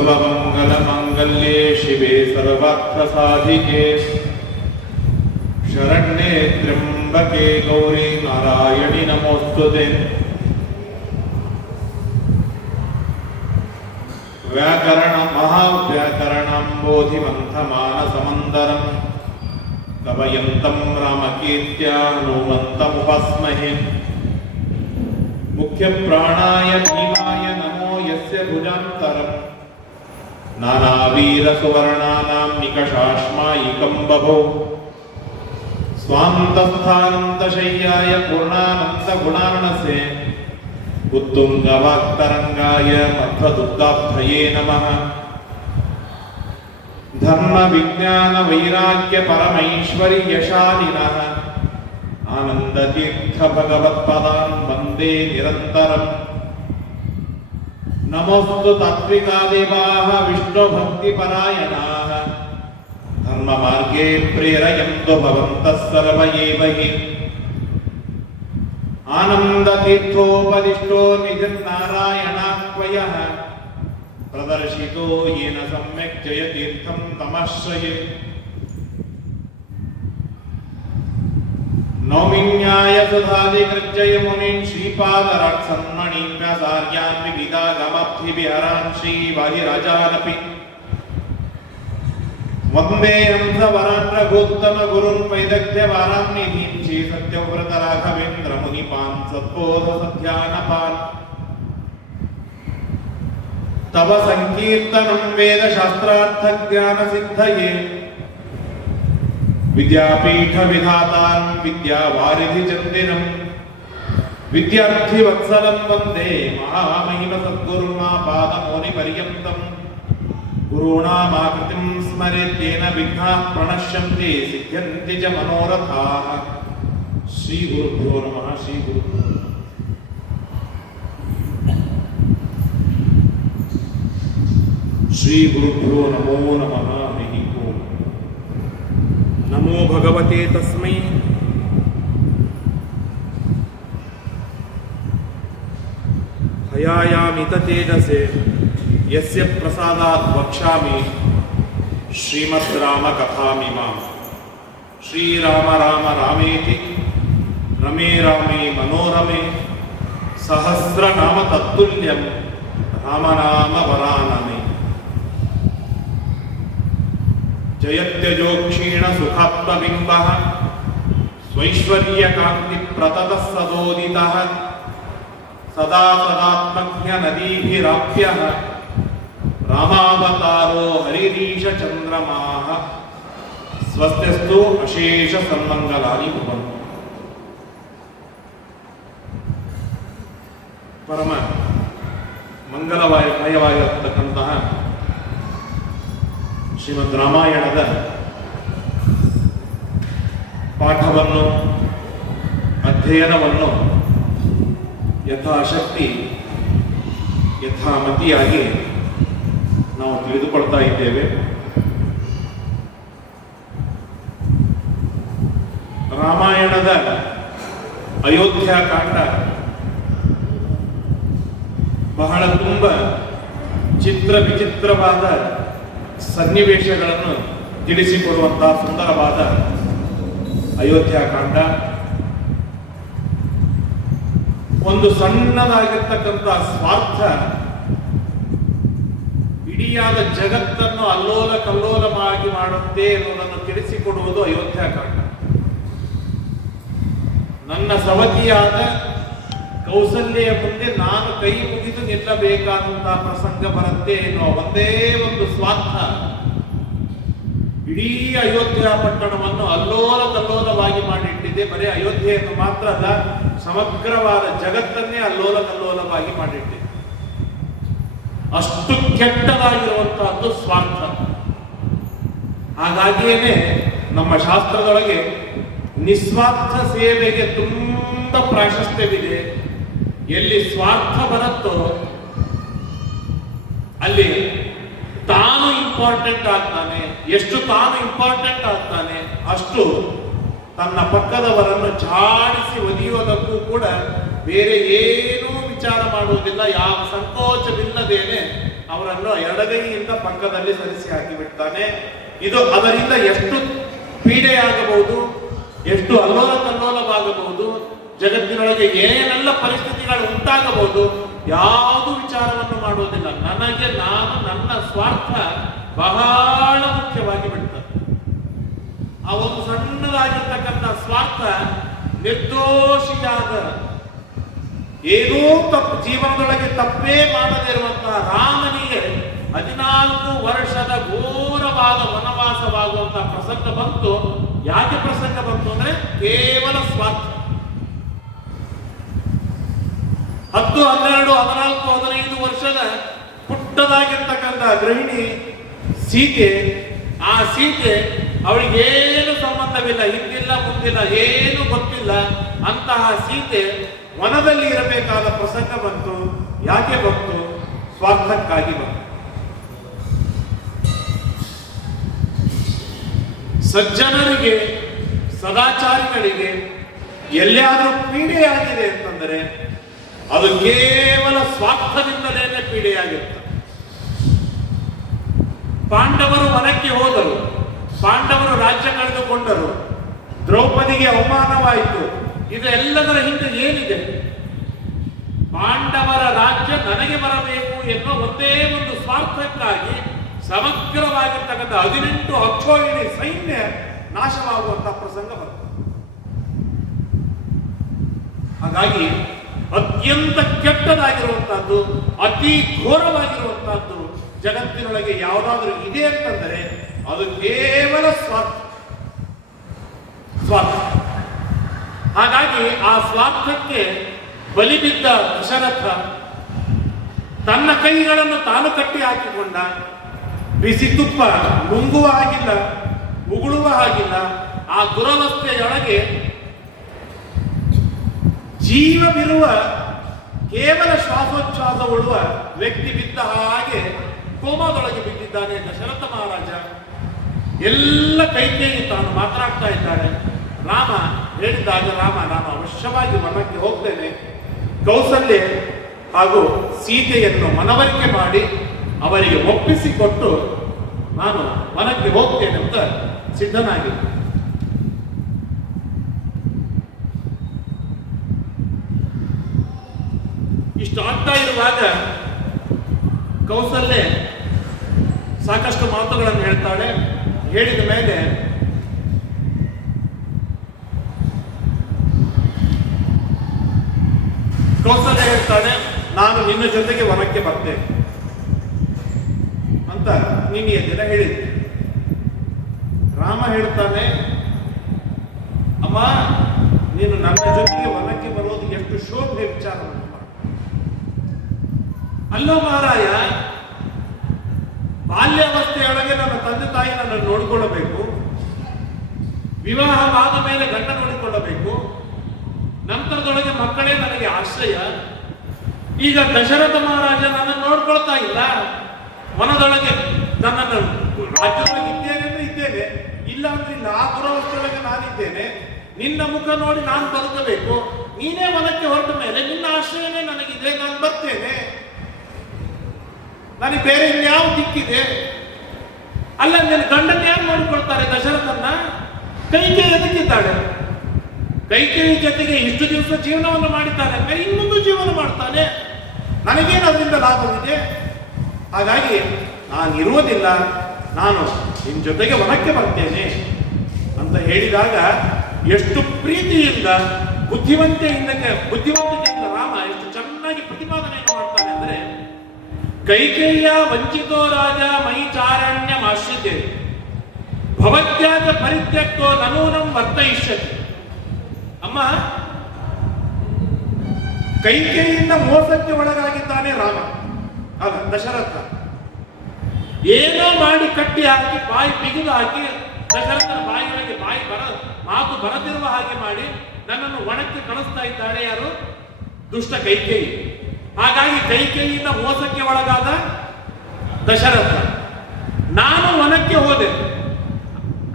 सर्वमंगलमांगल्ये शिवे सर्वार्थसाधिके शरण्ये त्र्यंबके गौरी नारायणि नमोस्तुते। व्याकरण महाव्याकरणंबोधिमंथमानसमंदरं कवयन्तं रामकीर्त्या हनुमन्तमुपास्महे। मुख्य प्राणाय भीमाय नमो यस्य भुजान्तरं नानावीर सुवर्णानां निकषाश्मायिकं बभो। स्वान्तस्थानन्तशय्याय पूर्णानन्दगुणार्णसे उत्तुङ्गवाक्तरङ्गाय मध्वदुग्धाब्धये नमः। धर्म विज्ञान वैराग्य परमैश्वर्यशालिनः आनन्दतीर्थ भगवत्पदान् वन्दे निरन्तरम्। नमोस्तु तात्विका देवाः विष्णुभक्तिपरायणाः धर्ममार्गे प्रेरयन्तु भवन्तः सर्व एव हि। आनन्दतीर्थोपदिष्टो निजन्नारायणाह्वयः प्रदर्शितो येन सम्यक् जयतीर्थं तमाश्रये। नौमिन्याय सुधादिकृत्यय मुनीन् श्रीपादराट्सन्मणीन् व्यासार्यान् विविधागमाब्धिविहरान् श्रीवादिराजानपि वन्दे हंसवरान् रघुत्तमगुरुन् वैदग्ध्यवारान् निधीन् श्रीसत्यव्रतराघवेन्द्रमुनिपान् सद्बोधसध्यानपान्। तव संकीर्तनं वेदशास्त्रार्थज्ञानसिद्धये विद्यापीठ विधातान् विद्यावारिधिचन्दिरम् विद्यार्थिवत्सलं वन्दे महामहिमसद्गुरुमापादमौलिपर्यन्तम्। गुरूणामाकृतिं स्मरेत्येन विघ्नाः प्रणश्यन्ति सिद्ध्यन्ति च मनोरथाः। श्रीगुरुभ्यो नमः। श्रीगुरुभ्यो नमो नमः। नमो भगवते तस्मै हयायामित तेजसे यस्य प्रसादात् वक्ष्यामि श्रीमद् राम कथामिमाम्। श्रीराम राम रामेति रमे रामे मनोरमे सहस्रनाम तत्तुल्यं रामनाम वरानने। जयत्यजो क्षीण सुखात्मबिम्बः स्वैश्वर्यकान्तिप्रततः सदोदितः सदा सदात्मज्ञनदीभिराप्यः रामावतारो हरिरीशचन्द्रमाः। स्वस्त्यस्तु अशेष सन्मङ्गलानि भवन्तु। ಪರಮ ಮಂಗಲಮಯವಾಗಿರತಕ್ಕಂತಹ ಶ್ರೀಮದ್ ರಾಮಾಯಣದ ಪಾಠವನ್ನು ಅಧ್ಯಯನವನ್ನು ಯಥಾಶಕ್ತಿ ಯಥಾಮತಿಯಾಗಿ ನಾವು ತಿಳಿದುಕೊಳ್ತಾ ಇದ್ದೇವೆ. ರಾಮಾಯಣದ ಅಯೋಧ್ಯಾಕಾಂಡ ಬಹಳ ತುಂಬ ಚಿತ್ರ ವಿಚಿತ್ರವಾದ ಸನ್ನಿವೇಶಗಳನ್ನು ತಿಳಿಸಿಕೊಡುವಂತಹ ಸುಂದರವಾದ ಅಯೋಧ್ಯಾಕಾಂಡ. ಒಂದು ಸಣ್ಣದಾಗಿರ್ತಕ್ಕಂಥ ಸ್ವಾರ್ಥ ಇಡಿಯಾದ ಜಗತ್ತನ್ನು ಅಲ್ಲೋಲ ಕಲ್ಲೋಲವಾಗಿ ಮಾಡುತ್ತೆ ಎನ್ನುವುದನ್ನು ತಿಳಿಸಿಕೊಡುವುದು ಅಯೋಧ್ಯಾಕಾಂಡ. ನನ್ನ ಸವತಿಯಾದ ಕೌಸಲ್ಯ ಮುಂದೆ ನಾನು ಕೈ ಮುಗಿದು ನಿಲ್ಲಬೇಕಾದಂತಹ ಪ್ರಸಂಗ ಬರುತ್ತೆ ಎನ್ನುವ ಒಂದೇ ಒಂದು ಸ್ವಾರ್ಥ ಇಡೀ ಅಯೋಧ್ಯ ಪಟ್ಟಣವನ್ನು ಅಲ್ಲೋಲ ಕಲ್ಲೋಲವಾಗಿ ಮಾಡಿಟ್ಟಿದೆ. ಬರೀ ಅಯೋಧ್ಯೆಯನ್ನು ಮಾತ್ರ ಅಲ್ಲ, ಸಮಗ್ರವಾದ ಜಗತ್ತನ್ನೇ ಅಲ್ಲೋಲ ಕಲ್ಲೋಲವಾಗಿ ಮಾಡಿಟ್ಟಿದೆ. ಅಷ್ಟು ಕೆಟ್ಟದಾಗಿರುವಂತಹದ್ದು ಸ್ವಾರ್ಥ. ಹಾಗಾಗಿಯೇನೆ ನಮ್ಮ ಶಾಸ್ತ್ರದೊಳಗೆ ನಿಸ್ವಾರ್ಥ ಸೇವೆಗೆ ತುಂಬ ಪ್ರಾಶಸ್ತ್ಯವಿದೆ. ಎಲ್ಲಿ ಸ್ವಾರ್ಥ ಬರುತ್ತೋ ಅಲ್ಲಿ ತಾನು ಇಂಪಾರ್ಟೆಂಟ್ ಆಗ್ತಾನೆ. ಎಷ್ಟು ತಾನು ಇಂಪಾರ್ಟೆಂಟ್ ಆಗ್ತಾನೆ ಅಷ್ಟು ತನ್ನ ಪಕ್ಕದವರನ್ನು ಝಾಡಿಸಿ ಒದಿಯುವುದಕ್ಕೂ ಕೂಡ ಬೇರೆ ಏನೂ ವಿಚಾರ ಮಾಡುವುದಿಲ್ಲ. ಯಾವ ಸಂಕೋಚವಿಲ್ಲದೇನೆ ಅವರನ್ನು ಎಡಗೈಯಿಂದ ಪಕ್ಕದಲ್ಲಿ ಸರಿಸಿ ಹಾಕಿಬಿಡ್ತಾನೆ. ಇದು ಅದರಿಂದ ಎಷ್ಟು ಪೀಡೆಯಾಗಬಹುದು, ಎಷ್ಟು ಅಲ್ಲೋಲ ಕಲ್ಲೋಲವಾಗಬಹುದು, ಜಗತ್ತಿನೊಳಗೆ ಏನೆಲ್ಲ ಪರಿಸ್ಥಿತಿಗಳು ಉಂಟಾಗಬಹುದು, ಯಾವುದು ವಿಚಾರವನ್ನು ಮಾಡುವುದಿಲ್ಲ. ನನಗೆ ನಾನು ನನ್ನ ಸ್ವಾರ್ಥ ಬಹಳ ಮುಖ್ಯವಾಗಿ ಬಿಡ್ತದೆ. ಆ ಒಂದು ಸಣ್ಣದಾಗಿರ್ತಕ್ಕಂಥ ಸ್ವಾರ್ಥ ನಿರ್ದೋಷಿಯಾದ ಏನೂ ತಪ್ಪು ಜೀವನದೊಳಗೆ ತಪ್ಪೇ ಮಾಡದೇ ಇರುವಂತಹ ರಾಮನಿಗೆ 14 ವರ್ಷದ ಘೋರವಾದ ವನವಾಸವಾಗುವಂತಹ ಪ್ರಸಂಗ ಬಂತು. ಯಾಕೆ ಪ್ರಸಂಗ ಬಂತು ಅಂದ್ರೆ ಕೇವಲ ಸ್ವಾರ್ಥ. 10, 12, 14, 15 ವರ್ಷದ ಪುಟ್ಟದಾಗಿರ್ತಕ್ಕಂಥ ಗೃಹಿಣಿ ಸೀತೆ, ಆ ಸೀತೆ ಅವಳಿಗೇನು ಸಂಬಂಧವಿಲ್ಲ, ಹಿಂದಿಲ್ಲ ಮುಂದಿಲ್ಲ, ಏನು ಗೊತ್ತಿಲ್ಲ. ಅಂತಹ ಸೀತೆ ವನದಲ್ಲಿ ಇರಬೇಕಾದ ಪ್ರಸಂಗ ಬಂತು. ಯಾಕೆ ಬಂತು? ಸ್ವಾರ್ಥಕ್ಕಾಗಿ ಬಂತು. ಸಜ್ಜನರಿಗೆ, ಸದಾಚಾರಿಗಳಿಗೆ ಎಲ್ಲಾದರೂ ಪೀಡೆಯಾಗಿದೆ ಅಂತಂದರೆ ಅದು ಕೇವಲ ಸ್ವಾರ್ಥದಿಂದಲೇ ಪೀಡೆಯಾಗಿರುತ್ತೆ. ಪಾಂಡವರು ವನಕ್ಕೆ ಹೋದರು, ಪಾಂಡವರು ರಾಜ್ಯ ಕಳೆದುಕೊಂಡರು, ದ್ರೌಪದಿಗೆ ಅವಮಾನವಾಯಿತು. ಇದೆಲ್ಲದರ ಹಿಂದೆ ಏನಿದೆ? ಪಾಂಡವರ ರಾಜ್ಯ ನನಗೆ ಬರಬೇಕು ಎನ್ನುವ ಒಂದೇ ಒಂದು ಸ್ವಾರ್ಥಕ್ಕಾಗಿ ಸಮಗ್ರವಾಗಿರ್ತಕ್ಕಂಥ 18 ಅಕ್ಷೋಹಿಣಿ ಸೈನ್ಯ ನಾಶವಾಗುವಂತಹ ಪ್ರಸಂಗ ಬರ್ತದೆ. ಹಾಗಾಗಿ ಅತ್ಯಂತ ಕೆಟ್ಟದಾಗಿರುವಂತಹದ್ದು, ಅತಿ ಘೋರವಾಗಿರುವಂತಹದ್ದು ಜಗತ್ತಿನೊಳಗೆ ಯಾವುದಾದ್ರೂ ಇದೆ ಅಂತಂದರೆ ಅದು ಕೇವಲ ಸ್ವಾರ್ಥ. ಹಾಗಾಗಿ ಆ ಸ್ವಾರ್ಥಕ್ಕೆ ಬಲಿಬಿದ್ದ ದಶರಥ ತನ್ನ ಕೈಗಳನ್ನು ತಾನು ಕಟ್ಟಿ ಹಾಕಿಕೊಂಡ. ಬಿಸಿ ತುಪ್ಪ ನುಂಗುವ ಹಾಗಿಲ್ಲ, ಉಗುಳುವ ಹಾಗಿಲ್ಲ. ಆ ದುರವಸ್ಥೆಯೊಳಗೆ ಜೀವವಿರುವ, ಕೇವಲ ಶ್ವಾಸೋಚ್ಛ್ವಾಸ ಉಳುವ ವ್ಯಕ್ತಿ ಬಿದ್ದ ಹಾಗೆ ಕೋಮಾದೊಳಗೆ ಬಿದ್ದಿದ್ದಾನೆ ದಶರಥ ಮಹಾರಾಜ. ಎಲ್ಲ ಕೈಕೇಯಿ ತಾನು ಮಾತನಾಡ್ತಾ ಇದ್ದಾಳೆ. ರಾಮ ಹೇಳಿದಾಗ, ರಾಮ ನಾನು ಅವಶ್ಯವಾಗಿ ವನಕ್ಕೆ ಹೋಗ್ತೇನೆ, ಕೌಸಲ್ಯ ಹಾಗೂ ಸೀತೆಯನ್ನು ಮನವರಿಕೆ ಮಾಡಿ ಅವರಿಗೆ ಒಪ್ಪಿಸಿಕೊಟ್ಟು ನಾನು ವನಕ್ಕೆ ಹೋಗ್ತೇನೆ ಅಂತ ಸಿದ್ಧನಾಗಿ. ಇಷ್ಟು ಆಗ್ತಾ ಇರುವಾಗ ಕೌಸಲ್ಯ ಸಾಕಷ್ಟು ಮಾತುಗಳನ್ನು ಹೇಳ್ತಾಳೆ. ಹೇಳಿದ ಮೇಲೆ ಕೌಸಲ್ಯ ಹೇಳ್ತಾಳೆ, ನಾನು ನಿನ್ನ ಜೊತೆಗೆ ವನಕ್ಕೆ ಬರ್ತೇನೆ ಅಂತ ನಿನ್ನೆಯ ದಿನ ಹೇಳಿದ್ದೆ. ರಾಮ ಹೇಳ್ತಾನೆ, ಅಮ್ಮ ನೀನು ನನ್ನ ಜೊತೆಗೆ ವನಕ್ಕೆ ಬರೋದು ಎಷ್ಟು ಶೋಭೆ ವಿಚಾರವನ್ನು ಮಾಡ. ಅಲ್ಲೋ ಮಹಾರಾಯ, ಬಾಲ್ಯಾವಸ್ಥೆಯೊಳಗೆ ನನ್ನ ತಂದೆ ತಾಯಿ ನನ್ನನ್ನು ನೋಡಿಕೊಳ್ಳಬೇಕು, ವಿವಾಹವಾದ ಮೇಲೆ ಗಂಡ ನೋಡಿಕೊಳ್ಳಬೇಕು, ನಂತರದೊಳಗೆ ಮಕ್ಕಳೇ ನನಗೆ ಆಶ್ರಯ. ಈಗ ದಶರಥ ಮಹಾರಾಜ ನನ್ನನ್ನು ನೋಡ್ಕೊಳ್ತಾ ಇಲ್ಲ, ವನದೊಳಗೆ ನನ್ನನ್ನು ರಾಜ್ಯದೊಳಗೆ ಇದ್ದೇನೆ ಅಂದ್ರೆ ಇದ್ದೇನೆ, ಇಲ್ಲ ಅಂದ್ರೆ ಇಲ್ಲ. ಆ ದುರವಸ್ಥೆಯೊಳಗೆ ನಾನಿದ್ದೇನೆ. ನಿನ್ನ ಮುಖ ನೋಡಿ ನಾನು ಬದುಕಬೇಕು. ನೀನೇ ವನಕ್ಕೆ ಹೊರಟ ಮೇಲೆ ನಿನ್ನ ಆಶ್ರಯನೇ ನನಗಿದೆ, ನಾನು ಬರ್ತೇನೆ. ನನಗೆ ಬೇರೆ ಇನ್ಯಾವ ದಿಕ್ಕಿದೆ? ಅಲ್ಲ, ನಿನ್ನ ಗಂಡನ ಯಾರು ನೋಡ್ಕೊಳ್ತಾರೆ ದಶರಥನ್ನ? ಕೈಕೇಯಿ ಎದಕ್ಕಿದ್ದಾಳೆ? ಕೈಕೇಯಿ ಜೊತೆಗೆ ಇಷ್ಟು ದಿವಸ ಜೀವನವನ್ನು ಮಾಡಿದ್ದಾನೆ, ಇನ್ನೊಂದು ಜೀವನ ಮಾಡ್ತಾನೆ. ನನಗೇನು ಅದರಿಂದ ಲಾಭವಿದೆ? ಹಾಗಾಗಿ ನಾನು ಇರುವುದಿಲ್ಲ, ನಾನು ನಿನ್ನ ಜೊತೆಗೆ ವನಕ್ಕೆ ಬರ್ತೇನೆ ಅಂತ ಹೇಳಿದಾಗ ಎಷ್ಟು ಪ್ರೀತಿಯಿಂದ ಬುದ್ಧಿವಂತಿಕೆಯಿಂದ ರಾಮ ಎಷ್ಟು ಚೆನ್ನಾಗಿ ಪ್ರತಿಪಾದನೆಯನ್ನು ಮಾಡ್ತಾನೆ ಅಂದ್ರೆ, ಕೈಕೇಯ ವಂಚಿತೋ ರಾಜ ಮಯಿ ಚಾರಣ್ಯಮಾಶ್ರಿತೆ ಭವತ್ಯಾಗ ಪರಿತ್ಯಕ್ತೋ ನನೂನಂ ವರ್ತಯಿಷ್ಯತಿ. ಅಮ್ಮ, ಕೈಕೇಯಿಯಿಂದ ಮೋಸಕ್ಕೆ ಒಳಗಾಗಿದ್ದಾನೆ ರಾಮ, ಅಲ್ಲ ದಶರಥ. ಏನೋ ಮಾಡಿ ಕಟ್ಟಿ ಹಾಕಿ, ಬಾಯಿ ಬಿಗಿದು ಹಾಕಿ, ದಶರಥನ ಬಾಯಿಯೊಳಗೆ ಮಾತು ಬರದಿರುವ ಹಾಗೆ ಮಾಡಿ ನನ್ನನ್ನು ವನಕ್ಕೆ ಕಳಿಸ್ತಾ ಇದ್ದಾಳೆ ಯಾರು? ದುಷ್ಟ ಕೈಕೇಯಿ. ಹಾಗಾಗಿ ಕೈಕೇಯಿಯಿಂದ ಮೋಸಕ್ಕೆ ಒಳಗಾದ ದಶರಥ. ನಾನು ವನಕ್ಕೆ ಹೋದೆ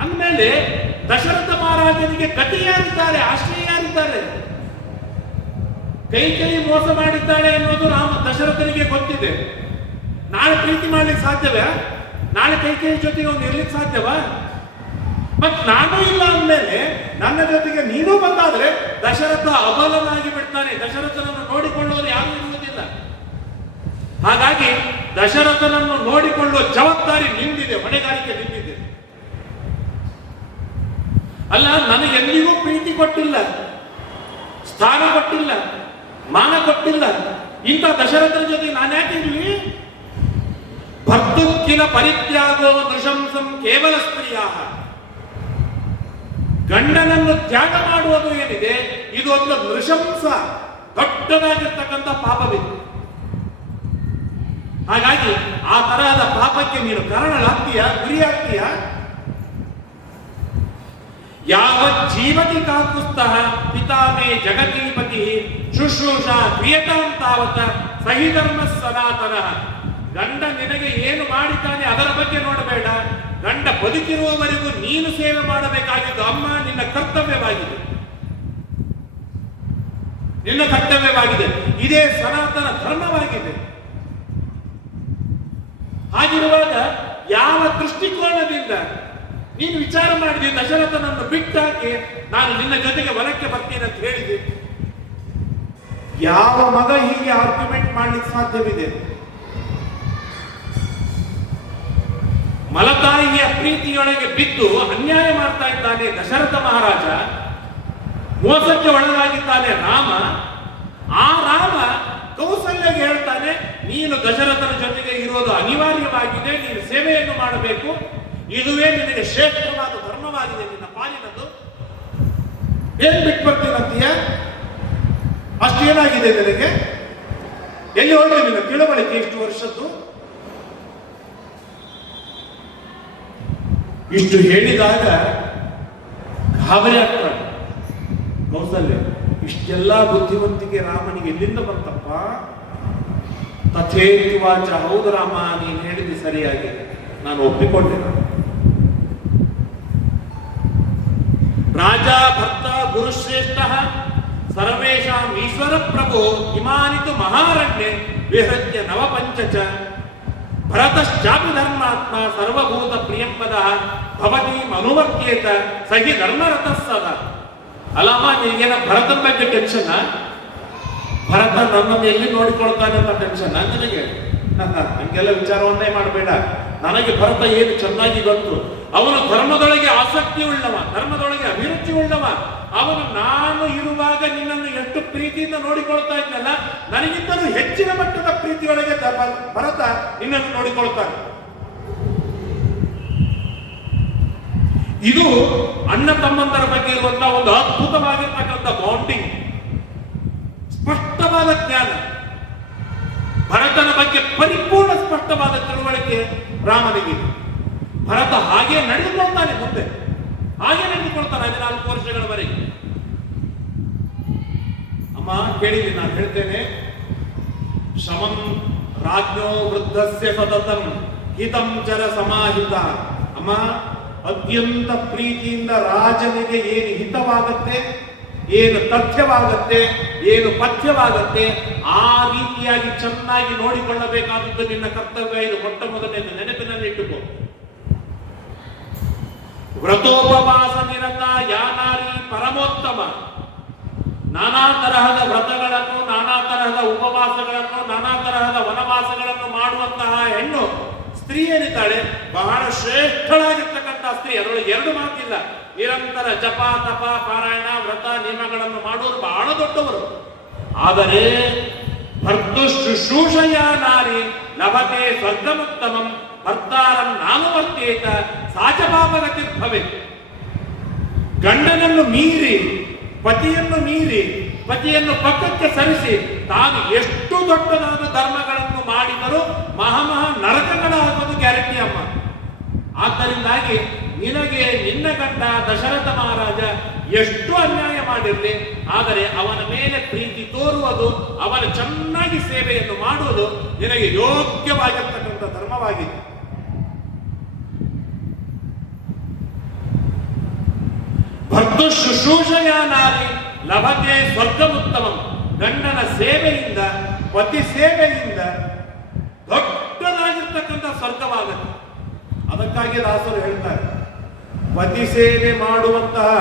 ಅಂದಮೇಲೆ ದಶರಥ ಮಹಾರಾಜನಿಗೆ ಗತಿ ಯಾರಿದ್ದಾರೆ, ಆಶ್ರಯ ಯಾರಿದ್ದಾರೆ? ಕೈಕೇಯಿ ಮೋಸ ಮಾಡಿದ್ದಾಳೆ ಎನ್ನುವುದು ದಶರಥನಿಗೆ ಗೊತ್ತಿದೆ. ನಾಳೆ ಪ್ರೀತಿ ಮಾಡ್ಲಿಕ್ಕೆ ಸಾಧ್ಯವೇ? ನಾಳೆ ಕೈಕೇಯಿ ಜೊತೆಗೆ ಅವ್ನು ಇರ್ಲಿಕ್ಕೆ ಸಾಧ್ಯವಾ? ಮತ್ ನಾನು ಇಲ್ಲ ಅಂದ್ಮೇಲೆ ನನ್ನ ಜೊತೆಗೆ ನೀನು ಬಂದಾದ್ರೆ ದಶರಥ ಅಬಲನಾಗಿ ಬಿಡ್ತಾನೆ. ದಶರಥನನ್ನು ನೋಡಿಕೊಳ್ಳೋರು ಯಾರು ಇರುವುದಿಲ್ಲ. ಹಾಗಾಗಿ ದಶರಥನನ್ನು ನೋಡಿಕೊಳ್ಳುವ ಜವಾಬ್ದಾರಿ ನಿಂದಿದೆ, ಹೊಣೆಗಾರಿಕೆ ನಿಂದಿದೆ. ಅಲ್ಲ, ನನಗೆಂದಿಗೂ ಪ್ರೀತಿ ಕೊಟ್ಟಿಲ್ಲ, ಸ್ಥಾನ ಕೊಟ್ಟಿಲ್ಲ, ಮಾನ ಕೊಟ್ಟಿಲ್ಲ. ಇಂಥ ದಶರಥನ ಜೊತೆ ನಾನ್ಯಾಕೆ ಇರ್ಲಿ? ಭರ್ತುಕ್ಕಿಲ ಪರಿತ್ಯಾಗೋ ನೃಶಂಸಂ ಕೇವಲ ಸ್ತ್ರೀಯ. ಗಂಡನನ್ನು ತ್ಯಾಗ ಮಾಡುವುದು ಏನಿದೆ, ಇದು ಒಂದು ನೃಶಂಸ, ದೊಡ್ಡದಾಗಿರ್ತಕ್ಕಂಥ ಪಾಪವಿದೆ. ಹಾಗಾಗಿ ಆ ತರಹದ ಪಾಪಕ್ಕೆ ನೀನು ಕಾರಣಳಾಗ್ತೀಯ, ಗುರಿಯಾಗ್ತೀಯ. ಯಾವ ಜೀವತಿ ಕಾಕುಸ್ತಃ ಪಿತಾಮೇ ಜಗತೀಪತಿ ಶುಶ್ರೂಷಾ ಕ್ರಿಯತಾಂ ತಾವತ ಸಹಿಧರ್ಮ ಸನಾತನ. ಗಂಡ ನಿನಗೆ ಏನು ಮಾಡಿದ್ದಾನೆ ಅದರ ಬಗ್ಗೆ ನೋಡಬೇಡ. ಗಂಡ ಬದುಕಿರುವವರೆಗೂ ನೀನು ಸೇವೆ ಮಾಡಬೇಕಾಗಿದ್ದು ಅಮ್ಮ ನಿನ್ನ ಕರ್ತವ್ಯವಾಗಿದೆ, ನಿನ್ನ ಕರ್ತವ್ಯವಾಗಿದೆ. ಇದೇ ಸನಾತನ ಧರ್ಮವಾಗಿದೆ. ಹಾಗಿರುವಾಗ ಯಾವ ದೃಷ್ಟಿಕೋನದಿಂದ ನೀನು ವಿಚಾರ ಮಾಡಿದೆ ದಶರಥನನ್ನು ಬಿಟ್ಟಾಕಿ ನಾನು ನಿನ್ನ ಜೊತೆಗೆ ಹೊರಕ್ಕೆ ಬರ್ತೀನಿ ಅಂತ ಹೇಳಿದೆ? ಯಾವ ಮಗ ಹೀಗೆ ಆರ್ಗ್ಯುಮೆಂಟ್ ಮಾಡ್ಲಿಕ್ಕೆ ಸಾಧ್ಯವಿದೆ? ಮಲತಾಯಿಯ ಪ್ರೀತಿಯೊಳಗೆ ಬಿದ್ದು ಅನ್ಯಾಯ ಮಾಡ್ತಾ ಇದ್ದಾನೆ ದಶರಥ ಮಹಾರಾಜ. ಮೋಸಕ್ಕೆ ಒಳಗಾಗಿದ್ದಾನೆ ರಾಮ. ಆ ರಾಮ ಕೌಸಲ್ಯಗೆ ಹೇಳ್ತಾನೆ, ನೀನು ದಶರಥನ ಜೊತೆಗೆ ಇರೋದು ಅನಿವಾರ್ಯವಾಗಿದೆ, ನೀನು ಸೇವೆಯನ್ನು ಮಾಡಬೇಕು, ಇದುವೇ ನಿನಗೆ ಶ್ರೇಷ್ಠವಾದ ಧರ್ಮವಾಗಿದೆ ನಿನ್ನ ಪಾಲಿನದು. ಏನ್ ಬಿಟ್ಟು ಬರ್ತೀನಂತೀಯ? ಅಷ್ಟೇನಾಗಿದೆ ನಿನಗೆ? ಎಲ್ಲಿ ಹೋಗಿ ನಿನ್ನ ತಿಳುವಳಿಕೆ ಇಷ್ಟು ವರ್ಷದ್ದು? ಇಷ್ಟು ಹೇಳಿದಾಗ ಗಾಬರಿ ಆಗ್ತಾನೆ ಕೌಸಲ್ಯ. ಇಷ್ಟೆಲ್ಲ ಬುದ್ಧಿವಂತಿಕೆ ರಾಮನಿಗೆ ಎಲ್ಲಿಂದ ಬಂತಪ್ಪ? ತಥೇತಿ ವಾಚ, ಹೌದು ರಾಮ, ನೀನು ಹೇಳಿದ್ದು ಸರಿಯಾಗಿ, ನಾನು ಒಪ್ಪಿಕೊಂಡೆ. ರಾಜ ಭರ್ತ ಗುರುಶ್ರೇಷ್ಠ ಸರ್ವೇಷಾಂ ಈಶ್ವರ ಪ್ರಭು ಇಮಾನಿತು ಮಹಾರಣ್ಯೆ ವಿಹೃತ್ಯ ನವಪಂಚಚ ಭರತಶ್ಚಾಪಿ ಧರ್ಮಾತ್ಮ ಸರ್ವಭೂತ ಪ್ರಿಯಂಪದ ಭವತಿ ಮನುವರ್ತ್ಯೇತ ಸಹಿ ಧರ್ಮರಥ ಸದ. ಅಲ್ಲಮ್ಮ, ನಿನಗೇನ ಭರತನ ಬಗ್ಗೆ ಟೆನ್ಷನ್? ಭರತ ನನ್ನನ್ನು ಎಲ್ಲಿ ನೋಡಿಕೊಳ್ತಾನೆ ಅಂತ ಟೆನ್ಷನ್ ನಿನಗೆ? ಹಂಗೆಲ್ಲ ವಿಚಾರವನ್ನೇ ಮಾಡಬೇಡ. ನನಗೆ ಭರತ ಏನು ಚೆನ್ನಾಗಿ ಗೊತ್ತು. ಅವನು ಧರ್ಮದೊಳಗೆ ಆಸಕ್ತಿ ಉಳ್ಳವ, ಧರ್ಮದೊಳಗೆ ಅಭಿರುಚಿ ಉಳ್ಳವ. ಅವನು ನಾನು ಇರುವಾಗ ನಿನ್ನನ್ನು ಎಷ್ಟು ಪ್ರೀತಿಯಿಂದ ನೋಡಿಕೊಳ್ತಾ ಇದ್ದಲ್ಲ, ನನಗಿಂತಲೂ ಹೆಚ್ಚಿನ ಮಟ್ಟದ ಪ್ರೀತಿಯೊಳಗೆ ಭರತ ನಿನ್ನನ್ನು ನೋಡಿಕೊಳ್ತಾನೆ. ಇದು ಅಣ್ಣ ತಮ್ಮಂದರ ಬಗ್ಗೆ ಇರುವಂತಹ ಒಂದು ಅದ್ಭುತವಾಗಿರ್ತಕ್ಕಂಥ ಬಾಂಡಿಂಗ್, ಸ್ಪಷ್ಟವಾದ ಜ್ಞಾನ. ಭರತನ ಬಗ್ಗೆ ಪರಿಪೂರ್ಣ ಸ್ಪಷ್ಟವಾದ ತಿಳುವಳಿಕೆ ರಾಮನಿಗೆ. ಭರತ ಹಾಗೆ ನಡೆದುಕೊಳ್ತಾನೆ, ಮುಂದೆ ಹಾಗೆ ನಡೆದುಕೊಳ್ತಾನೆ 14 ವರ್ಷಗಳವರೆಗೆ. ಅಮ್ಮ ಕೇಳಿಲಿ, ನಾನು ಹೇಳ್ತೇನೆ, ಶಮಂ ರಾಜ್ಞೋ ವೃದ್ಧಸ್ಯ ಸತತಂ ಹಿತಂ ಚರ ಸಮಾಹಿತ. ಅಮ್ಮ, ಅತ್ಯಂತ ಪ್ರೀತಿಯಿಂದ ರಾಜನಿಗೆ ಏನು ಹಿತವಾಗತ್ತೆ, ಏನು ತಥ್ಯವಾಗತ್ತೆ, ಏನು ಪಥ್ಯವಾಗತ್ತೆ, ಆ ರೀತಿಯಾಗಿ ಚೆನ್ನಾಗಿ ನೋಡಿಕೊಳ್ಳಬೇಕಾದದ್ದು ನಿನ್ನ ಕರ್ತವ್ಯ. ಇದು ಮೊಟ್ಟ ಮೊದಲನೇ ನೆನಪಿನಲ್ಲಿ ಇಟ್ಟುಕೋ. ವ್ರತೋಪವಾಸ ನಿರತ ಯಾನಾರಿ ಪರಮೋತ್ತಮ. ನಾನಾ ತರಹದ ವ್ರತಗಳನ್ನು, ನಾನಾ ತರಹದ ಉಪವಾಸಗಳನ್ನು, ನಾನಾ ತರಹದ ವನವಾಸಗಳನ್ನು ಮಾಡುವಂತಹ ಹೆಣ್ಣು ಸ್ತ್ರೀ ಏನಿದ್ದಾಳೆ, ಬಹಳ ಶ್ರೇಷ್ಠಳಾಗಿರ್ತಕ್ಕಂಥ ಸ್ತ್ರೀ. ಅದರೊಳಗೆ ಎರಡು ಮಾತಿಲ್ಲ. ನಿರಂತರ ಜಪ ತಪ ಪಾರಾಯಣ ವ್ರತ ನಿಯಮಗಳನ್ನು ಮಾಡುವರು ಬಹಳ ದೊಡ್ಡವರು. ಆದರೆ ಭರ್ತು ಶುಶ್ರೂಷಯ ನಾರಿ ಲಭತೆ ಸ್ವರ್ಗಮುತ್ತಮಂ ಭರ್ತಾರಂ ನಾನುವರ್ತೇತ ಸಾಚ ಪಾಪಗತಿ ಭವೆ. ಗಂಡನನ್ನು ಮೀರಿ, ಪತಿಯನ್ನು ಮೀರಿ, ಪತಿಯನ್ನು ಪಕ್ಕಕ್ಕೆ ಸರಿಸಿ ತಾನು ಎಷ್ಟು ದೊಡ್ಡದಾದ ಧರ್ಮಗಳನ್ನು ಮಾಡಿದರೂ ಮಹಾಮಹಾ ನರಕಗಳಾಗುವುದು ಗ್ಯಾರಂಟಿ ಅಮ್ಮ. ಆದ್ದರಿಂದಾಗಿ ನಿನಗೆ ನಿನ್ನ ಗಂಡ ದಶರಥ ಮಹಾರಾಜ ಎಷ್ಟು ಅನ್ಯಾಯ ಮಾಡಿರಲಿ, ಆದರೆ ಅವನ ಮೇಲೆ ಪ್ರೀತಿ ತೋರುವುದು, ಅವನ ಚೆನ್ನಾಗಿ ಸೇವೆಯನ್ನು ಮಾಡುವುದು ನಿನಗೆ ಯೋಗ್ಯವಾಗಿರ್ತಕ್ಕಂಥ ಧರ್ಮವಾಗಿದೆ. ಭಕ್ತು ಶುಶ್ರೂಷಯ ನಾರಿ ಲಭತೆ ಸ್ವರ್ಗಮುತ್ತಮಂ. ಗಂಡನ ಸೇವೆಯಿಂದ, ಪತಿ ಸೇವೆಯಿಂದ ದೊಡ್ಡದಾದ ಬಗ್ಗೆ ದಾಸರು ಹೇಳ್ತಾರೆ. ಪತಿ ಸೇವೆ ಮಾಡುವಂತಹ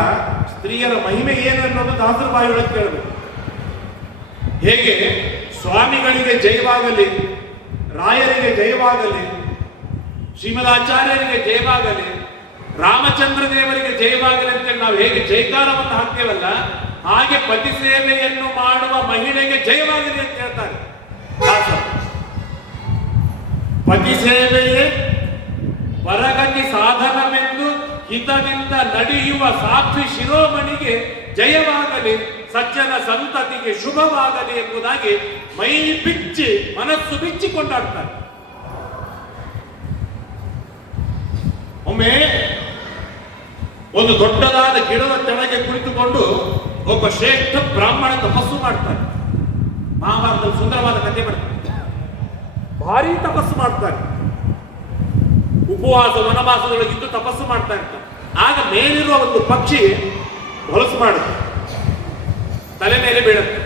ಸ್ತ್ರೀಯರ ಮಹಿಮೆ ಏನು ಅನ್ನೋದು ದಾಸರ ಬಾಯಿಯೊಳಗೆ ಕೇಳಬೇಕು. ಹೇಗೆ ಸ್ವಾಮಿಗಳಿಗೆ ಜಯವಾಗಲಿ, ರಾಯರಿಗೆ ಜಯವಾಗಲಿ, ಶ್ರೀಮದಾಚಾರ್ಯರಿಗೆ ಜಯವಾಗಲಿ, ರಾಮಚಂದ್ರ ದೇವರಿಗೆ ಜಯವಾಗಲಿ ಅಂತೇಳಿ ನಾವು ಹೇಗೆ ಜಯಕಾರವನ್ನು ಹಾಕ್ತೇವಲ್ಲ, ಹಾಗೆ ಪತಿ ಸೇವೆಯನ್ನು ಮಾಡುವ ಮಹಿಳೆಗೆ ಜಯವಾಗಲಿ ಅಂತ ಹೇಳ್ತಾರೆ ದಾಸರು. ಪತಿ ಸೇವೆಯೇ ಪರಗತಿ ಸಾಧನವೆಂದು ಹಿತದಿಂದ ನಡೆಯುವ ಸಾಕ್ಷಿ ಶಿರೋಮಣಿಗೆ ಜಯವಾಗಲಿ, ಸಜ್ಜನ ಸಂತತಿಗೆ ಶುಭವಾಗಲಿ ಎಂಬುದಾಗಿ ಮೈ ಬಿಚ್ಚಿ ಮನಸ್ಸು ಬಿಚ್ಚಿ ಕೊಂಡಾಡ್ತಾರೆ. ಒಮ್ಮೆ ಒಂದು ದೊಡ್ಡದಾದ ಗಿಡದ ಕೆಳಗೆ ಕುಳಿತುಕೊಂಡು ಒಬ್ಬ ಶ್ರೇಷ್ಠ ಬ್ರಾಹ್ಮಣ ತಪಸ್ಸು ಮಾಡ್ತಾನೆ. ಮಹಾಭಾರತದಲ್ಲಿ ಸುಂದರವಾದ ಕಥೆ ಬರ್ತದೆ. ಭಾರಿ ತಪಸ್ಸು ಮಾಡ್ತಾನೆ, ಉಪವಾಸ ವನವಾಸದೊಳಗಿದ್ದು ತಪಸ್ಸು ಮಾಡ್ತಾ ಇರ್ತಾನೆ. ಆಗ ಮೇಲಿರುವ ಒಂದು ಪಕ್ಷಿ ಹೊಲಸು ಮಾಡುತ್ತೆ, ತಲೆ ಮೇಲೆ ಬೀಳುತ್ತೆ.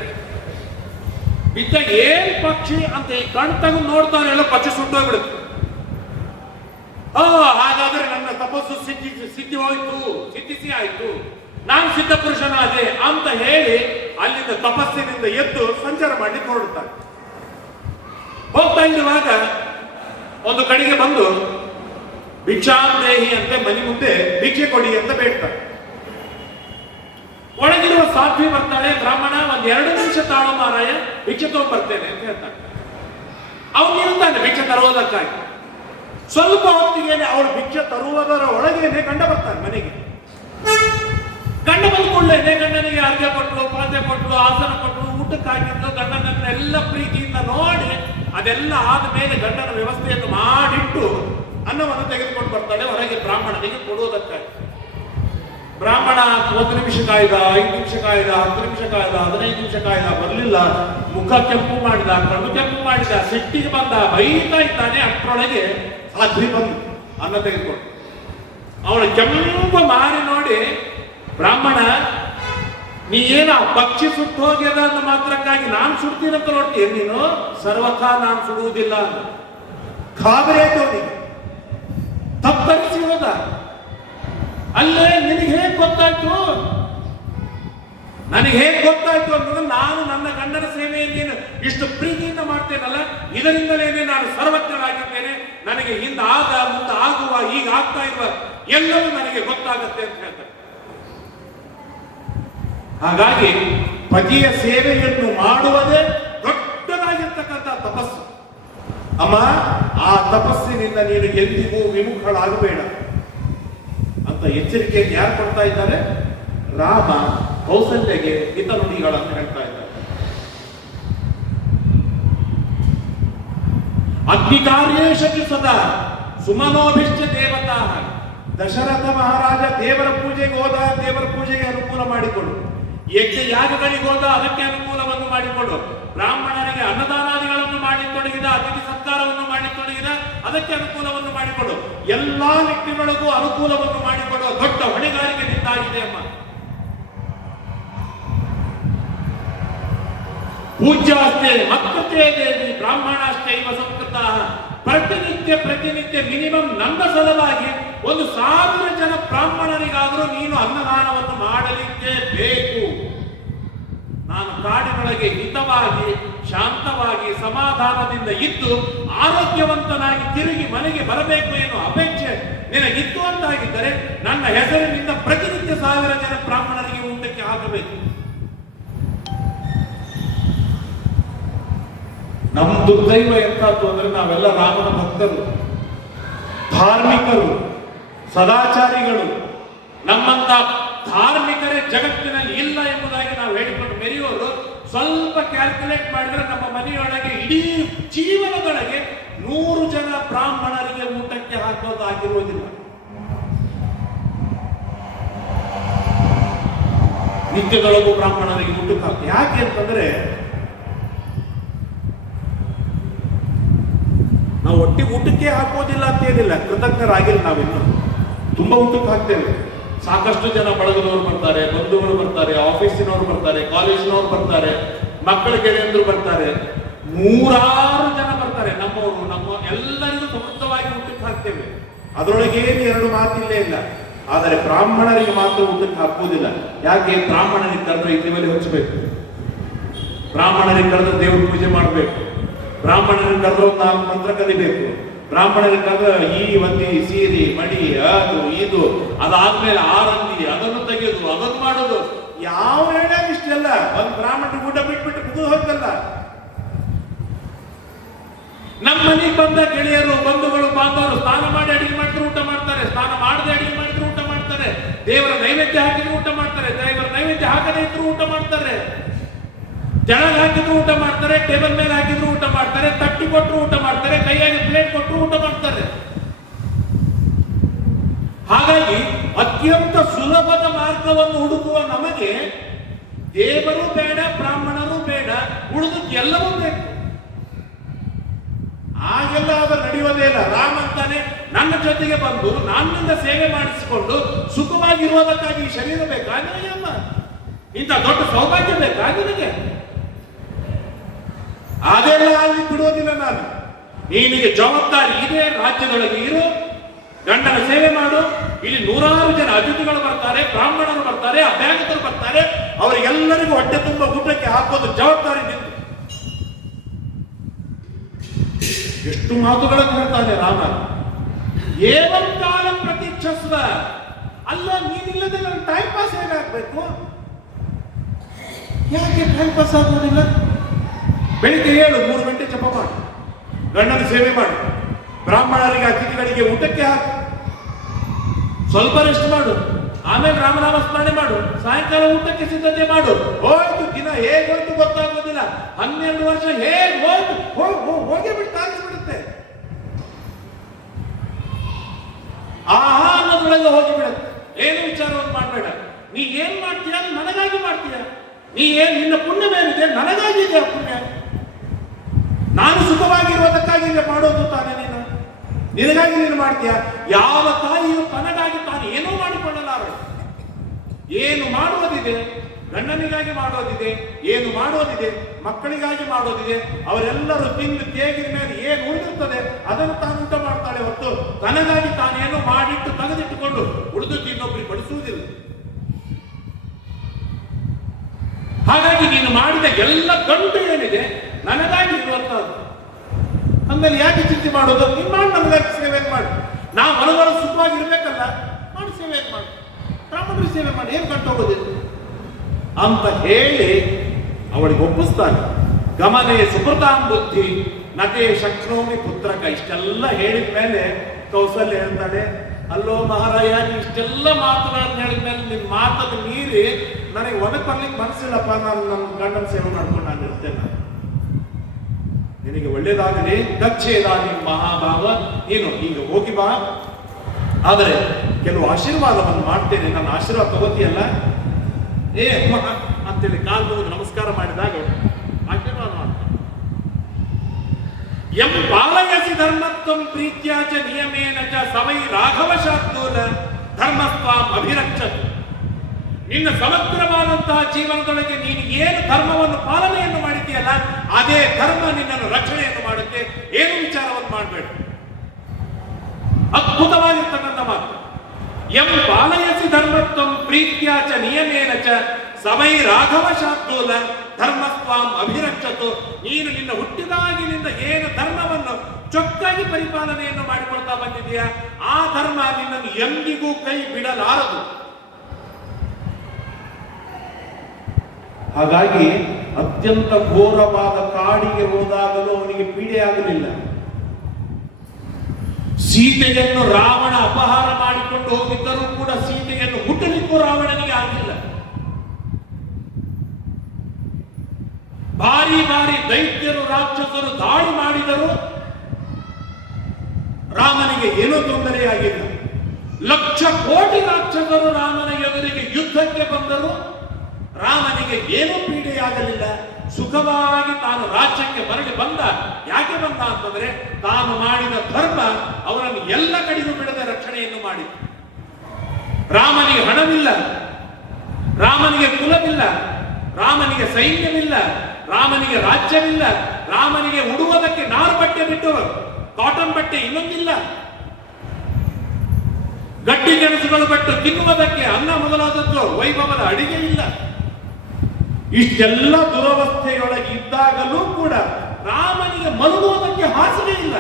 ಬಿದ್ದ ಏನ್ ಪಕ್ಷಿ ಅಂತ ಈ ಕಣ್ ತಗೊಂಡು ನೋಡ್ತಾನೆ, ಎಲ್ಲ ಪಕ್ಷಿ ಸುಟ್ಟೋಗ್ಬಿಡುತ್ತೆ. ಹಾಗಾದ್ರೆ ನನ್ನ ತಪಸ್ಸು ಸಿದ್ಧಿ ಹೋಯ್ತು, ಸಿದ್ಧಿಸಿ ಆಯ್ತು, ನಾನು ಸಿದ್ಧ ಪುರುಷನಾದೆ ಅಂತ ಹೇಳಿ ಅಲ್ಲಿಂದ ತಪಸ್ಸಿನಿಂದ ಎದ್ದು ಸಂಚಾರ ಮಾಡಿ ಹೊರಡುತ್ತಾನೆ. ಹೋಗ್ತಾ ಇರುವಾಗ ಒಂದು ಕಡೆಗೆ ಬಂದು ಭಿಕ್ಷಾಂದೇಹಿ ಅಂತ ಮನೆ ಮುಂದೆ ಭಿಕ್ಷೆ ಕೊಡಿ ಅಂತ ಬೇಡ್ತಾರೆ. ಒಳಗಿರುವ ಸಾಧ್ವಿ ಬರ್ತಾಳೆ, ಬ್ರಾಹ್ಮಣ ಒಂದ್ 2 ನಿಮಿಷ ತಾಳು ಮಾರಾಯ, ಭಿಕ್ಷೆ ತಗೊಂಡ್ಬರ್ತೇನೆ ಅಂತ ಹೇಳ್ತಾನೆ. ಅವನು ಇರ್ತಾನೆ ಭಿಕ್ಷೆ ತರುವುದಕ್ಕಾಗಿ. ಸ್ವಲ್ಪ ಹೊತ್ತಿಗೆ ಅವಳು ಭಿಕ್ಷೆ ತರುವುದರ ಒಳಗೇನೆ ಗಂಡ ಬರ್ತಾನೆ ಮನೆಗೆ. ಗಂಡ ಬಂದ ಕೂಡಲೇ ಗಂಡನಿಗೆ ಅರ್ಘ್ಯ ಕೊಟ್ಟರು, ಪಾದ್ಯ ಕೊಟ್ಟರು, ಆಸನ ಕೊಟ್ಟರು, ಊಟಕ್ಕೆ ಹಾಕಿದ್ರು. ಗಂಡನನ್ನೆಲ್ಲ ಪ್ರೀತಿಯಿಂದ ನೋಡಿ ಅದೆಲ್ಲ ಆದ್ಮೇಲೆ ಗಂಡನ ವ್ಯವಸ್ಥೆಯನ್ನು ಮಾಡಿಟ್ಟು ಅನ್ನವನ್ನು ತೆಗೆದುಕೊಂಡು ಬರ್ತಾಳೆ ಹೊರಗೆ ಬ್ರಾಹ್ಮಣನಿಗೆ ಕೊಡುವುದಕ್ಕಾಗಿ. ಬ್ರಾಹ್ಮಣ 1 ನಿಮಿಷ ಕಾಯ್ದ, 5 ನಿಮಿಷ ಕಾಯ್ದ, 10 ನಿಮಿಷ ಕಾಯ್ದ, 15 ನಿಮಿಷ ಕಾಯ್ದ, ಬರಲಿಲ್ಲ. ಮುಖ ಕೆಂಪು ಮಾಡಿದ, ಕಣ್ಣು ಕೆಂಪು ಮಾಡಿದ, ಸಿಟ್ಟಿಗೆ ಬಂದ, ಬೈತಾ ಇದ್ದಾನೆ. ಅಷ್ಟರೊಳಗೆ ಸಾಧ್ವಿ ಬಂದು ಅನ್ನ ತೆಗೆದುಕೊಂಡು ಅವಳ ಕೆಂಪು ಮಾರಿ ನೋಡಿ, ಬ್ರಾಹ್ಮಣ ನೀ ಏನ ಪಕ್ಷಿ ಸುಟ್ಟು ಹೋಗ್ಯದ ಅಂತ ಮಾತ್ರಕ್ಕಾಗಿ ನಾನು ಸುಡ್ತೀನಂತ ನೋಡ್ತೀಯ, ನೀನು ಸರ್ವಥಾ ನಾನು ಸುಡುವುದಿಲ್ಲ ಅಂತ ಖಾಬರಿ ಆಯ್ತು. ಅವನಿಗೆ ತಪ್ಪರಿಸಿ ಹೋದ. ಅಲ್ಲೇ ನಿನಗೆ ಹೇಗೆ ಗೊತ್ತಾಯ್ತು? ನನಗೆ ಹೇಗೆ ಗೊತ್ತಾಯ್ತು ಅಂತಂದ್ರೆ, ನಾನು ನನ್ನ ಗಂಡನ ಸೇವೆಯನ್ನು ಇಷ್ಟು ಪ್ರೀತಿಯಿಂದ ಮಾಡ್ತೇನಲ್ಲ, ಇದರಿಂದಲೇ ನಾನು ಸರ್ವಜ್ಞನಾಗಿದ್ದೇನೆ. ನನಗೆ ಹಿಂದೆ ಆಗ ಮುಂದೆ ಆಗುವ ಈಗ ಆಗ್ತಾ ಇರುವ ಎಲ್ಲವೂ ನನಗೆ ಗೊತ್ತಾಗತ್ತೆ ಅಂತ ಹೇಳ್ತಾರೆ. ಹಾಗಾಗಿ ಪತಿಯ ಸೇವೆಯನ್ನು ಮಾಡುವುದೇ ದೊಡ್ಡದಾಗಿರ್ತಕ್ಕಂಥ ತಪಸ್ಸು. ಅಮ್ಮ, ಆ ತಪಸ್ಸಿನಿಂದ ನೀನು ಎಂದಿಗೂ ವಿಮುಖಳಾಗಬೇಡ ಅಂತ ಎಚ್ಚರಿಕೆಯನ್ನು ಯಾರು ಕೊಡ್ತಾ ಇದ್ದಾರೆ? ರಾಮ ಕೌಸಲ್ಯಗೆ ಹಿತನುಡಿಗಳನ್ನು ಹೇಳ್ತಾ ಇದ್ದಾರೆ. ಅಗ್ನಿಕಾರ್ಯೇಷು ಸದಾ ಸುಮನೋಭಿಷ್ಟ ದೇವತಾ. ದಶರಥ ಮಹಾರಾಜ ದೇವರ ಪೂಜೆಗೆ ಹೋದ, ದೇವರ ಪೂಜೆಗೆ ಅನುಕೂಲ ಮಾಡಿಕೊಡು. ಯಜ್ಞ ಯಾಗಗಳಿಗೆ ಹೋದ, ಅದಕ್ಕೆ ಅನುಕೂಲವನ್ನು ಮಾಡಿಕೊಡು. ಬ್ರಾಹ್ಮಣರಿಗೆ ಅನ್ನದಾನಾದಿಗಳನ್ನು ಮಾಡಿ ತೊಡಗಿದ, ಅತಿಥಿ ಸತ್ಕಾರವನ್ನು ಮಾಡಿ ತೊಡಗಿದ, ಅದಕ್ಕೆ ಅನುಕೂಲವನ್ನು ಮಾಡಿಕೊಡು. ಎಲ್ಲಾ ವ್ಯಕ್ತಿಗಳಿಗೂ ಅನುಕೂಲವನ್ನು ಮಾಡಿಕೊಡುವ ದೊಡ್ಡ ಹೊಣೆಗಾರಿಕೆ ನಿಂದಾಗಿದೆ ಅಮ್ಮ. ಪೂಜ್ಯಾಸ್ತೆ ಮಕ್ಕತೆ ದೇವಿ ಬ್ರಾಹ್ಮಣಾಷ್ಟೇ ಇವ ಸಂಸ್ಕೃತ. ಪ್ರತಿನಿತ್ಯ ಮಿನಿಮಮ್ ನನ್ನ ಸಲುವಾಗಿ 1000 ಜನ ಬ್ರಾಹ್ಮಣರಿಗಾದರೂ ನೀನು ಅನ್ನದಾನವನ್ನು ಮಾಡಲಿಕ್ಕೆ ಬೇಕು. ನಾನು ಕಾಡಿನೊಳಗೆ ಹಿತವಾಗಿ, ಶಾಂತವಾಗಿ, ಸಮಾಧಾನದಿಂದ ಇದ್ದು ಆರೋಗ್ಯವಂತನಾಗಿ ತಿರುಗಿ ಮನೆಗೆ ಬರಬೇಕು ಎನ್ನುವ ಅಪೇಕ್ಷೆ ನಿನಗಿತ್ತು ಅಂತಾಗಿದ್ದರೆ ನನ್ನ ಹೆಸರಿನಿಂದ ಪ್ರತಿನಿತ್ಯ 1000 ಜನ ಬ್ರಾಹ್ಮಣರಿಗೆ ಊಟಕ್ಕೆ ಹಾಕಬೇಕು. ನಮ್ಮ ದುರ್ದೈವ ಎಂತಾತು ಅಂದ್ರೆ, ನಾವೆಲ್ಲ ರಾಮನ ಭಕ್ತರು, ಧಾರ್ಮಿಕರು, ಸದಾಚಾರಿಗಳು. ನಮ್ಮಂತ ಧಾರ್ಮಿಕರೇ ಜಗತ್ತಿನಲ್ಲಿ ಇಲ್ಲ ಎಂಬುದಾಗಿ ನಾವು ಹೇಳಿಕೊಂಡು ಮೆರೆಯೋರು. ಸ್ವಲ್ಪ ಕ್ಯಾಲ್ಕುಲೇಟ್ ಮಾಡಿದ್ರೆ ನಮ್ಮ ಮನೆಯೊಳಗೆ ಇಡೀ ಜೀವನದೊಳಗೆ 100 ಜನ ಬ್ರಾಹ್ಮಣರಿಗೆ ಊಟಕ್ಕೆ ಹಾಕೋದಾಗಿರುವುದಿಲ್ಲ. ನಿತ್ಯದೊಳಗೂ ಬ್ರಾಹ್ಮಣರಿಗೆ ಊಟಕ್ಕೆ ಹಾಕಿ. ಯಾಕೆ ಅಂತಂದ್ರೆ, ನಾವು ಒಟ್ಟಿಗೆ ಊಟಕ್ಕೆ ಹಾಕೋದಿಲ್ಲ ಅಂತ ಏನಿಲ್ಲ, ಕೃತಜ್ಞರಾಗಿಲ್ಲ. ನಾವಿನ್ನು ತುಂಬಾ ಊಟಕ್ಕೆ ಹಾಕ್ತೇವೆ. ಸಾಕಷ್ಟು ಜನ ಬಳಗದವರು ಬರ್ತಾರೆ, ಬಂಧುಗಳು ಬರ್ತಾರೆ, ಆಫೀಸಿನವರು ಬರ್ತಾರೆ, ಕಾಲೇಜಿನವರು ಬರ್ತಾರೆ, ಮಕ್ಕಳ ಗೆಳೆಯಂದ್ರು ಬರ್ತಾರೆ, 100 ಜನ ಬರ್ತಾರೆ. ನಮ್ಮವರು, ನಮ್ಮ ಎಲ್ಲರಿಗೂ ಸಮೃದ್ಧವಾಗಿ ಊಟಕ್ಕೆ ಹಾಕ್ತೇವೆ. ಅದರೊಳಗೆ ಏನು ಎರಡು ಮಾತಿಲ್ಲೇ ಇಲ್ಲ. ಆದರೆ ಬ್ರಾಹ್ಮಣರಿಗೆ ಮಾತ್ರ ಊಟಕ್ಕೆ ಹಾಕುವುದಿಲ್ಲ. ಯಾಕೆ? ಬ್ರಾಹ್ಮಣರಿಗೆ ಕರೆದ್ರೆ ಇದ್ರ ಮೇಲೆ ಹಚ್ಚಬೇಕು, ಬ್ರಾಹ್ಮಣರಿಗೆ ಕರೆದ್ರೆ ದೇವ್ರ ಪೂಜೆ ಮಾಡಬೇಕು, ಬ್ರಾಹ್ಮಣರಿಗೆ ಕರೆದ್ರೆ ಒಂದು 4 ಮಂತ್ರ ಕಲಿಬೇಕು, ಬ್ರಾಹ್ಮಣರಿಗೆ ಕರೆದ್ರೆ ಈ ಒಂದಿ ಸೀರೆ ಮಡಿ ಅದು ಇದು, ಅದಾದ್ಮೇಲೆ ಆರಂದಿ ಅದನ್ನು ತೆಗೆಯೋದು ಅದನ್ನು ಮಾಡೋದು. ಯಾವ ಹೇಳ ಇಷ್ಟೆಲ್ಲ ಒಂದು ಬ್ರಾಹ್ಮಣರಿಗೆ ಊಟ ಬಿಟ್ಬಿಟ್ಟು ಮುಗಿದು ಹೋಗ್ತಲ್ಲ. ನಮ್ಮ ಮನೆಗೆ ಬಂದ ಗೆಳೆಯರು ಬಂಧುಗಳು ಬಾಂಧವರು ಸ್ನಾನ ಮಾಡಿ ಅಡಿಗೆ ಮಾಡಿದ್ರು ಊಟ ಮಾಡ್ತಾರೆ, ಸ್ನಾನ ಮಾಡದೆ ಅಡಿಗೆ ಮಾಡಿದ್ರು ಊಟ ಮಾಡ್ತಾರೆ, ದೇವರ ನೈವೇದ್ಯ ಹಾಕಿದ್ರು ಊಟ ಮಾಡ್ತಾರೆ, ದೇವರ ನೈವೇದ್ಯ ಹಾಕದೇ ಇದ್ರು ಊಟ ಮಾಡ್ತಾರೆ, ಜಳಗೆ ಹಾಕಿದ್ರು ಊಟ ಮಾಡ್ತಾರೆ, ಟೇಬಲ್ ಮೇಲೆ ಹಾಕಿದ್ರು ಊಟ ಮಾಡ್ತಾರೆ, ತಟ್ಟಿ ಕೊಟ್ಟರು ಊಟ ಮಾಡ್ತಾರೆ, ಕೈಯಾಗಿ ಪ್ಲೇಟ್ ಕೊಟ್ಟರು ಊಟ ಮಾಡ್ತಾರೆ. ಹಾಗಾಗಿ ಅತ್ಯಂತ ಸುಲಭದ ಮಾರ್ಗವನ್ನು ಹುಡುಕುವ ನಮಗೆ ದೇವರು ಬೇಡ, ಬ್ರಾಹ್ಮಣರು ಬೇಡ, ಉಳಿದಕ್ಕೆ ಎಲ್ಲವೂ ಬೇಕು. ಆಗೆಲ್ಲ ಅದು ನಡೆಯೋದೇ ಇಲ್ಲ. ರಾಮ ಅಂತಾನೆ ನನ್ನ ಜೊತೆಗೆ ಬಂದು ನನ್ನಿಂದ ಸೇವೆ ಮಾಡಿಸಿಕೊಂಡು ಸುಖವಾಗಿರುವುದಕ್ಕಾಗಿ ಈ ಶರೀರ ಬೇಕಾ ನಿನಗೆ? ಅಮ್ಮ, ಇಂಥ ದೊಡ್ಡ ಸೌಭಾಗ್ಯ ಬೇಕಾ ನಿನಗೆ? ಅದೆಲ್ಲ ಅಲ್ಲಿ ಬಿಡುವುದಿಲ್ಲ ನಾನು. ನಿನಗೆ ಜವಾಬ್ದಾರಿ ಇದೆ, ರಾಜ್ಯದೊಳಗೆ ಇರು, ಗಂಡನ ಸೇವೆ ಮಾಡು. ಇಲ್ಲಿ 100 ಜನ ಅತಿಥಿಗಳು ಬರ್ತಾರೆ, ಬ್ರಾಹ್ಮಣರು ಬರ್ತಾರೆ, ಅಭ್ಯಾಗತರು ಬರ್ತಾರೆ, ಅವರಿಗೆಲ್ಲರಿಗೂ ಹೊಟ್ಟೆ ತುಂಬ ಊಟಕ್ಕೆ ಹಾಕೋದು ಜವಾಬ್ದಾರಿ ನಿಂತು. ಎಷ್ಟು ಮಾತುಗಳನ್ನು ಹೇಳ್ತಾನೆ ರಾಮ. ಏವಂ ಕಾಲ ಪ್ರತೀಕ್ಷಸ್ವ. ಅಲ್ಲ, ನೀನಿಲ್ಲದೆ ನನ್ನ ಟೈಮ್ ಪಾಸ್ ಹೇಗಾಗಬೇಕು? ಯಾಕೆ ಟೈಮ್ ಪಾಸ್ ಆಗೋದಿಲ್ಲ? ಬೆಳಿಗ್ಗೆ 3 ಗಂಟೆ ಜಪ ಮಾಡು, ಗಂಡನ ಸೇವೆ ಮಾಡು, ಬ್ರಾಹ್ಮಣರಿಗೆ ಅತಿಥಿಗಳಿಗೆ ಊಟಕ್ಕೆ ಹಾಕು, ಸ್ವಲ್ಪ ರೆಸ್ಟ್ ಮಾಡು, ಆಮೇಲೆ ರಾಮನಾಮ ಸ್ಮರಣೆ ಮಾಡು, ಸಾಯಂಕಾಲ ಊಟಕ್ಕೆ ಸಿದ್ಧತೆ ಮಾಡು. ಹೋಯ್ತು ದಿನ ಹೇಗೋಯ್ತು ಗೊತ್ತಾಗೋದಿಲ್ಲ. 12 ವರ್ಷ ಹೇಗೆ ಹೋಯ್ತು ಹೋಗಿ ಬಿಟ್ಟು ಕಾಣಿಸ್ಬಿಡುತ್ತೆ. ಆಹಾ ಅನ್ನೋದ್ರೊಳಗೆ ಹೋಗಿಬಿಡುತ್ತೆ. ಏನು ವಿಚಾರವನ್ನು ಮಾಡಬೇಡ. ನೀ ಏನ್ ಮಾಡ್ತೀಯ ನನಗಾಗಿ ಮಾಡ್ತೀಯ. ನೀ ಏನ್ ನಿನ್ನ ಪುಣ್ಯ ಮೇಲಿದೆ, ನನಗಾಗಿ ಇದೆ ಆ ಪುಣ್ಯ. ನಾನು ಸುಖವಾಗಿರುವುದಕ್ಕಾಗಿ ಮಾಡೋದು ತಾನೇ ನೀನು. ನಿನಗಾಗಿ ನೀನು ಮಾಡ್ತೀಯ. ಯಾವ ತಾಯಿಯು ತನಗಾಗಿ ತಾನು ಏನೂ ಮಾಡಿಕೊಳ್ಳಲಾರಳು. ಏನು ಮಾಡುವುದಿದೆ ಗಂಡನಿಗಾಗಿ ಮಾಡೋದಿದೆ, ಏನು ಮಾಡೋದಿದೆ ಮಕ್ಕಳಿಗಾಗಿ ಮಾಡೋದಿದೆ. ಅವರೆಲ್ಲರೂ ತಿಂದು ತೇಗಿನ ಮೇಲೆ ಏನು ಉಳಿದಿರ್ತದೆ ಅದನ್ನು ತಾನು ಊಟ ಮಾಡ್ತಾಳೆ ಹೊತ್ತು ತನಗಾಗಿ ತಾನೇನು ಮಾಡಿಟ್ಟು ತೆಗೆದಿಟ್ಟುಕೊಂಡು ಉಳಿದು ಇನ್ನೊಬ್ಬರಿಗೆ ಬಡಿಸುವುದಿಲ್ಲ. ಹಾಗಾಗಿ ನೀನು ಮಾಡಿದ ಎಲ್ಲ ಗಂಟು ಏನಿದೆ ನನಗಾಗಿ ಇರುವಂತಹದ್ದು. ಅಂದಲ್ಲಿ ಯಾಕೆ ಚಿಂತೆ ಮಾಡೋದು? ನೀನು ಮಾಡಿ ನನಗಾಗಿ ಸೇವೆ ಮಾಡಿ. ನಾವು ಮನಗಳ ಸುಖವಾಗಿರ್ಬೇಕಲ್ಲ, ಮಾಡಿ ಸೇವೆ ಮಾಡಿ, ಬ್ರಾಹ್ಮಣರು ಸೇವೆ ಮಾಡಿ, ಏನು ಗಂಟು ಹೋಗೋದಿಲ್ಲ ಅಂತ ಹೇಳಿ ಅವಳಿಗೆ ಒಪ್ಪಿಸ್ತಾನೆ. ಗಮನೆ ಸುಕೃತಾಂ ಬುದ್ಧಿ ನಟೇ ಶಕ್ನೋಮಿ ಪುತ್ರಕ. ಇಷ್ಟೆಲ್ಲ ಹೇಳಿದ ಮೇಲೆ ಕೌಸಲ್ಯ ಹೇಳ್ತಾಳೆ, ಅಲ್ಲೋ ಮಹಾರಾಯ, ಇಷ್ಟೆಲ್ಲ ಮಾತುಗಳನ್ನು ಹೇಳಿದ ಮೇಲೆ ನಿನ್ನ ಮಾತನ್ನು ಮೀರಿ ನನಗೆ ಒದಕ್ ಬರ್ಲಿಕ್ಕೆ ಮನಸ್ಸಿಲ್ಲಪ್ಪ, ನಾನು ನನ್ನ ಗಂಡನ ಸೇವೆ ಮಾಡ್ಕೊಂಡು ನಾನು ಇರ್ತೇನೆ. ನಿನಗೆ ಒಳ್ಳೇದಾಗಲಿ, ದಕ್ಷೇದ ನಿನ್ ಮಹಾಭಾವ, ನೀನು ಈಗ ಹೋಗಿ ಬಾ, ಆದರೆ ಕೆಲವು ಆಶೀರ್ವಾದವನ್ನು ಮಾಡ್ತೇನೆ, ನನ್ನ ಆಶೀರ್ವಾದ ತಗೋತಿಯಲ್ಲ ಅಂತೇಳಿ ಕಾಲು ಮುಗಿದು ನಮಸ್ಕಾರ ಮಾಡಿದಾಗ ಆಶೀರ್ವಾದ ಮಾಡ್ತಾನೆ. ಎಂ ಪಾಲಯಸಿ ಧರ್ಮತ್ವಂ ಪ್ರೀತ್ಯಾಚ ನಿಯಮೇನ ಚ ಸವೈ ರಾಘವ ಶಾರ್ದೂಲ ಧರ್ಮಸ್ವಾಂ ಅಭಿರಕ್ಷತು. ನಿನ್ನ ಸಮಗ್ರವಾದಂತಹ ಜೀವನದೊಳಗೆ ನೀನು ಏನು ಧರ್ಮವನ್ನು ಪಾಲನೆಯನ್ನು ಮಾಡಿದ್ದೀಯಲ್ಲ, ಅದೇ ಧರ್ಮ ನಿನ್ನನ್ನು ರಕ್ಷಣೆಯನ್ನು ಮಾಡುತ್ತೆ. ಏನು ವಿಚಾರವನ್ನು ಮಾಡಬೇಡ. ಅದ್ಭುತವಾಗಿರ್ತಕ್ಕಂಥ ಮಾತು. ಎಂ ಪಾಲಯಸಿ ಧರ್ಮತ್ವಂ ಪ್ರೀತ್ಯಾಚ ನಿಯಮೇನ ಚ ಸವೈ ರಾಘವ ಶಾರ್ದೂಲ ಧರ್ಮಸ್ವಾಂ ಅಭಿರಕ್ಷತು. ನೀನು ನಿನ್ನ ಹುಟ್ಟಿದಾಗಿನಿಂದ ಏನು ಧರ್ಮವನ್ನು ಚೊಕ್ಕಾಗಿ ಪರಿಪಾಲನೆಯನ್ನು ಮಾಡಿಕೊಳ್ತಾ ಬಂದಿದೆಯಾ, ಆ ಧರ್ಮ ನಿನ್ನನ್ನು ಎಂದಿಗೂ ಕೈ ಬಿಡಲಾರದು. ಹಾಗಾಗಿ ಅತ್ಯಂತ ಘೋರವಾದ ಕಾಡಿಗೆ ಹೋದಾಗಲೂ ಅವನಿಗೆ ಪೀಡೆ ಆಗಲಿಲ್ಲ. ಸೀತೆಯನ್ನು ರಾವಣ ಅಪಹಾರ ಮಾಡಿಕೊಂಡು ಹೋಗಿದ್ದರೂ ಕೂಡ ಸೀತೆಯನ್ನು ಮುಟ್ಟಲಿಕ್ಕೂ ರಾವಣನಿಗೆ ಆಗಿಲ್ಲ. ಭಾರಿ ಭಾರಿ ದೈತ್ಯರು ರಾಕ್ಷಸರು ದಾಳಿ ಮಾಡಿದರು, ರಾಮನಿಗೆ ಏನೂ ತೊಂದರೆಯಾಗಿಲ್ಲ. ಲಕ್ಷ ಕೋಟಿ ರಾಕ್ಷಸರು ರಾಮನ ಎದುರಿಗೆ ಯುದ್ಧಕ್ಕೆ ಬಂದರು, ರಾಮನಿಗೆ ಏನೂ ಪೀಡೆಯಾಗಲಿಲ್ಲ. ಸುಖವಾಗಿ ತಾನು ರಾಜ್ಯಕ್ಕೆ ಮರಳಿ ಬಂದ. ಯಾಕೆ ಬಂದ ಅಂತಂದ್ರೆ ತಾನು ಮಾಡಿದ ಧರ್ಮ ಅವರನ್ನು ಎಲ್ಲ ಕಡೆಗೂ ಬಿಡದೆ ರಕ್ಷಣೆಯನ್ನು ಮಾಡಿತು. ರಾಮನಿಗೆ ಹಣವಿಲ್ಲ, ರಾಮನಿಗೆ ಕುಲವಿಲ್ಲ, ರಾಮನಿಗೆ ಸೈನ್ಯವಿಲ್ಲ, ರಾಮನಿಗೆ ರಾಜ್ಯವಿಲ್ಲ, ರಾಮನಿಗೆ ಉಡುವುದಕ್ಕೆ ನಾರು ಬಟ್ಟೆ ಬಿಟ್ಟು ಕಾಟನ್ ಬಟ್ಟೆ ಇನ್ನೊಂದಿಲ್ಲ. ಗಟ್ಟಿ ಗೆಣಸುಗಳು ಬಿಟ್ಟು ತಿನ್ನುವುದಕ್ಕೆ ಅನ್ನ ಮೊದಲಾದದ್ದು ವೈಭವದ ಅಡಿಗೆ ಇಲ್ಲ. ಇಷ್ಟೆಲ್ಲ ದುರವಸ್ಥೆಯೊಳಗೆ ಇದ್ದಾಗಲೂ ಕೂಡ ರಾಮನಿಗೆ ಮಲಗುವುದಕ್ಕೆ ಹಾಸಿಗೆ ಇಲ್ಲ.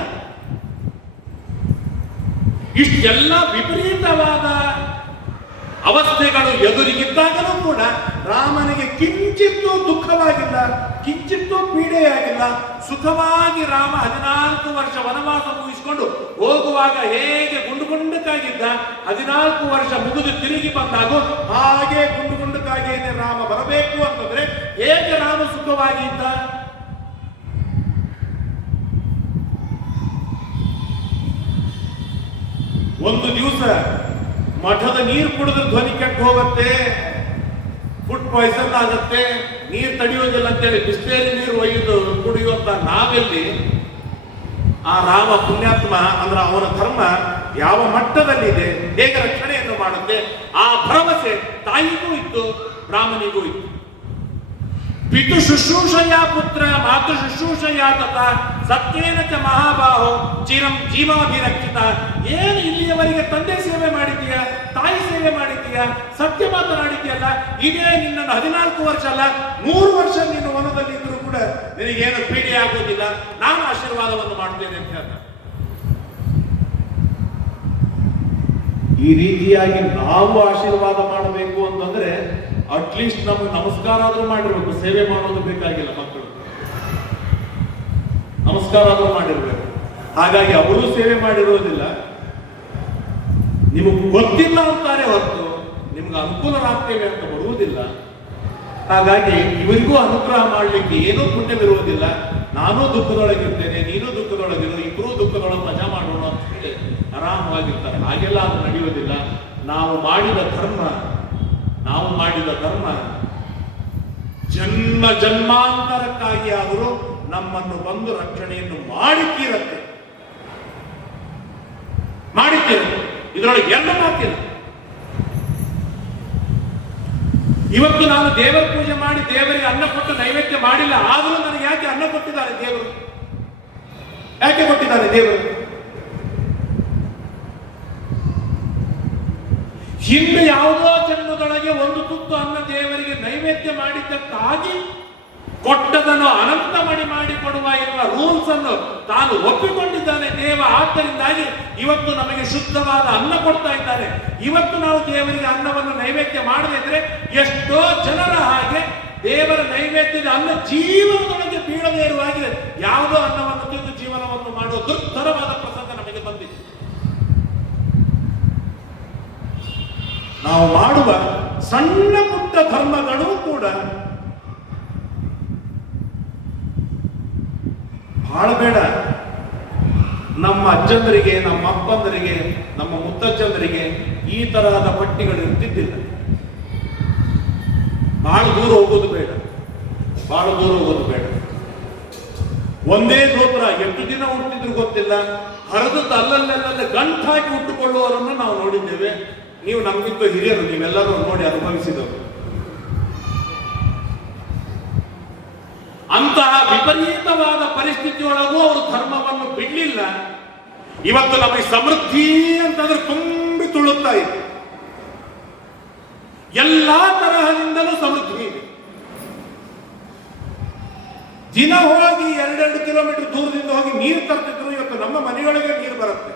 ಇಷ್ಟೆಲ್ಲ ವಿಪರೀತವಾದ ಅವಸ್ಥೆಗಳು ಎದುರಿಗಿದ್ದಾಗಲೂ ಕೂಡ ರಾಮನಿಗೆ ಕಿಂಚಿತ್ತೂ ದುಃಖವಾಗಿಲ್ಲ, ಕಿಂಚಿತ್ತೂ ಪೀಡೆಯಾಗಿಲ್ಲ. ಸುಖವಾಗಿ ರಾಮ 14 ವರ್ಷ ವನವಾಸ ಮುಗಿಸಿಕೊಂಡು ಹೋಗುವಾಗ ಹೇಗೆ ಗುಂಡುಗುಂಡಕ್ಕಾಗಿದ್ದ, 14 ವರ್ಷ ಮುಗಿದು ತಿರುಗಿ ಬಂದಾಗ ಹಾಗೆ ಗುಂಡುಗುಂಡಕ್ಕಾಗಿಯೇ ರಾಮ ಬರಬೇಕು ಅಂತಂದ್ರೆ ಹೇಗೆ ರಾಮ ಸುಖವಾಗಿ ಇದ್ದ? ಒಂದು ದಿವಸ ಮಠದ ನೀರು ಕುಡಿದ್ರೆ ಧ್ವನಿ ಕೆಟ್ಟು ಹೋಗುತ್ತೆ, ಫುಡ್ ಪಾಯ್ಸನ್ ಆಗುತ್ತೆ, ನೀರು ತಡೆಯೋದಿಲ್ಲ ಅಂತೇಳಿ ಬಿಸ್ಲೇರಿ ನೀರು ಒಯ್ದು ಕುಡಿಯುವಂತ ನಾವೆಲ್ಲಿ ಆ ರಾಮ ಪುಣ್ಯಾತ್ಮ ಅಂದ್ರೆ ಅವನ ಧರ್ಮ ಯಾವ ಮಟ್ಟದಲ್ಲಿದೆ, ಹೇಗೆ ರಕ್ಷಣೆಯನ್ನು ಮಾಡುತ್ತೆ, ಆ ಭರವಸೆ ತಾಯಿಗೂ ಇತ್ತು, ರಾಮನಿಗೂ ಇತ್ತು. ಪಿತು ಶುಶ್ರೂಷಯ ಪುತ್ರ ಮಾತೃ ಶುಶ್ರೂಷಯ ತಥಾ ಸತ್ಯೇನ ಚ ಮಹಾಬಾಹೋ ಚಿರಂ ಜೀವಾಭಿರಕ್ಷಿತ. ಏನು ಇಲ್ಲಿಯವರೆಗೆ ತಂದೆ ಸೇವೆ ಮಾಡಿದ್ದೀಯ, ತಾಯಿ ಸೇವೆ ಮಾಡಿದ್ದೀಯ, ಸತ್ಯ ಮಾತನಾಡಿದ್ದೀಯಲ್ಲ, ಇದೇ ನಿನ್ನನ್ನು 14 ವರ್ಷ ಅಲ್ಲ 100 ವರ್ಷ ನೀನು ವನದಲ್ಲಿ ಇದ್ರೂ ಕೂಡ ನಿನಗೇನು ಪೀಡೆ ಆಗೋದಿಲ್ಲ, ನಾನು ಆಶೀರ್ವಾದವನ್ನು ಮಾಡ್ತೇನೆ ಅಂತ ಹೇಳ್ದ. ಈ ರೀತಿಯಾಗಿ ನಾವು ಆಶೀರ್ವಾದ ಮಾಡಬೇಕು ಅಂತಂದ್ರೆ ಅಟ್ಲೀಸ್ಟ್ ನಮಗೆ ನಮಸ್ಕಾರ ಆದ್ರೂ ಮಾಡಿರ್ಬೇಕು. ಸೇವೆ ಮಾಡೋದು ಬೇಕಾಗಿಲ್ಲ, ಮಕ್ಕಳು ನಮಸ್ಕಾರ ಆದ್ರೂ ಮಾಡಿರ್ಬೇಕು. ಹಾಗಾಗಿ ಅವರು ಸೇವೆ ಮಾಡಿರೋದಿಲ್ಲ, ನಿಮಗೆ ಗೊತ್ತಿಲ್ಲ ಅಂತಾರೆ ಹೊರತು ನಿಮ್ಗೆ ಅನುಕೂಲರಾಗ್ತೇವೆ ಅಂತ ಬರುವುದಿಲ್ಲ. ಹಾಗಾಗಿ ಇವರಿಗೂ ಅನುಗ್ರಹ ಮಾಡಲಿಕ್ಕೆ ಏನೂ ಪುಣ್ಯವಿರುವುದಿಲ್ಲ. ನಾನೂ ದುಃಖದೊಳಗಿರ್ತೇನೆ, ನೀನು ದುಃಖದೊಳಗಿರು, ಇಬ್ಬರೂ ದುಃಖದೊಳಗೆ ಮಜಾ ಮಾಡೋಣ ಅಂತ ಹೇಳಿ ಆರಾಮವಾಗಿರ್ತಾರೆ. ಹಾಗೆಲ್ಲ ಅದು ನಡೆಯುವುದಿಲ್ಲ. ನಾವು ಮಾಡಿದ ಧರ್ಮ ಜನ್ಮ ಜನ್ಮಾಂತರಕ್ಕಾಗಿ ಆದರೂ ನಮ್ಮನ್ನು ಬಂದು ರಕ್ಷಣೆಯನ್ನು ಮಾಡಿತೀರತ್ತೆ. ಇದರೊಳಗೆ ಎಲ್ಲ ಮಾತಿಲ್ಲ. ಇವತ್ತು ನಾನು ದೇವರ ಪೂಜೆ ಮಾಡಿ ದೇವರಿಗೆ ಅನ್ನ ಕೊಟ್ಟು ನೈವೇದ್ಯ ಮಾಡಿಲ್ಲ, ಆದರೂ ನನಗೆ ಯಾಕೆ ಅನ್ನ ಕೊಟ್ಟಿದ್ದಾರೆ ದೇವರು? ಯಾಕೆ ಕೊಟ್ಟಿದ್ದಾರೆ ದೇವರು? ಹಿಂದೆ ಯಾವುದೋ ಜನ್ಮದೊಳಗೆ ಒಂದು ತುತ್ತು ಅನ್ನ ದೇವರಿಗೆ ನೈವೇದ್ಯ ಮಾಡಿದ್ದಕ್ಕಾಗಿ ಕೊಟ್ಟದನ್ನು ಅನಂತ ಮಣಿ ಮಾಡಿ ಕೊಡುವ ಎನ್ನುವ ರೂಲ್ಸ್ ಅನ್ನು ತಾನು ಒಪ್ಪಿಕೊಂಡಿದ್ದಾನೆ ದೇವ. ಆದ್ದರಿಂದಾಗಿ ಇವತ್ತು ನಮಗೆ ಶುದ್ಧವಾದ ಅನ್ನ ಕೊಡ್ತಾ ಇದ್ದಾನೆ. ಇವತ್ತು ನಾವು ದೇವರಿಗೆ ಅನ್ನವನ್ನು ನೈವೇದ್ಯ ಮಾಡದಿದ್ರೆ ಎಷ್ಟೋ ಜನರ ಹಾಗೆ ದೇವರ ನೈವೇದ್ಯದ ಅನ್ನ ಜೀವನದೊಳಗೆ ಬೀಳದೇ ಇರುವಾಗೆ ಯಾವುದೋ ಅನ್ನವನ್ನು ತಿಂದು ಜೀವನವನ್ನು ಮಾಡುವ ದುರ್ಧರವಾದ ಪ್ರಸಂಗ ನಮಗೆ ಬಂದಿದೆ. ನಾವು ಮಾಡುವ ಸಣ್ಣ ಪುಟ್ಟ ಧರ್ಮಗಳು ಕೂಡ ಬಹಳ ಬೇಡ. ನಮ್ಮ ಅಜ್ಜಂದರಿಗೆ, ನಮ್ಮ ಅಪ್ಪಂದರಿಗೆ, ನಮ್ಮ ಮುತ್ತಜ್ಜಂದರಿಗೆ ಈ ತರಹದ ಪಟ್ಟಿಗಳು ಇರ್ತಿದ್ದಿಲ್ಲ. ಬಹಳ ದೂರ ಹೋಗೋದು ಬೇಡ. ಒಂದೇ ಗೋತ್ರ ಎಷ್ಟು ದಿನ ಹುಟ್ಟಿದ್ರು ಗೊತ್ತಿಲ್ಲ, ಹರಿದದ್ದು ಅಲ್ಲಲ್ಲೆಲ್ಲ ಗಂಟು ಹಾಕಿ ಹುಟ್ಟುಕೊಳ್ಳುವವರನ್ನು ನಾವು ನೋಡಿದ್ದೇವೆ. ನೀವು ನಮಗಿಂತ ಹಿರಿಯರು, ನೀವೆಲ್ಲರೂ ನೋಡಿ ಅನುಭವಿಸಿದವರು. ಅಂತಹ ವಿಪರೀತವಾದ ಪರಿಸ್ಥಿತಿಯೊಳಗೂ ಅವರು ಧರ್ಮವನ್ನು ಬಿಡಲಿಲ್ಲ. ಇವತ್ತು ನಮಗೆ ಸಮೃದ್ಧಿ ಅಂತಂದ್ರೆ ತುಂಬಿ ತುಳುತ್ತಾ ಇದೆ. ಎಲ್ಲಾ ತರಹದಿಂದಲೂ ಸಮೃದ್ಧಿ ಇದೆ. ದಿನ ಹೋಗಿ 2-2 ಕಿಲೋಮೀಟರ್ ದೂರದಿಂದ ಹೋಗಿ ನೀರು ತರ್ತಿದ್ರು. ಇವತ್ತು ನಮ್ಮ ಮನೆಯೊಳಗೆ ನೀರು ಬರುತ್ತೆ.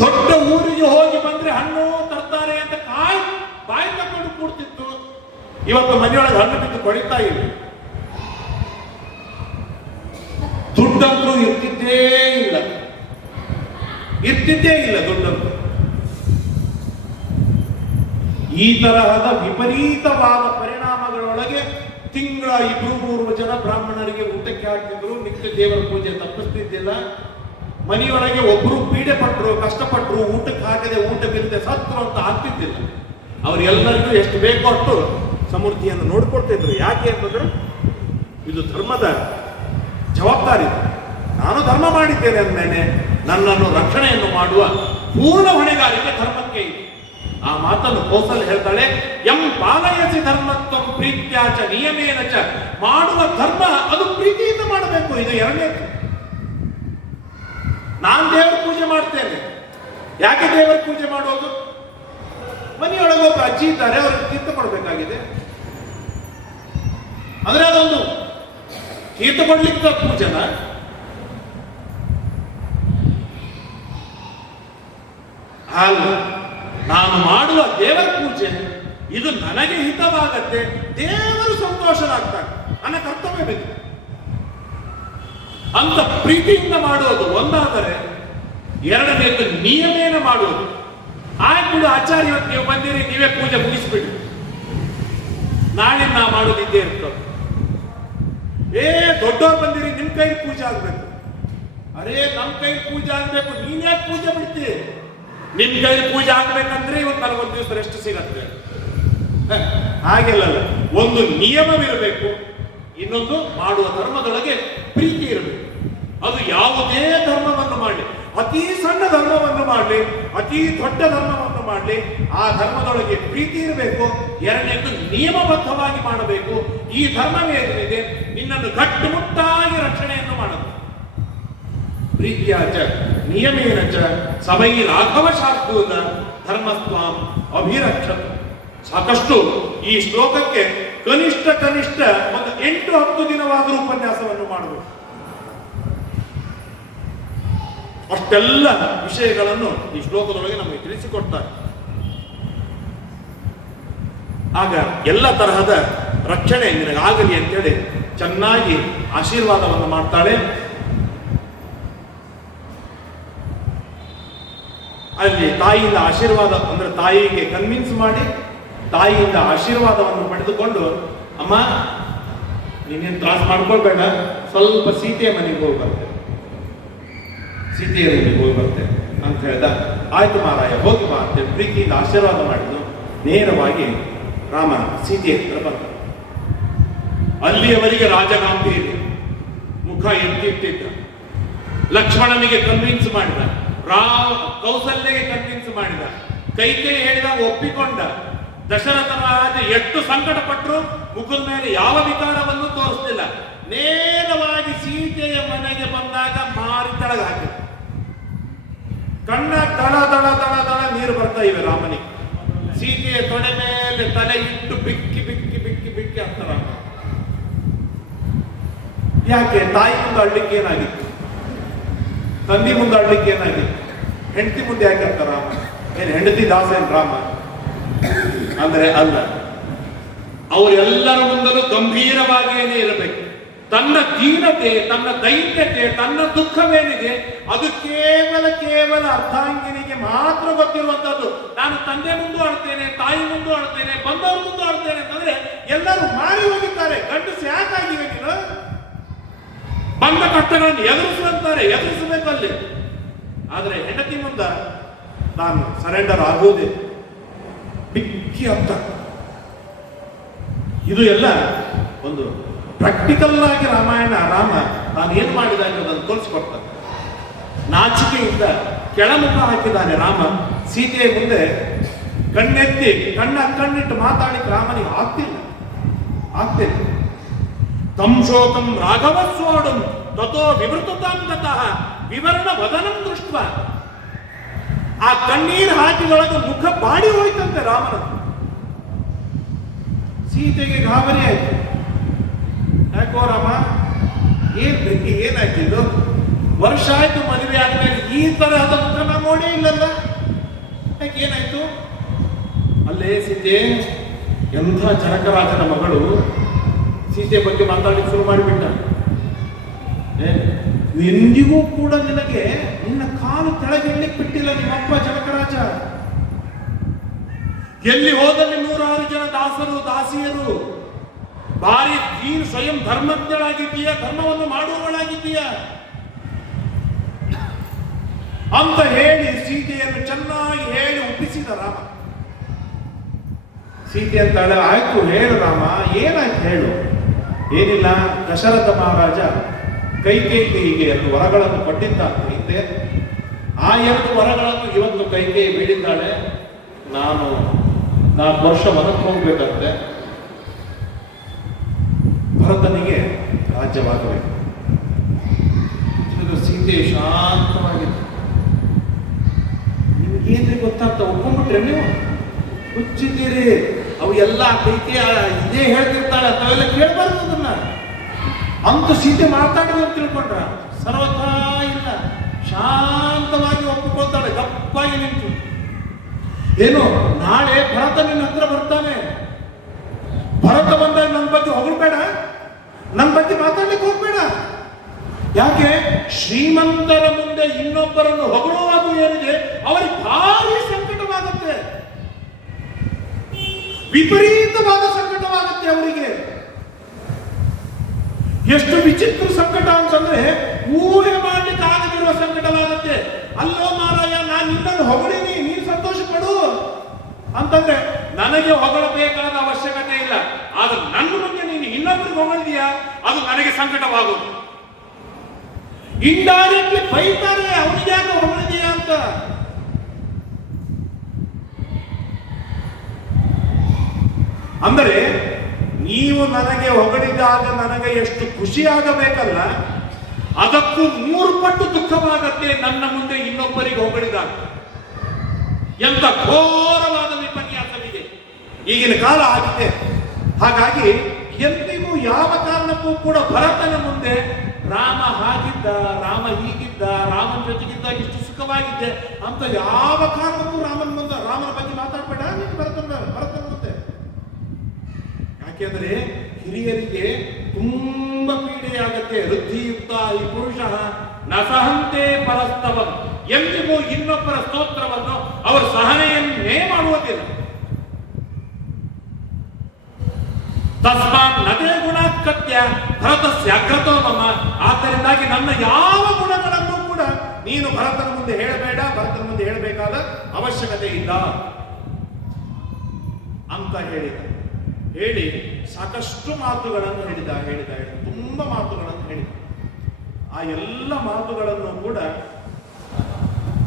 ದೊಡ್ಡ ಊರಿಗೆ ಹೋಗಿ ಬಂದ್ರೆ ಹಣ್ಣು ತರ್ತಾರೆ ಅಂತ ಬಾಯಿ ತಕೊಂಡು ಕೂಡ್ತಿತ್ತು. ಇವತ್ತು ಮನೆಯೊಳಗೆ ಹಣ್ಣು ಬಿದ್ದು ಕೊಡಿತಾ ಇವೆ. ದುಡ್ಡಂತೂ ಇರ್ತಿದ್ದೇ ಇಲ್ಲ ದುಡ್ಡಂತೂ. ಈ ತರಹದ ವಿಪರೀತವಾದ ಪರಿಣಾಮಗಳೊಳಗೆ ತಿಂಗಳ 2-3 ಜನ ಬ್ರಾಹ್ಮಣರಿಗೆ ಊಟಕ್ಕೆ ಹಾಕ್ತಿದ್ರು. ನಿತ್ಯ ದೇವರ ಪೂಜೆ ತಪ್ಪಿಸ್ತಿದ್ದಿಲ್ಲ. ಮನೆಯೊಳಗೆ ಒಬ್ರು ಪೀಡೆ ಪಟ್ಟರು, ಕಷ್ಟಪಟ್ಟರು, ಊಟಕ್ಕೆ ಹಾಕದೆ ಊಟವಿಲ್ಲದೆ ಸತ್ರು ಅಂತ ಆಗ್ತಿದ್ದಿಲ್ಲ. ಅವ್ರೆಲ್ಲರಿಗೂ ಎಷ್ಟು ಬೇಕೋ ಅಷ್ಟು ಸಮೃದ್ಧಿಯನ್ನು ನೋಡ್ಕೊಳ್ತಿದ್ರು. ಯಾಕೆ ಅಂತಂದ್ರೆ ಇದು ಧರ್ಮದ ಜವಾಬ್ದಾರಿ. ನಾನು ಧರ್ಮ ಮಾಡಿದ್ದೇನೆ ಅಂದ್ಮೇಲೆ ನನ್ನನ್ನು ರಕ್ಷಣೆಯನ್ನು ಮಾಡುವ ಪೂರ್ಣ ಹೊಣೆಗಾರಿಕೆ ಧರ್ಮಕ್ಕೆ ಇದೆ. ಆ ಮಾತನ್ನು ಕೌಸಲ್ಯ ಹೇಳ್ತಾಳೆ, ಎಂ ಪಾಲಯಸಿ ಧರ್ಮತ್ವ ಪ್ರೀತ್ಯಾಚ ನಿಯಮೇನ ಚ. ಮಾಡುವ ಧರ್ಮ ಅದು ಪ್ರೀತಿಯಿಂದ ಮಾಡಬೇಕು. ಇದು ಎರಡನೇ. ನಾನು ದೇವರ ಪೂಜೆ ಮಾಡ್ತೇನೆ. ಯಾಕೆ ದೇವರ ಪೂಜೆ ಮಾಡೋದು? ಮನೆಯೊಳಗೊಬ್ಬ ಅಜ್ಜಿ ಇದ್ದಾರೆ, ಅವ್ರಿಗೆ ತೀರ್ಥ ಕೊಡಬೇಕಾಗಿದೆ. ಅಂದ್ರೆ ಅದೊಂದು ತೀರ್ಥ ಕೊಡ್ಲಿಕ್ಕೆ ಪೂಜೆನ? ಅಲ್ಲ, ನಾನು ಮಾಡುವ ದೇವರ ಪೂಜೆ ಇದು ನನಗೆ ಹಿತವಾಗತ್ತೆ, ದೇವರು ಸಂತೋಷರಾಗ್ತಾರೆ, ನನ್ನ ಕರ್ತವ್ಯ ಬೇಕು ಅಂತ ಪ್ರೀತಿಯಿಂದ ಮಾಡುವುದು ಒಂದಾದರೆ, ಎರಡನೇದು ನಿಯಮೇನ ಮಾಡುವುದು. ಆಯ್ತು ಆಚಾರ್ಯ, ಇವತ್ತು ನೀವು ಬಂದಿರಿ, ನೀವೇ ಪೂಜೆ ಮುಗಿಸ್ಬಿಡಿ, ನಾಳೆ ನಾ ಮಾಡೋದಿದ್ದೇ ಇರ್ತದೆ. ದೊಡ್ಡವ್ರು ಬಂದಿರಿ, ನಿಮ್ ಕೈ ಪೂಜೆ ಆಗ್ಬೇಕು. ಅರೇ, ನಮ್ ಕೈ ಪೂಜೆ ಆಗ್ಬೇಕು, ನೀನ್ ಯಾಕೆ ಪೂಜೆ ಬಿಡ್ತಿ? ನಿಮ್ ಕೈ ಪೂಜೆ ಆಗ್ಬೇಕಂದ್ರೆ ಇವತ್ತು ನನಗೊಂದು ದಿವಸ ರೆಸ್ಟ್ ಸಿಗತ್ತೆ. ಹಾಗೆಲ್ಲ ಒಂದು ನಿಯಮವಿರಬೇಕು, ಇನ್ನೊಂದು ಮಾಡುವ ಧರ್ಮದೊಳಗೆ ಪ್ರೀತಿ ಇರಬೇಕು. ಅದು ಯಾವುದೇ ಧರ್ಮವನ್ನು ಮಾಡಲಿ, ಅತಿ ಸಣ್ಣ ಧರ್ಮವನ್ನು ಮಾಡಲಿ, ಅತಿ ದೊಡ್ಡ ಧರ್ಮವನ್ನು ಮಾಡಲಿ, ಆ ಧರ್ಮದೊಳಗೆ ಪ್ರೀತಿ ಇರಬೇಕು. ಎರಡನೇದು ನಿಯಮಬದ್ಧವಾಗಿ ಮಾಡಬೇಕು. ಈ ಧರ್ಮವೇನಿದೆ ನಿನ್ನನ್ನು ಗಟ್ಟುಮುಟ್ಟಾಗಿ ರಕ್ಷಣೆಯನ್ನು ಮಾಡಬೇಕು. ಪ್ರೀತಿಯಾಚ ನಿಯಮೇನಚ ಸಭೈ ರಾಘವ ಶಾರ್ದೂಲ ಧರ್ಮಸ್ವಾಂ ಅಭಿರಕ್ಷತು. ಸಾಕಷ್ಟು ಈ ಶ್ಲೋಕಕ್ಕೆ ಕನಿಷ್ಠ ಒಂದು 8-10 ದಿನವಾದರೂ ಉಪನ್ಯಾಸವನ್ನು ಮಾಡಬೇಕು. ಅಷ್ಟೆಲ್ಲ ವಿಷಯಗಳನ್ನು ಈ ಶ್ಲೋಕದೊಳಗೆ ನಮಗೆ ತಿಳಿಸಿಕೊಡ್ತಾರೆ. ಆಗ ಎಲ್ಲ ತರಹದ ರಕ್ಷಣೆ ನಿನಗಾಗಲಿ ಅಂತೇಳಿ ಚೆನ್ನಾಗಿ ಆಶೀರ್ವಾದವನ್ನು ಮಾಡ್ತಾಳೆ. ಅಲ್ಲಿ ತಾಯಿಯಿಂದ ಆಶೀರ್ವಾದ ಅಂದ್ರೆ ತಾಯಿಗೆ ಕನ್ವಿನ್ಸ್ ಮಾಡಿ ತಾಯಿಯಿಂದ ಆಶೀರ್ವಾದವನ್ನು ಪಡೆದುಕೊಂಡು, ಅಮ್ಮ ನೀನೇನು ತ್ರಾಸ ಮಾಡ್ಕೊಳ್ಬೇಡ, ಸ್ವಲ್ಪ ಸೀತೆಯ ಮನೆಗೆ ಹೋಗಿ ಬರ್ತೇನೆ, ಸೀತೆಯ ಮನೆಗೆ ಹೋಗಿ ಬರ್ತೇನೆ ಅಂತ ಹೇಳ್ದ. ಆಯ್ತು ಮಾರಾಯ, ಹೋಗಿ ಬಾ ಅಂತ ಪ್ರೀತಿಯಿಂದ ಆಶೀರ್ವಾದ ಮಾಡಿದ್ದು ನೇರವಾಗಿ ರಾಮ ಸೀತೆಯ ಹತ್ರ ಬಂದ. ಅಲ್ಲಿಯವರೆಗೆ ರಾಜಗಾಂಭೀರ್ಯ, ಮುಖ ಎತ್ತಿಟ್ಟಿದ್ದ. ಲಕ್ಷ್ಮಣನಿಗೆ ಕನ್ವಿನ್ಸ್ ಮಾಡಿದ, ಕೌಸಲ್ಯಗೆ ಕನ್ವಿನ್ಸ್ ಮಾಡಿದ, ಕೈಕೇಯಿ ಹೇಳಿದಾಗ ಒಪ್ಪಿಕೊಂಡ. ದಶರಥ ಮಹಾರಾಜ ಎಷ್ಟು ಸಂಕಟ ಪಟ್ಟರು ಮುಖದ ಮೇಲೆ ಯಾವ ವಿಕಾರವನ್ನು ತೋರಿಸಲಿಲ್ಲ. ನೇರವಾಗಿ ಸೀತೆಯ ಮನೆಗೆ ಬಂದಾಗ ಮಾರಿ ಕೆಳಗೆ ಹಾಕಿದ. ಕಣ್ಣ ದಳ ದಳ ದಳ ದಳ ನೀರು ಬರ್ತಾ ಇವೆ ರಾಮನಿಗೆ. ಸೀತೆಯ ತೊಡೆ ಮೇಲೆ ತಲೆ ಇಟ್ಟು ಬಿಕ್ಕಿ ಬಿಕ್ಕಿ ಬಿಕ್ಕಿ ಬಿಕ್ಕಿ ಆಗ್ತಾರ. ಯಾಕೆ? ತಾಯಿ ಮುಂದೆ ಅಳ್ಲಿಕ್ಕೆ ಏನಾಗಿತ್ತು, ತಂದೆ ಮುಂದೆ ಅಳ್ಲಿಕ್ಕೆ ಏನಾಗಿತ್ತು, ಹೆಂಡತಿ ಮುಂದೆ ಯಾಕೆ ಆಗ್ತಾರ? ಏನ್ ಹೆಂಡತಿ ದಾಸ ಏನ್ ರಾಮ? ಅಂದ್ರೆ ಅಲ್ಲ, ಅವರೆಲ್ಲರ ಮುಂದಲೂ ಗಂಭೀರವಾಗಿಯೇ ಇರಬೇಕು. ತನ್ನ ದೀನತೆ, ತನ್ನ ದೈನ್ಯತೆ, ತನ್ನ ದುಃಖವೇನಿದೆ ಅದು ಕೇವಲ ಅರ್ಧಾಂಗಿನಿಗೆ ಮಾತ್ರ ಗೊತ್ತಿರುವಂತದ್ದು. ನಾನು ತಂದೆ ಮುಂದೆ ಆಡ್ತೇನೆ, ತಾಯಿ ಮುಂದೆ ಆಡ್ತೇನೆ, ಬಂದವ್ರ ಮುಂದೆ ಆಡ್ತೇನೆ ಅಂತಂದ್ರೆ ಎಲ್ಲರೂ ಮಾರಿ ಹೋಗಿದ್ದಾರೆ. ಗಂಡಸು ಯಾಕಾಗಿವೆ ನೀನು? ಬಂದ ಕಷ್ಟಗಳನ್ನು ಎದುರಿಸುವಂತಾರೆ, ಎದುರಿಸಬೇಕಲ್ಲಿ. ಆದರೆ ಹೆಂಡತಿ ಮುಂದ ನಾನು ಸರೆಂಡರ್ ಆಗುವುದೇ ಬಿಕ್ಕಿ ಅಂತ. ಇದು ಎಲ್ಲ ಒಂದು ಪ್ರಾಕ್ಟಿಕಲ್ ಆಗಿ ರಾಮಾಯಣ ರಾಮ ನಾನು ಏನು ಮಾಡಿದ ಅನ್ನೋದನ್ನು ತೋರಿಸ್ಕೊಡ್ತಾನೆ. ನಾಚಿಕೆಯಿಂದ ಕೆಳಮುಖ ಹಾಕಿದ್ದಾನೆ ರಾಮ. ಸೀತೆಯ ಮುಂದೆ ಕಣ್ಣೆತ್ತಿ ಕಣ್ಣಿಟ್ಟು ಮಾತಾಡಿಕ್ಕೆ ರಾಮನಿಗೆ ಆಗ್ತಿಲ್ಲ. ತಂಶೋಕಂ ರಾಘವ ಸ್ವೋಡಂ ತಥೋ ವಿವೃತತಾಂ ತತಃ ವಿವರಣ ವದನಂ ದೃಷ್ಟ. ಆ ಕಣ್ಣೀರು ಹಾಕಿದೊಳಗೆ ಮುಖ ಬಾಡಿ ಹೋಯ್ತಂತೆ ರಾಮನ. ಸೀತೆಗೆ ಗಾಬರಿ ಆಯ್ತು. ಯಾಕೋ ರಾಮ, ಏನಾಯ್ತಿದ್ದು? ವರ್ಷ ಆಯ್ತು ಮದುವೆ ಆದ್ಮೇಲೆ ಈ ತರಹದ ಮುಖ ನಾ ನೋಡೇ ಇಲ್ಲಲ್ಲ, ಯಾಕೆ ಏನಾಯ್ತು? ಅಲ್ಲೇ ಸೀತೆ, ಎಂಥ ಜನಕರಾಜನ ಮಗಳು ಸೀತೆ ಬಗ್ಗೆ ಮಾತಾಡಲಿಕ್ಕೆ ಶುರು ಮಾಡಿಬಿಟ್ಟ. ಎಂದಿಗೂ ಕೂಡ ನಿನಗೆ ನಿನ್ನ ಕಾಲು ಕೆಳಗಿಡ್ಲಿಕ್ಕೆ ಬಿಟ್ಟಿಲ್ಲ ನಿಮ್ಮಪ್ಪ ಜನಕರಾಜ. ಎಲ್ಲಿ ಹೋದಲ್ಲಿ 106 ಜನ ದಾಸರು ದಾಸಿಯರು. ಭಾರಿ ನೀನು ಸ್ವಯಂ ಧರ್ಮಜ್ಞಳಾಗಿದ್ದೀಯ, ಧರ್ಮವನ್ನು ಮಾಡುವವಳಾಗಿದ್ದೀಯ ಅಂತ ಹೇಳಿ ಸೀತೆಯನ್ನು ಚೆನ್ನಾಗಿ ಹೇಳಿ ಒಪ್ಪಿಸಿದ ರಾಮ. ಸೀತೆ ಅಂತಾಳೆ, ಆಯ್ತು ಹೇಳು ರಾಮ, ಏನಾಯ್ತು ಹೇಳು. ಏನಿಲ್ಲ, ದಶರಥ ಮಹಾರಾಜ ಕೈಕೇಯಿಗೆ 2 ವರಗಳನ್ನು ಕೊಟ್ಟಿದ್ದ ಹಿಂದೆ. ಆ 2 ವರಗಳನ್ನು ಇವತ್ತು ಕೈಕೇಯಿ ಬೇಡಿದ್ದಾಳೆ. ನಾನು 4 ವರ್ಷ ವನಕ್ಕೆ ಹೋಗ್ಬೇಕಂತೆ, ಭರತನಿಗೆ ರಾಜ್ಯವಾಗಬೇಕು. ಸೀತೆ ಶಾಂತವಾಗಿತ್ತು. ಏನ್ರಿ ಗೊತ್ತಾಗ್ತ ಒಪ್ಕೊಂಡ್ಬಿಟ್ರೆ ನೀವು ಹುಚ್ಚಿದ್ದೀರಿ. ಅವು ಎಲ್ಲ ಕೈಕೆ ಇದೇ ಹೇಳ್ತಿರ್ತಾಳೆ, ತಾವೆಲ್ಲ ಕೇಳಬಾರ್ದು ಅದನ್ನ. ಅಂತ ಸೀತೆ ಮಾತಾಡಿದ ಅಂತ ತಿಳ್ಕೊಂಡ್ರ ಸರ್ವಥಾ ಇಲ್ಲ. ಶಾಂತವಾಗಿ ಒಪ್ಪಿಕೊಳ್ತಾಳೆ, ಗಪ್ಪಾಗಿ ನಿಂತು. ಏನು ನಾಳೆ ಭರತ ನಿನ್ನ ಹತ್ರ ಬರ್ತಾನೆ, ಭರತ ಬಂದಾಗ ನನ್ನ ಬಗ್ಗೆ ಹೊಗಳ್ಬೇಡ, ನನ್ನ ಬಗ್ಗೆ ಮಾತಾಡ್ಲಿಕ್ಕೆ ಹೋಗ್ಬೇಡ. ಯಾಕೆ? ಶ್ರೀಮಂತರ ಮುಂದೆ ಇನ್ನೊಬ್ಬರನ್ನು ಹೊಗಳುವುದು ಏನಿದೆ ಅವರಿಗೆ ಭಾರಿ ಸಂಕಟವಾಗುತ್ತೆ, ವಿಪರೀತವಾದ ಸಂಕಟವಾಗುತ್ತೆ ಅವರಿಗೆ. ಎಷ್ಟು ವಿಚಿತ್ರ ಸಂಕಟ ಅಂತಂದ್ರೆ ಊಹೆ ಮಾಡ್ಲಿಕ್ಕೆ ಆಗದಿರುವ ಸಂಕಟವಾಗುತ್ತೆ. ಅಲ್ಲೋ ಮಾರಾಯ, ನಾನು ನಿನ್ನನ್ನು ಹೊಗಳಿನಿ, ನೀನು ಸಂತೋಷ ಪಡು ಅಂತಂದ್ರೆ ನನಗೆ ಹೊಗಳಬೇಕಾದ ಅವಶ್ಯಕತೆ ಇಲ್ಲ. ಆದ್ರೆ ನನ್ನ ಮುಂದೆ ನೀನು ಇನ್ನೊಬ್ಬರಿಗೆ ಹೊಗಳಿದೀಯಾ, ಅದು ನನಗೆ ಸಂಕಟವಾಗುವುದು. ಇಂಡೈರೆಕ್ಟ್ಲಿ ಬೈತಾರೆ, ಅವನಿಗೆ ಯಾಕೆ ಹೊಗಳಿದೀಯಾ ಅಂತ. ಅಂದರೆ ನೀವು ನನಗೆ ಹೊಗಳಿದಾಗ ನನಗೆ ಎಷ್ಟು ಖುಷಿ ಆಗಬೇಕಲ್ಲ, ಅದಕ್ಕೂ 3 ಪಟ್ಟು ದುಃಖವಾಗತ್ತೆ ನನ್ನ ಮುಂದೆ ಇನ್ನೊಬ್ಬರಿಗೆ ಹೊಗಳಿದಾಗ. ಎಂತ ಘೋರವಾದ ವಿಪನ್ಯಾಸವಿದೆ ಈಗಿನ ಕಾಲ ಆಗಿದೆ. ಹಾಗಾಗಿ ಎಂದಿಗೂ ಯಾವ ಕಾರಣಕ್ಕೂ ಕೂಡ ಭರತನ ಮುಂದೆ ರಾಮ ಹಾಗಿದ್ದ, ರಾಮ ಹೀಗಿದ್ದ, ರಾಮನ ಜೊತೆಗಿದ್ದಾಗ ಇಷ್ಟು ಸುಖವಾಗಿದ್ದೆ ಅಂತ ಯಾವ ಕಾರಣಕ್ಕೂ ರಾಮನ ಬಗ್ಗೆ ಮಾತಾಡಬೇಡ ನೀನು ಭರತನ ಮುಂದೆ. ಯಾಕೆಂದ್ರೆ ಹಿರಿಯರಿಗೆ ತುಂಬಾ ಪೀಡೆಯಾಗತ್ತೆ. ವೃದ್ಧಿಯುಕ್ತ ಈ ಪುರುಷ ನಸಹಂತೆ ಪರಸ್ತವ, ಎಂದಿಗೂ ಇನ್ನೊಬ್ಬರ ಸ್ತೋತ್ರವನ್ನು ಅವರು ಸಹನೆಯನ್ನೇ ಮಾಡುವುದಿಲ್ಲ. ತಸ್ಮಾತ್ ನದೇ ಗುಣಾಕತ್ಯ ಭರತಸ್ಯ ಅಗ್ರತೋ ಮಮ, ಆದ್ದರಿಂದಾಗಿ ನನ್ನ ಯಾವ ಗುಣಗಳನ್ನು ಕೂಡ ನೀನು ಭರತನ ಮುಂದೆ ಹೇಳಬೇಡ, ಭರತನ ಮುಂದೆ ಹೇಳಬೇಕಾದ ಅವಶ್ಯಕತೆ ಇಲ್ಲ ಅಂತ ಹೇಳಿ ಸಾಕಷ್ಟು ಮಾತುಗಳನ್ನು ಹೇಳಿದ ತುಂಬಾ ಮಾತುಗಳನ್ನು ಹೇಳಿದ. ಆ ಎಲ್ಲ ಮಾತುಗಳನ್ನು ಕೂಡ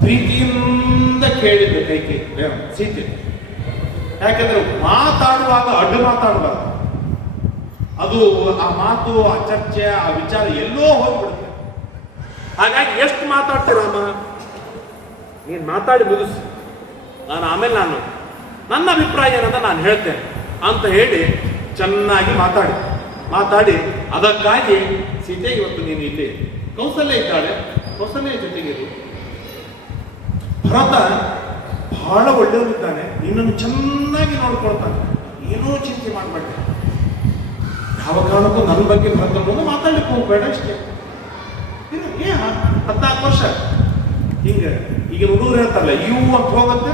ಪ್ರೀತಿಯಿಂದ ಕೇಳಿದ್ದು ಕೈಕೆ ಸೀತೆ. ಯಾಕಂದ್ರೆ ಮಾತಾಡುವಾಗ ಅಡ್ಡು ಮಾತಾಡಬಾರ್ದು. ಅದು ಆ ಮಾತು, ಆ ಚರ್ಚೆ, ಆ ವಿಚಾರ ಎಲ್ಲೋ ಹೋಗ್ಬಿಡುತ್ತೆ. ಹಾಗಾಗಿ ಎಷ್ಟು ಮಾತಾಡ್ತೀರಮ್ಮ, ನೀನು ಮಾತಾಡಿ ಮುಗಿಸು, ಆಮೇಲೆ ನನ್ನ ಅಭಿಪ್ರಾಯ ಏನಂತ ನಾನು ಹೇಳ್ತೇನೆ ಅಂತ ಹೇಳಿ ಚೆನ್ನಾಗಿ ಮಾತಾಡಿ ಅದಕ್ಕಾಗಿ ಸೀತೆ ಇವತ್ತು ನೀನು ಇಲ್ಲಿ ಕೌಸಲ್ಯ ಇದ್ದಾಳೆ, ಕೌಸಲ್ಯ ಜೊತೆಗಿರು. ಭರತ ಬಹಳ ಒಳ್ಳೆಯವನಿದ್ದಾನೆ, ನಿನ್ನನ್ನು ಚೆನ್ನಾಗಿ ನೋಡ್ಕೊಳ್ತಾನೆ, ಏನೂ ಚಿಂತೆ ಮಾಡಬೇಡ. ಯಾವ ಕಾರಣಕ್ಕೂ ನನ್ನ ಬಗ್ಗೆ ಭರತನನ್ನು ಮಾತಾಡ್ಲಿಕ್ಕೆ ಹೋಗ್ಬೇಡ ಅಷ್ಟೇ. 14 ವರ್ಷ ಹಿಂಗೆ ಈಗ ಹುಡುಗರು ಹೇಳ್ತಾರಲ್ಲ, ಇವು ಅಂತ ಹೋಗುತ್ತೆ,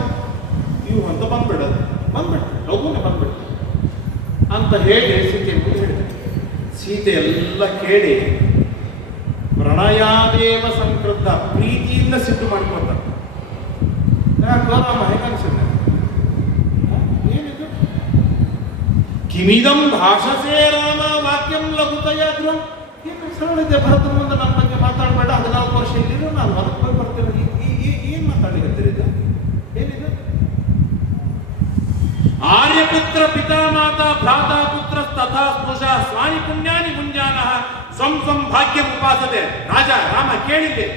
ಇವು ಅಂತ ಬಂದ್ಬಿಡೋದು, ಲಘುನೆ ಬಂದ್ಬಿಡ್ತು ಅಂತ ಹೇಳಿ ಸೀತೆ ಹೇಳಿದೆ. ಸೀತೆ ಎಲ್ಲ ಕೇಳಿ ಪ್ರಣಯಾದೇವ ಸಂಕೃತ, ಪ್ರೀತಿಯಿಂದ ಸಿಟ್ಟು ಮಾಡ್ಕೊಳ್ತಾರೆ. ರಾಮ ಹೇಗನ್ಸಿಲ್ಲ, ಏನಿದು ಕಿಮಿದಂ ಭಾಷಸೇ ರಾಮ ವಾಕ್ಯಂ ಲಘುತಯ ಧ್ರುವಂ. ಏನು ಸರಳ ಇದೆ, ಭರತನ ಮುಂದೆ ನನ್ನ ಬಗ್ಗೆ ಮಾತಾಡಬೇಡ, 14 ವರ್ಷ ಇಲ್ಲಿರೋ ನಾನು ಹೊರಗೆ ಹೋಗಿ ಬರ್ತೇನೆ. ಏನ್ ಮಾತಾಡ್ಲಿಕ್ಕೆ ಏನಿದೆ? ಆರ್ಯಪುತ್ರ ಪಿತಾ ಮಾತಾ ಭ್ರಾತಾ ಪುತ್ರ ತಥಾ ಸ್ಪೃಶ ಸ್ವಾನಿ ಪುಣ್ಯಾನಿ ಮುಂಜಾನ ಸ್ವಂ ಸ್ವಂ ಭಾಗ್ಯ ಉಪಾಸತೆ. ರಾಮ ಕೇಳಿದ್ದೆ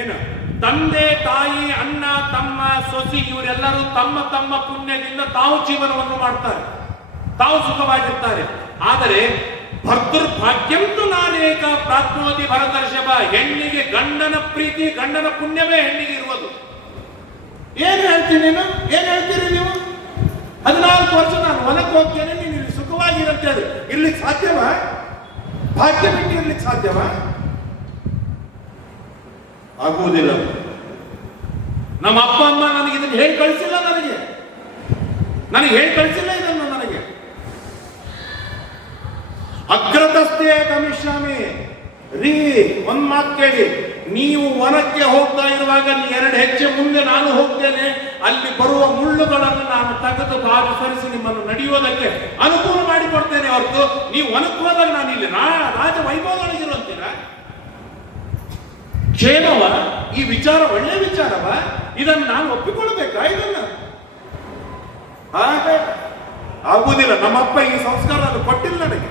ಏನು, ತಂದೆ ತಾಯಿ ಅಣ್ಣ ತಮ್ಮ ಸೊಸಿ ಇವರೆಲ್ಲರೂ ತಮ್ಮ ತಮ್ಮ ಪುಣ್ಯದಿಂದ ತಾವು ಜೀವನವನ್ನು ಮಾಡ್ತಾರೆ, ತಾವು ಸುಖವಾಗಿರ್ತಾರೆ. ಆದರೆ ಭರ್ತೃರ್ಭಾಗ್ಯಂತು ನಾನೇಕ ಪ್ರಾಪ್ನೋತಿ ಭರತರ್ಷಭ, ಹೆಣ್ಣಿಗೆ ಗಂಡನ ಪ್ರೀತಿ, ಗಂಡನ ಪುಣ್ಯವೇ ಹೆಣ್ಣಿಗೆ ಇರುವುದು. ಏನ್ ಹೇಳ್ತೀನಿ ಏನ್ ಹೇಳ್ತೀರಿ ನೀವು? 14 ವರ್ಷ ನಾನು ಹೊಲಕ್ಕೆ ಹೋಗ್ತೇನೆ, ನೀನು ಇಲ್ಲಿ ಸುಖವಾಗಿರಂತೇಳಿ ಇರ್ಲಿಕ್ಕೆ ಸಾಧ್ಯವಾ? ಭಾಗ್ಯ ಬಿಟ್ಟು ಇರ್ಲಿಕ್ಕೆ ಸಾಧ್ಯವಾ? ಆಗುವುದಿಲ್ಲ. ನಮ್ಮ ಅಪ್ಪ ಅಮ್ಮ ನನಗೆ ಇದನ್ನು ಹೇಳಿ ಕಳಿಸಿಲ್ಲ, ನನಗೆ ಹೇಳಿ ಕಳಿಸಿಲ್ಲ ಇದನ್ನು ನನಗೆ. ಅಗ್ರತಸ್ಥೆ ಗಮಿಷ್ಯಾಮಿ ರೀ, ಒಂದ್ ಮಾತು ಕೇಳಿ, ನೀವು ವನಕ್ಕೆ ಹೋಗ್ತಾ ಇರುವಾಗ 2 ಹೆಜ್ಜೆ ಮುಂದೆ ನಾನು ಹೋಗ್ತೇನೆ, ಅಲ್ಲಿ ಬರುವ ಮುಳ್ಳುಗಳನ್ನು ನಾನು ತೆಗೆದು ಬಾಗಿ ಸರಿಸಿ ನಿಮ್ಮನ್ನು ನಡೆಯುವುದಕ್ಕೆ ಅನುಕೂಲ ಮಾಡಿಕೊಡ್ತೇನೆ ಹೊರತು ನೀವು ವನಕ್ಕೆ ಹೋದಾಗ ನಾನು ಇಲ್ಲಿ ರಾಜ ವೈಭವದೊಳಗಿರುವಂತೀರ? ಕ್ಷೇಮವ? ಈ ವಿಚಾರ ಒಳ್ಳೆ ವಿಚಾರವ? ಇದನ್ನು ನಾನು ಒಪ್ಪಿಕೊಳ್ಳಬೇಕಾ? ಇದನ್ನು ಆಗುವುದಿಲ್ಲ. ನಮ್ಮಪ್ಪ ಈ ಸಂಸ್ಕಾರ ಕೊಟ್ಟಿಲ್ಲ ನನಗೆ.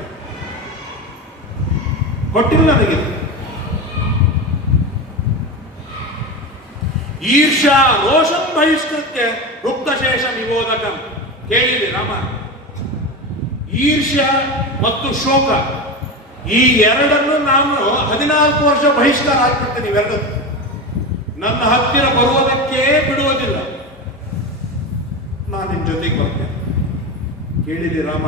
ಈರ್ಷ ಈರ್ಷಾ ರೋಷಂ ಬಹಿಷ್ಕೃತ್ಯ ಭುಕ್ತಶೇಷ ನಿಬೋಧಕಂ. ಕೇಳಿದೆ ರಾಮ, ಈರ್ಷ್ಯ ಮತ್ತು ಶೋಕ ಈ ಎರಡನ್ನು ನಾನು 14 ವರ್ಷ ಬಹಿಷ್ಕಾರ ಹಾಕ್ಬಿಡ್ತೇನೆ. ಇವೆರಡು ನನ್ನ ಹತ್ತಿರ ಬರುವುದಕ್ಕೆ ಬಿಡುವುದಿಲ್ಲ. ನಾನು ನಿನ್ನ ಜೊತೆಗೆ ಬರ್ತೇನೆ. ಕೇಳಿದೆ ರಾಮ,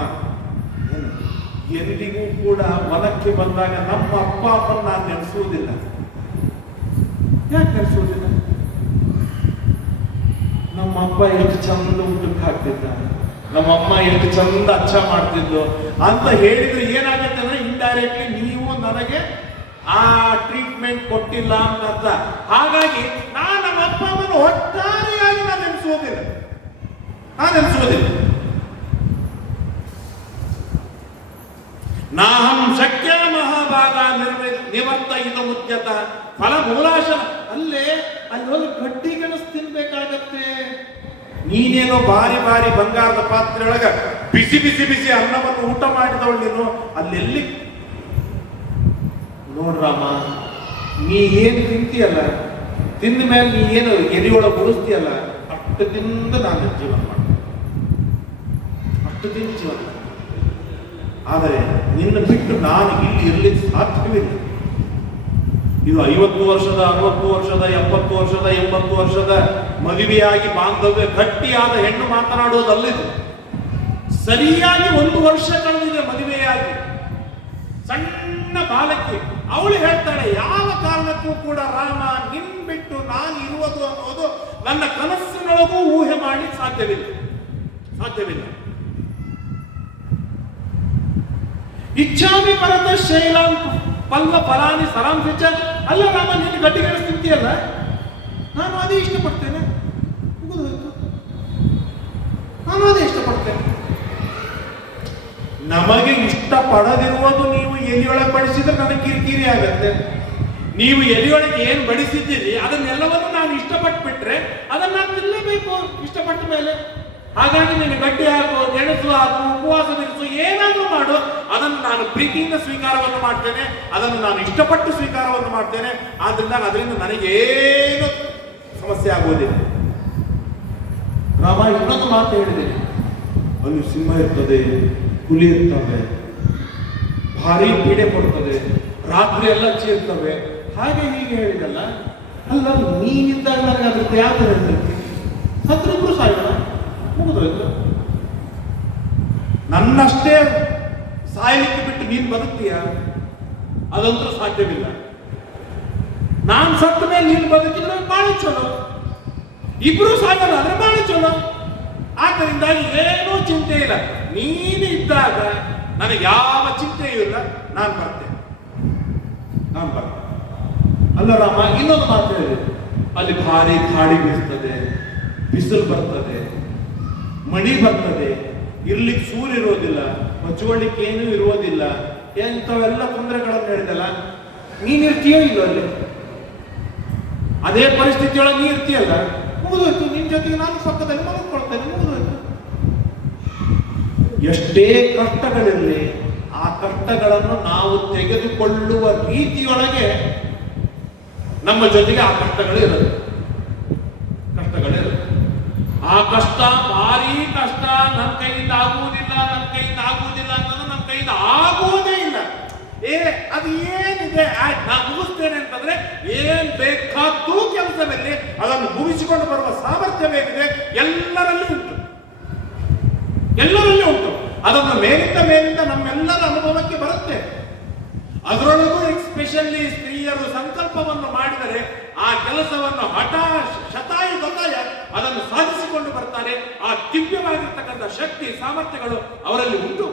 ಎಂದಿಗೂ ಕೂಡ ಹೊಲಕ್ಕೆ ಬಂದಾಗ ನಮ್ಮ ಅಪ್ಪ ಅಮ್ಮನ ನಾನು ನೆನೆಸುವುದಿಲ್ಲ. ಯಾಕೆ ನೆನೆಸುವುದಿಲ್ಲ? ನಮ್ಮ ಅಪ್ಪ ಎಷ್ಟು ಚಂದ ಊಟಕ್ಕೆ ಹಾಕ್ತಿದ್ದ, ನಮ್ಮ ಅಮ್ಮ ಎಷ್ಟು ಚಂದ ಅಚ್ಚ ಮಾಡ್ತಿದ್ದು ಅಂತ ಹೇಳಿದ್ರೆ ಏನಾಗುತ್ತೆ ಅಂದ್ರೆ ಇಂಡೈರೆಕ್ಟ್ಲಿ ನೀವು ನನಗೆ ಆ ಟ್ರೀಟ್ಮೆಂಟ್ ಕೊಟ್ಟಿಲ್ಲ ಅಂತ ಅರ್ಥ. ಹಾಗಾಗಿ ನಾನು ನಮ್ಮ ಅಪ್ಪ ಅಮ್ಮನ ಒಟ್ಟಾರೆಯಾಗಿ ನಾನು ನೆನೆಸುವುದಿಲ್ಲ. ನಾಹಂ ಶಕ್ಯ ಮಹಾಭಾಗ ನಿವರ್ತ ಇದು ಮುದ್ಯತ ಫಲ ಮೂಲಾಶನ. ಅಲ್ಲಿ ಹೋಗಿ ಗಡ್ಡಿ ಗೆಣಸು ತಿನ್ಬೇಕಾಗತ್ತೆ. ನೀನೇನೋ ಬಾರಿ ಬಾರಿ ಬಂಗಾರದ ಪಾತ್ರೆಯೊಳಗ ಬಿಸಿ ಬಿಸಿ ಬಿಸಿ ಅನ್ನವನ್ನು ಊಟ ಮಾಡಿದವಳು ನೀನು. ಅಲ್ಲೆಲ್ಲಿ ನೋಡ್ರಾಮ, ನೀ ಏನು ತಿಂತೀಯಲ್ಲ, ತಿಂದ ಮೇಲೆ ನೀ ಏನು ಎಲಿಯೊಳಗೆ ಉಳಿಸ್ತೀಯಲ್ಲ, ಅಷ್ಟು ತಿಂದು ನಾನು ಜೀವನ ಮಾಡ್ತೀನಿ, ಅಷ್ಟು ತಿಂದು ಜೀವನ. ಆದರೆ ನಿನ್ನ ಬಿಟ್ಟು ನಾನು ಇಲ್ಲಿ ಇರ್ಲಿಕ್ಕೆ ಸಾಧ್ಯವಿಲ್ಲ. ಇದು 50 ವರ್ಷದ 60 ವರ್ಷದ 70 ವರ್ಷದ 80 ವರ್ಷದ ಮದುವೆಯಾಗಿ ಬಾಂಧವ್ಯ ಗಟ್ಟಿಯಾದ ಹೆಣ್ಣು ಮಾತನಾಡೋದಲ್ಲಿದೆ. ಸರಿಯಾಗಿ 1 ವರ್ಷ ಕಳೆದಿದೆ ಮದುವೆಯಾಗಿ, ಸಣ್ಣ ಬಾಲಕಿ. ಅವಳು ಹೇಳ್ತಾಳೆ, ಯಾವ ಕಾರಣಕ್ಕೂ ಕೂಡ ರಾಮ ನಿನ್ ಬಿಟ್ಟು ನಾನು ಇರುವುದು ಅನ್ನೋದು ನನ್ನ ಕನಸಿನೊಳಗೂ ಊಹೆ ಮಾಡಿ ಸಾಧ್ಯವಿಲ್ಲ. ಇಚ್ಛಾಮಿ ಪರತ ಶೈಲಾಂ ಪಲ್ಲ ಫಲಾನಿ ಸರಾಂಶ. ಅಲ್ಲ ರಾಮ, ನೀನು ಗಡ್ಡಿಗೆಣಸು ತಿಂತೀಯಲ್ಲ, ನಾನು ಅದೇ ಇಷ್ಟಪಡ್ತೇನೆ. ನಾನು ಅದೇ ಇಷ್ಟಪಡ್ತೇನೆ. ನಮಗೆ ಇಷ್ಟಪಡದಿರುವುದು ನೀವು ಎಲಿಯೊಳಗೆ ಬಡಿಸಿದ್ರೆ ನನಗೆ ಕಿರಿಕಿರಿ ಆಗತ್ತೆ. ನೀವು ಎಲಿಯೊಳಗೆ ಏನು ಬಡಿಸಿದ್ದೀರಿ ಅದನ್ನೆಲ್ಲವನ್ನು ನಾನು ಇಷ್ಟಪಟ್ಬಿಟ್ರೆ ಅದನ್ನು ನಾನು ತಿನ್ನಲೇಬೇಕು ಇಷ್ಟಪಟ್ಟ ಮೇಲೆ. ಹಾಗಾಗಿ ನೀನು ಗಡ್ಡಿ ಹಾಕು, ಗೆಣಸು ಹಾಕು, ಉಪವಾಸ ಬಿಡಿಸು, ಏನಾದರೂ ಮಾಡು, ಅದನ್ನು ನಾನು ಪ್ರೀತಿಯಿಂದ ಸ್ವೀಕಾರವನ್ನು ಮಾಡ್ತೇನೆ, ಅದನ್ನು ನಾನು ಇಷ್ಟಪಟ್ಟು ಸ್ವೀಕಾರವನ್ನು ಮಾಡ್ತೇನೆ. ಆದ್ರಿಂದ ಅದರಿಂದ ನನಗೇನು ಸಮಸ್ಯೆ ಆಗುವುದಿಲ್ಲ. ರಾಮ ಇನ್ನೊಂದು ಮಾತು ಹೇಳಿದ್ದೇನೆ, ಅಲ್ಲಿ ಸಿಂಹ ಇರ್ತದೆ, ಹುಲಿ ಇರ್ತವೆ, ಭಾರಿ ಪೀಡೆ ಕೊಡ್ತದೆ, ರಾತ್ರಿ ಎಲ್ಲ ಚೀರ್ತವೆ, ಹಾಗೆ ಹೀಗೆ ಹೇಳಿದಲ್ಲ. ಅಲ್ಲ, ನೀನಿದ್ದಾಗ ನನಗೆ ಅದ್ರದ್ದು ಯಾವ ಥರ ಇರ್ತೈತಿ? ಸತ್ರಿಬ್ರು ಸಾಯೋಣ, ಮುಗಿದೋಯ್ತು. ನನ್ನಷ್ಟೇ ಸಾಯಲಿಕ್ಕೆ ಬಿಟ್ಟು ನೀನು ಬದುಕ್ತೀಯ? ಅದಂತೂ ಸಾಧ್ಯವಿಲ್ಲ. ನಾನು ಸತ್ತ ಮೇಲೆ ನೀನು ಬದುಕಿದ್ರೆ ಬಹಳ ಚಲೋ, ಇಬ್ರು ಸಾಯೋಣ ಅಂದ್ರೆ ಬಹಳ ಚಲೋ. ಆದ್ದರಿಂದ ಏನೂ ಚಿಂತೆ ಇಲ್ಲ. ನೀನು ಇದ್ದಾಗ ನನಗೆ ಯಾವ ಚಿಂತೆಯೂ ಇಲ್ಲ. ನಾನು ಬರ್ತೇನೆ. ಅಲ್ಲ ರಾಮ, ಇನ್ನೊಂದು ಮಾತು ಹೇಳಿದೆ, ಅಲ್ಲಿ ಭಾರಿ ಗಾಳಿ ಬೀಸ್ತದೆ, ಬಿಸಿಲು ಬರ್ತದೆ, ಮಳಿ ಬರ್ತದೆ, ಇರ್ಲಿಕ್ಕೆ ಸೂರ್ಯ ಇರೋದಿಲ್ಲ, ಮಚ್ಚುವಳಿಕೆ ಏನೂ ಇರುವುದಿಲ್ಲ, ಎಂಥವೆಲ್ಲ ತೊಂದರೆಗಳನ್ನು ಹೇಳಿದಲ್ಲ. ನೀನಿರ್ತೀಯೋ ಇಲ್ಲೋ ಅಲ್ಲಿ? ಅದೇ ಪರಿಸ್ಥಿತಿಯೊಳಗೆ ನೀ ಇರ್ತೀಯಲ್ಲ, ಮುಗಿದೋಯ್ತು. ನಿನ್ನ ಜೊತೆಗೆ ನಾನು ಪಕ್ಕದಲ್ಲಿ ಮಲಗಿಕೊಳ್ತೇನೆ, ಮುಗಿದೋಯ್ತು. ಎಷ್ಟೇ ಕಷ್ಟಗಳಿರಲಿ, ಆ ಕಷ್ಟಗಳನ್ನು ನಾವು ತೆಗೆದುಕೊಳ್ಳುವ ರೀತಿಯೊಳಗೆ ನಮ್ಮ ಜೊತೆಗೆ ಆ ಕಷ್ಟಗಳಿರುತ್ತೆ. ಆ ಕಷ್ಟ ಭಾರಿ ಕಷ್ಟ, ನನ್ನ ಕೈಯಿಂದ ಆಗುವುದಿಲ್ಲ ಅನ್ನೋದು ನನ್ನ ಕೈಯಿಂದ ಆಗುವುದೇ ಇಲ್ಲ. ಅದು ಏನಿದೆ ನಾನು ಮುಗಿಸ್ತೇನೆ ಅಂತಂದ್ರೆ ಏನ್ ಬೇಕಾದ್ದು ಕೆಲಸದಲ್ಲಿ ಅದನ್ನು ಮುಗಿಸಿಕೊಂಡು ಬರುವ ಸಾಮರ್ಥ್ಯ ಬೇಕಿದೆ, ಎಲ್ಲರಲ್ಲೂ ಉಂಟು. ಅದನ್ನು ಮೇಲಿಂದ ನಮ್ಮೆಲ್ಲರ ಅನುಭವಕ್ಕೆ ಬರುತ್ತೆ. ಅದರೊಳಗೂ ಎಸ್ಪೆಷಲಿ ಸ್ತ್ರೀಯರು ಸಂಕಲ್ಪವನ್ನು ಮಾಡಿದರೆ ಆ ಕೆಲಸವನ್ನು ಶತಾಯು ಗತಾಯ ಅದನ್ನು ಸಾಧಿಸಿಕೊಂಡು ಬರ್ತಾರೆ. ಆ ದಿವ್ಯವಾಗಿರ್ತಕ್ಕಂಥ ಶಕ್ತಿ ಸಾಮರ್ಥ್ಯಗಳು ಅವರಲ್ಲಿ ಉಂಟು.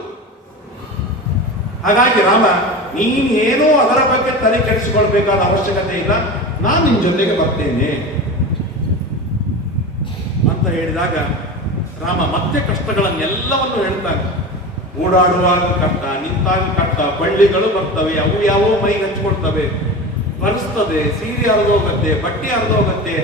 ಹಾಗಾಗಿ ರಾಮ, ನೀನೇನೋ ಅದರ ಬಗ್ಗೆ ತಲೆ ಕೆಡಿಸಿಕೊಳ್ಬೇಕಾದ ಅವಶ್ಯಕತೆ ಇಲ್ಲ, ನಾನು ನಿನ್ನ ಜೊತೆಗೆ ಬರ್ತೇನೆ ಅಂತ ಹೇಳಿದಾಗ ರಾಮ ಮತ್ತೆ ಕಷ್ಟಗಳನ್ನೆಲ್ಲವನ್ನು ಹೇಳ್ತಾನೆ. ಓಡಾಡುವಾಗ ಕಷ್ಟ, ನಿಂತಾಗ ಕಷ್ಟ, ಬಳ್ಳಿಗಳು ಬರ್ತವೆ, ಅವು ಯಾವೋ ಮೈಗೆ ಹಚ್ಕೊಳ್ತವೆ, ಬರೆಸ್ತದೆ, ಸೀರೆ ಹರಿದೋಗತ್ತೆ, ಬಟ್ಟೆ ಹರಿದೋಗತ್ತೆ,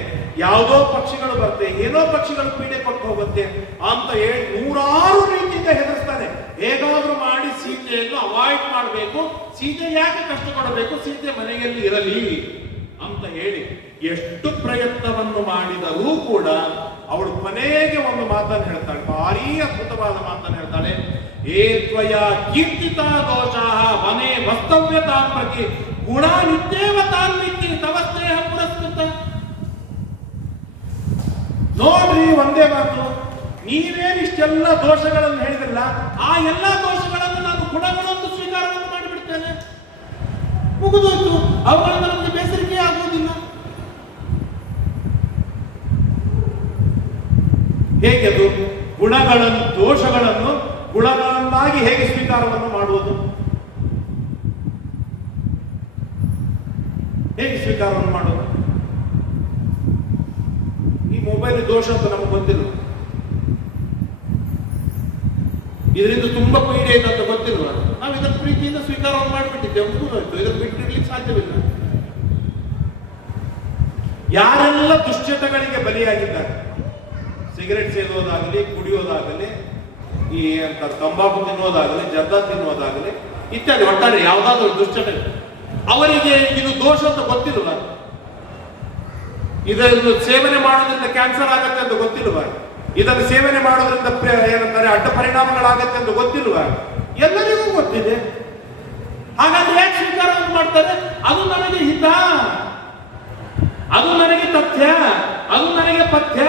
ಯಾವುದೋ ಪಕ್ಷಿಗಳು ಬರುತ್ತೆ, ಏನೋ ಪಕ್ಷಿಗಳು ಪೀಡೆ ಕೊಟ್ಟು ಹೋಗುತ್ತೆ ಅಂತ ಹೇಳಿ 100 ರೀತಿಯಿಂದ ಹೆದರ್ಸ್ತಾನೆ. ಹೇಗಾದ್ರೂ ಮಾಡಿ ಸೀತೆಯನ್ನು ಅವಾಯ್ಡ್ ಮಾಡಬೇಕು, ಸೀತೆ ಯಾಕೆ ಕಷ್ಟ ಕೊಡಬೇಕು, ಸೀತೆ ಮನೆಯಲ್ಲಿ ಇರಲಿ ಅಂತ ಹೇಳಿ ಎಷ್ಟು ಪ್ರಯತ್ನವನ್ನು ಮಾಡಿದರೂ ಕೂಡ ಅವಳು ಕೊನೆಗೆ ಒಂದು ಮಾತನ್ನು ಹೇಳ್ತಾಳೆ, ಭಾರೀ ಅದ್ಭುತವಾದ ಮಾತನ್ನು ಹೇಳ್ತಾಳೆ. ಏ ತ್ವಯ ಕೀರ್ತಿತ ದೋಷಾಃ ವನೆ ವಸ್ತವ್ಯತಾಂ ಪ್ರತಿ ಗುಣ ನಿತ್ಯೇವ ತಾನ್ವಿತಿ ತವಸ್ತೇಹ ಪುರಸ್ಕೃತ. ನೋಡ್ರಿ, ಒಂದೇ ಮಾತು, ನೀವೇನಿಷ್ಟೆಲ್ಲ ದೋಷಗಳನ್ನು ಹೇಳಿದ್ರಲ್ಲ, ಆ ಎಲ್ಲಾ ದೋಷಗಳನ್ನು ನಾನು ಗುಣಗಳನ್ನು ಸ್ವೀಕಾರವನ್ನು ಮಾಡಿಬಿಡ್ತೇನೆ, ಮುಗಿದೋಯ್ತು. ಅವುಗಳಿಂದ ನಮಗೆ ಬೇಸರಿಕೆ ಆಗುವುದಿಲ್ಲ. ಹೇಗೆ ಅದು ಗುಣಗಳನ್ನು ದೋಷಗಳನ್ನು ಗುಣಗಳನ್ನಾಗಿ ಹೇಗೆ ಸ್ವೀಕಾರವನ್ನು ಮಾಡುವುದು? ಹೇಗೆ ಸ್ವೀಕಾರವನ್ನು ಮಾಡೋದು? ಈ ಮೊಬೈಲ್ ದೋಷ ಅಂತ ನಮಗೆ ಗೊತ್ತಿಲ್ಲ, ಇದರಿಂದ ತುಂಬಾ ಪೀಡೆ ಇದೆ ಅಂತ ಗೊತ್ತಿಲ್ವ? ನಾವು ಇದರ ಪ್ರೀತಿಯಿಂದ ಸ್ವೀಕಾರವನ್ನು ಮಾಡಿಬಿಟ್ಟಿದ್ದೇವೆ, ಮುಗಿದೋಯ್ತು. ಇದನ್ನು ಬಿಟ್ಟಿರ್ಲಿಕ್ಕೆ ಸಾಧ್ಯವಿಲ್ಲ. ಯಾರೆಲ್ಲ ದುಶ್ಚಟಗಳಿಗೆ ಬಲಿಯಾಗಿದ್ದಾರೆ, ಸಿಗರೆಟ್ ಸೇದೋದಾಗಲಿ, ಕುಡಿಯೋದಾಗಲಿ, ಈ ಅಂತ ತಂಬಾಕು ತಿನ್ನುವುದಾಗಲಿ, ಜರ್ದಾ ತಿನ್ನುವುದಾಗಲಿ ಇತ್ಯಾದಿ, ಒಟ್ಟಾರೆ ಯಾವುದಾದ್ರೂ ದುಶ್ಚಟ, ಅವರಿಗೆ ಇದು ದೋಷ ಅಂತ ಗೊತ್ತಿಲ್ವ? ಇದನ್ನು ಸೇವನೆ ಮಾಡೋದ್ರಿಂದ ಕ್ಯಾನ್ಸರ್ ಆಗತ್ತೆ ಅಂತ ಗೊತ್ತಿಲ್ವ? ಇದನ್ನು ಸೇವನೆ ಮಾಡೋದ್ರಿಂದ ಏನಂತಾರೆ ಅಡ್ಡ ಪರಿಣಾಮಗಳಾಗತ್ತೆ ಅಂತ ಗೊತ್ತಿಲ್ವ? ಎಲ್ಲರಿಗೂ ಗೊತ್ತಿದೆ. ಹಾಗಾದ್ರೆ ಯಾಕೆ ಸ್ವೀಕಾರವನ್ನು ಮಾಡ್ತಾರೆ? ಅದು ನನಗೆ ಹಿತ, ಅದು ನನಗೆ ತಥ್ಯ, ಅದು ನನಗೆ ಪಥ್ಯ.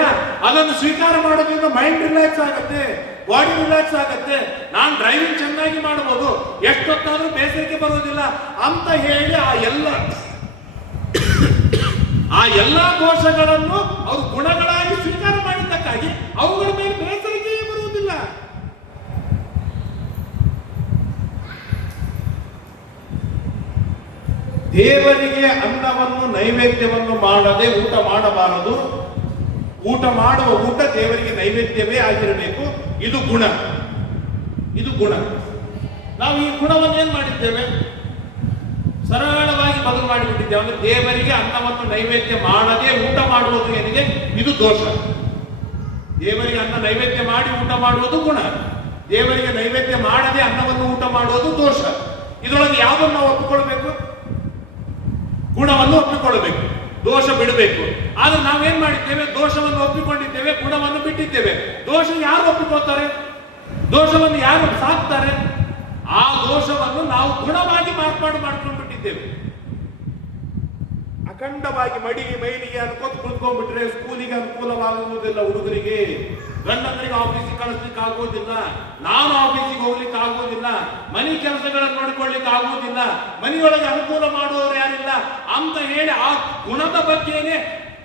ಅದನ್ನು ಸ್ವೀಕಾರ ಮಾಡೋದ್ರಿಂದ ಮೈಂಡ್ ರಿಲ್ಯಾಕ್ಸ್ ಆಗುತ್ತೆ, ಬಾಡಿ ರಿಲ್ಯಾಕ್ಸ್ ಆಗುತ್ತೆ, ನಾನು ಡ್ರೈವಿಂಗ್ ಚೆನ್ನಾಗಿ ಮಾಡಬಹುದು, ಎಷ್ಟೊತ್ತಾದ್ರೂ ಬೇಸರಿಕೆ ಬರೋದಿಲ್ಲ ಅಂತ ಹೇಳಿ ಆ ಎಲ್ಲ ದೋಷಗಳನ್ನು ಅವರು ಗುಣಗಳಾಗಿ ಸ್ವೀಕಾರ ಮಾಡಿದ್ದಕ್ಕಾಗಿ ಅವುಗಳ ಮೇಲೆ ಬೇಸರಿಕೆಯೇ ಬರುವುದಿಲ್ಲ. ದೇವರಿಗೆ ಅನ್ನವನ್ನು ನೈವೇದ್ಯವನ್ನು ಮಾಡದೆ ಊಟ ಮಾಡಬಾರದು. ಊಟ ಮಾಡುವ ಊಟ ದೇವರಿಗೆ ನೈವೇದ್ಯವೇ ಆಗಿರಬೇಕು. ಇದು ಗುಣ, ಇದು ಗುಣ. ನಾವು ಈ ಗುಣವನ್ನು ಏನ್ ಮಾಡಿದ್ದೇವೆ? ಸರಳವಾಗಿ ಬದಲು ಮಾಡಿಬಿಟ್ಟಿದ್ದೇವೆ. ಅಂದ್ರೆ ದೇವರಿಗೆ ಅನ್ನವನ್ನು ನೈವೇದ್ಯ ಮಾಡದೆ ಊಟ ಮಾಡುವುದು ಏನಿದೆ, ಇದು ದೋಷ. ದೇವರಿಗೆ ಅನ್ನ ನೈವೇದ್ಯ ಮಾಡಿ ಊಟ ಮಾಡುವುದು ಗುಣ, ದೇವರಿಗೆ ನೈವೇದ್ಯ ಮಾಡದೆ ಅನ್ನವನ್ನು ಊಟ ಮಾಡುವುದು ದೋಷ. ಇದರೊಳಗೆ ಯಾವುದನ್ನು ನಾವು ಒಪ್ಪಿಕೊಳ್ಬೇಕು? ಗುಣವನ್ನು ಒಪ್ಪಿಕೊಳ್ಳಬೇಕು, ದೋಷ ಬಿಡಬೇಕು. ಆದ್ರೆ ನಾವೇನ್ ಮಾಡಿದ್ದೇವೆ? ದೋಷವನ್ನು ಒಪ್ಪಿಕೊಂಡಿದ್ದೇವೆ, ಗುಣವನ್ನು ಬಿಟ್ಟಿದ್ದೇವೆ. ದೋಷ ಯಾರು ಒಪ್ಪಿಕೊಳ್ತಾರೆ? ದೋಷವನ್ನು ಯಾರು ಸಾಕ್ತಾರೆ? ಆ ದೋಷವನ್ನು ನಾವು ಗುಣವಾಗಿ ಮಾರ್ಪಾಡು ಮಾಡ್ಕೊಂಡು ಬಿಟ್ಟಿದ್ದೇವೆ. ಅಖಂಡವಾಗಿ ಮಡಿ ಮೈಲಿಗೆ ಅನ್ಕೋತ ಕುತ್ಕೊಂಡ್ಬಿಟ್ರೆ ಸ್ಕೂಲಿಗೆ ಅನುಕೂಲವಾಗುವುದಿಲ್ಲ. ಹುಡುಗರಿಗೆ, ಗಂಡಂದರಿಗೆ ಆಫೀಸಿಗೆ ಕಳಿಸ್ಲಿಕ್ಕೆ ಆಗುವುದಿಲ್ಲ, ನಾನು ಆಫೀಸಿಗೆ ಹೋಗ್ಲಿಕ್ಕೆ ಆಗುವುದಿಲ್ಲ, ಮನೆ ಕೆಲಸಗಳನ್ನು ನೋಡಿಕೊಳ್ಳಿಕ್ಕೆ ಆಗುವುದಿಲ್ಲ, ಮನೆಯೊಳಗೆ ಅನುಕೂಲ ಮಾಡುವವರು ಯಾರಿಲ್ಲ ಅಂತ ಹೇಳಿ ಆ ಗುಣದ ಬಗ್ಗೆನೇ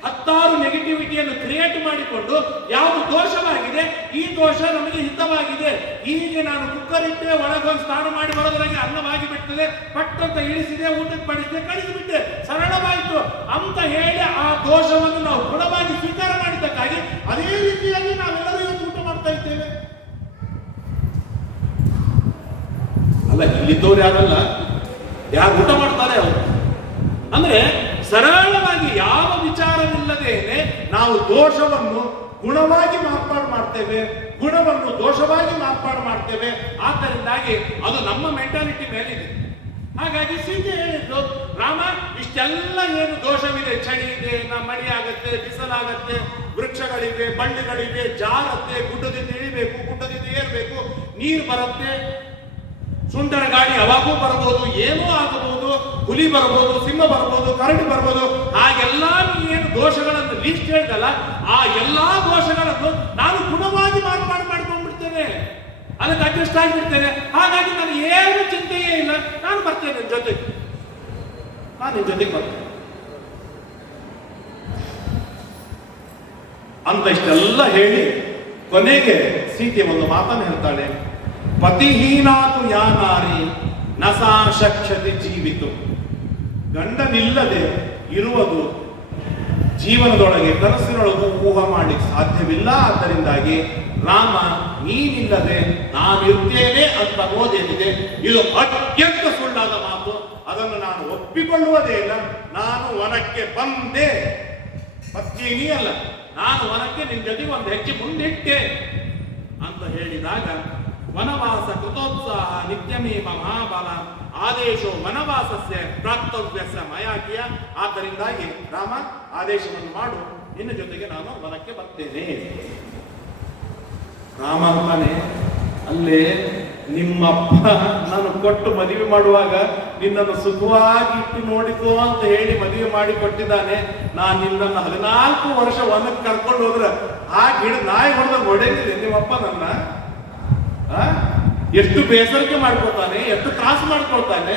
10 ನೆಗೆಟಿವಿಟಿಯನ್ನು ಕ್ರಿಯೇಟ್ ಮಾಡಿಕೊಂಡು ಯಾವುದು ದೋಷವಾಗಿದೆ, ಈ ದೋಷ ನಮಗೆ ಹಿತವಾಗಿದೆ, ಹೀಗೆ ನಾನು ಕುಕ್ಕರ್ ಇಟ್ಟೆ, ಒಳಗೊಂದು ಸ್ನಾನ ಮಾಡಿ ಬರೋದ್ರಾಗೆ ಅನ್ನವಾಗಿ ಬಿಡ್ತದೆ, ಪಟ್ಟಂತ ಇಳಿಸಿದೆ, ಊಟಕ್ಕೆ ಬಡಿಸಿದೆ, ಕಳಿಸಿಬಿಟ್ಟೆ, ಸರಳವಾಯಿತು ಅಂತ ಹೇಳಿ ಆ ದೋಷವನ್ನು ನಾವು ಗುಣವಾಗಿ ಸ್ವೀಕಾರ ಮಾಡಿದ್ದಕ್ಕಾಗಿ ಅದೇ ರೀತಿಯಾಗಿ ನಾವೆಲ್ಲರೂ ಇವತ್ತು ಊಟ ಮಾಡ್ತಾ ಇದ್ದೇವೆ. ಅಲ್ಲ, ಇಲ್ಲಿದ್ದವ್ರು ಯಾರಲ್ಲ, ಯಾರು ಊಟ ಮಾಡ್ತಾರೆ ಅವರು. ಅಂದ್ರೆ ಸರಳವಾಗಿ ಯಾವ ವಿಚಾರವಿಲ್ಲದೇನೆ ನಾವು ದೋಷವನ್ನು ಗುಣವಾಗಿ ಮಾರ್ಪಾಡು ಮಾಡ್ತೇವೆ, ಗುಣವನ್ನು ದೋಷವಾಗಿ ಮಾರ್ಪಾಡು ಮಾಡ್ತೇವೆ. ಆದ್ದರಿಂದಾಗಿ ಅದು ನಮ್ಮ ಮೆಂಟಾಲಿಟಿ ಮೇಲಿದೆ. ಹಾಗಾಗಿ ಸೀತೆ ಹೇಳಿದ್ರು, ರಾಮ ಇಷ್ಟೆಲ್ಲ ಏನು ದೋಷವಿದೆ, ಚಳಿ ಇದೆ, ಮಳೆ ಆಗತ್ತೆ, ಬಿಸಿಲಾಗತ್ತೆ, ವೃಕ್ಷಗಳಿವೆ, ಬಳ್ಳಿಗಳಿವೆ, ಜಾರತ್ತೆ, ಗುಡ್ಡದಿಂದ ಇಳಿಬೇಕು, ಗುಡ್ಡದಿಂದ ಏರ್ಬೇಕು, ನೀರು ಬರುತ್ತೆ, ಸುಂಟರ ಗಾಳಿ ಅವಾಗೂ ಬರಬಹುದು, ಏನೂ ಆಗಬಹುದು, ಹುಲಿ ಬರಬಹುದು, ಸಿಂಹ ಬರಬಹುದು, ಕರಡಿ ಬರಬಹುದು. ಹಾಗೆಲ್ಲ ಏನು ದೋಷಗಳನ್ನು ಲಿಸ್ಟ್ ಹೇಳ್ದಲ್ಲ, ಆ ಎಲ್ಲಾ ದೋಷಗಳನ್ನು ನಾನು ಗುಣವಾಗಿ ಮಾರ್ಪಾಡು ಮಾಡ್ಕೊಂಡ್ಬಿಡ್ತೇನೆ, ಅದಕ್ಕೆ ಅಡ್ಜಸ್ಟ್ ಆಗಿಬಿಡ್ತೇನೆ. ಹಾಗಾಗಿ ನನಗೆ ಏನು ಚಿಂತೆಯೇ ಇಲ್ಲ, ನಾನು ಬರ್ತೇನೆ ನಿನ್ ಜೊತೆಗೆ, ನಾನು ನಿನ್ ಜೊತೆಗೆ ಬರ್ತೇನೆ ಅಂತ ಇಷ್ಟೆಲ್ಲ ಹೇಳಿ ಕೊನೆಗೆ ಸೀತೆ ಒಂದು ಮಾತನ್ನು ಹೇಳ್ತಾಳೆ. ಪತಿಹೀನಾತು ಯಾ ನಾರಿ ನಸಾ ಶಕ್ಷ್ಯತಿ ಜೀವಿತು. ಗಂಡನಿಲ್ಲದೆ ಇರುವುದು ಜೀವನದೊಳಗೆ ಕನಸಿನೊಳಗೂ ಊಹ ಮಾಡಲಿಕ್ಕೆ ಸಾಧ್ಯವಿಲ್ಲ. ಆದ್ದರಿಂದಾಗಿ ರಾಮ, ನೀನಿಲ್ಲದೆ ನಾನಿರ್ತೇನೆ ಅಂತ ಅನ್ನೋದೇನಿದೆ, ಇದು ಅತ್ಯಂತ ಸುಳ್ಳಾದ ಮಾತು. ಅದನ್ನು ನಾನು ಒಪ್ಪಿಕೊಳ್ಳುವುದೇ ಇಲ್ಲ. ನಾನು ವನಕ್ಕೆ ಬಂದೆ, ಪತ್ನಿ ಅಲ್ಲ, ನಾನು ವನಕ್ಕೆ ನಿನ್ನ ಜೊತೆಗೆ ಒಂದು ಹೆಜ್ಜೆ ಮುಂದಿಟ್ಟೆ ಅಂತ ಹೇಳಿದಾಗ ವನವಾಸ ಕೃತೋತ್ಸಾಹ ನಿತ್ಯಮೇವ ಮಹಾಬಲ ಆದೇಶೋ ವನವಾಸಸ್ಯ ಪ್ರಾಪ್ತವ್ಯಸ ಮಯಾಕಿಯ. ಆದ್ದರಿಂದಾಗಿ ರಾಮ ಆದೇಶವನ್ನು ಮಾಡು, ನಿನ್ನ ಜೊತೆಗೆ ನಾನು ವನಕ್ಕೆ ಬರ್ತೇನೆ. ರಾಮ ಅಂತಾನೆ, ಅಲ್ಲೇ ನಿಮ್ಮಪ್ಪ ನಾನು ಕೊಟ್ಟು ಮದುವೆ ಮಾಡುವಾಗ ನಿನ್ನನ್ನು ಸುಖವಾಗಿ ಇಟ್ಟು ನೋಡಿಕೋ ಅಂತ ಹೇಳಿ ಮದುವೆ ಮಾಡಿ ಕೊಟ್ಟಿದ್ದಾನೆ. ನಾನು ನಿನ್ನನ್ನು 14 ವರ್ಷ ವನಕ್ಕೆ ಕರ್ಕೊಂಡು ಹೋದ್ರೆ ಆ ಗಿಡ ನಾಯಿ ಹೊಡೆದ ಹೊಡೆದಿದೆ ನಿಮ್ಮಪ್ಪ ನನ್ನ. ಎಷ್ಟು ಬೇಸರಿಕೆ ಮಾಡ್ಕೊಳ್ತಾನೆ, ಎಷ್ಟು ತ್ರಾಸು ಮಾಡ್ಕೊಳ್ತಾನೆ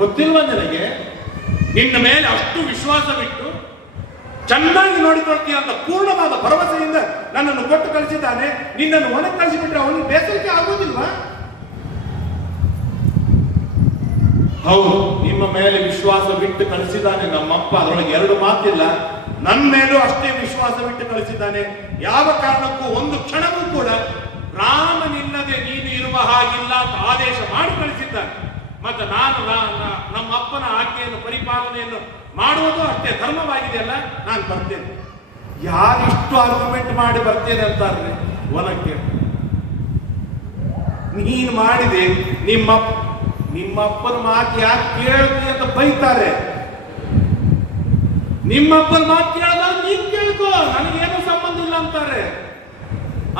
ಗೊತ್ತಿಲ್ವ ನಿನಗೆ? ನಿನ್ನ ಮೇಲೆ ಅಷ್ಟು ವಿಶ್ವಾಸವಿಟ್ಟು ಚೆನ್ನಾಗಿ ನೋಡಿಕೊಳ್ತೀಯ ಅಂತ ಪೂರ್ಣವಾದ ಭರವಸೆಯಿಂದ ನನ್ನನ್ನು ಕೊಟ್ಟು ಕಳಿಸಿದ್ದಾನೆ. ನಿನ್ನನ್ನು ಹೊರಗೆ ಕಳಿಸಿಬಿಟ್ರೆ ಅವನಿಗೆ ಬೇಸರಿಕೆ ಆಗೋದಿಲ್ವಾ? ಹೌದು, ನಿಮ್ಮ ಮೇಲೆ ವಿಶ್ವಾಸವಿಟ್ಟು ಕಳಿಸಿದ್ದಾನೆ ನಮ್ಮಪ್ಪ, ಅದರೊಳಗೆ 2 ಮಾತಿಲ್ಲ. ನನ್ನ ಮೇಲೂ ಅಷ್ಟೇ ವಿಶ್ವಾಸವಿಟ್ಟು ಕಳಿಸಿದ್ದಾನೆ. ಯಾವ ಕಾರಣಕ್ಕೂ ಒಂದು ಕ್ಷಣವೂ ಕೂಡ ರಾಮನಿಲ್ಲದೆ ನೀನು ಇರುವ ಹಾಗಿಲ್ಲ ಅಂತ ಆದೇಶ ಮಾಡಿ ಕಳಿಸಿದ್ದಾನೆ. ಮತ್ತೆ ನಾನು ನಮ್ಮ ಅಪ್ಪನ ಆಜ್ಞೆಯನ್ನು ಪರಿಪಾಲನೆಯನ್ನು ಮಾಡುವುದು ಅಷ್ಟೇ ಧರ್ಮವಾಗಿದೆಯಲ್ಲ, ನಾನು ಬರ್ತೇನೆ. ಯಾರಿಷ್ಟು ಆರ್ಗ್ಯುಮೆಂಟ್ ಮಾಡಿ ಬರ್ತೇನೆ ಅಂತಾರೆ ವನಕ್ಕೆ? ನೀನು ಮಾಡಿದೆ, ನಿಮ್ಮಪ್ಪನ ಮಾತು ಯಾಕೆ ಕೇಳ್ತಿ ಅಂತ ಬೈತಾರೆ. ನಿಮ್ಮಪ್ಪನ ಮಾತು ಕೇಳಿದಾಗ ನೀನ್ ಕೇಳ್ಕೋ, ನನಗೇನು ಸಂಬಂಧ ಇಲ್ಲ ಅಂತಾರೆ.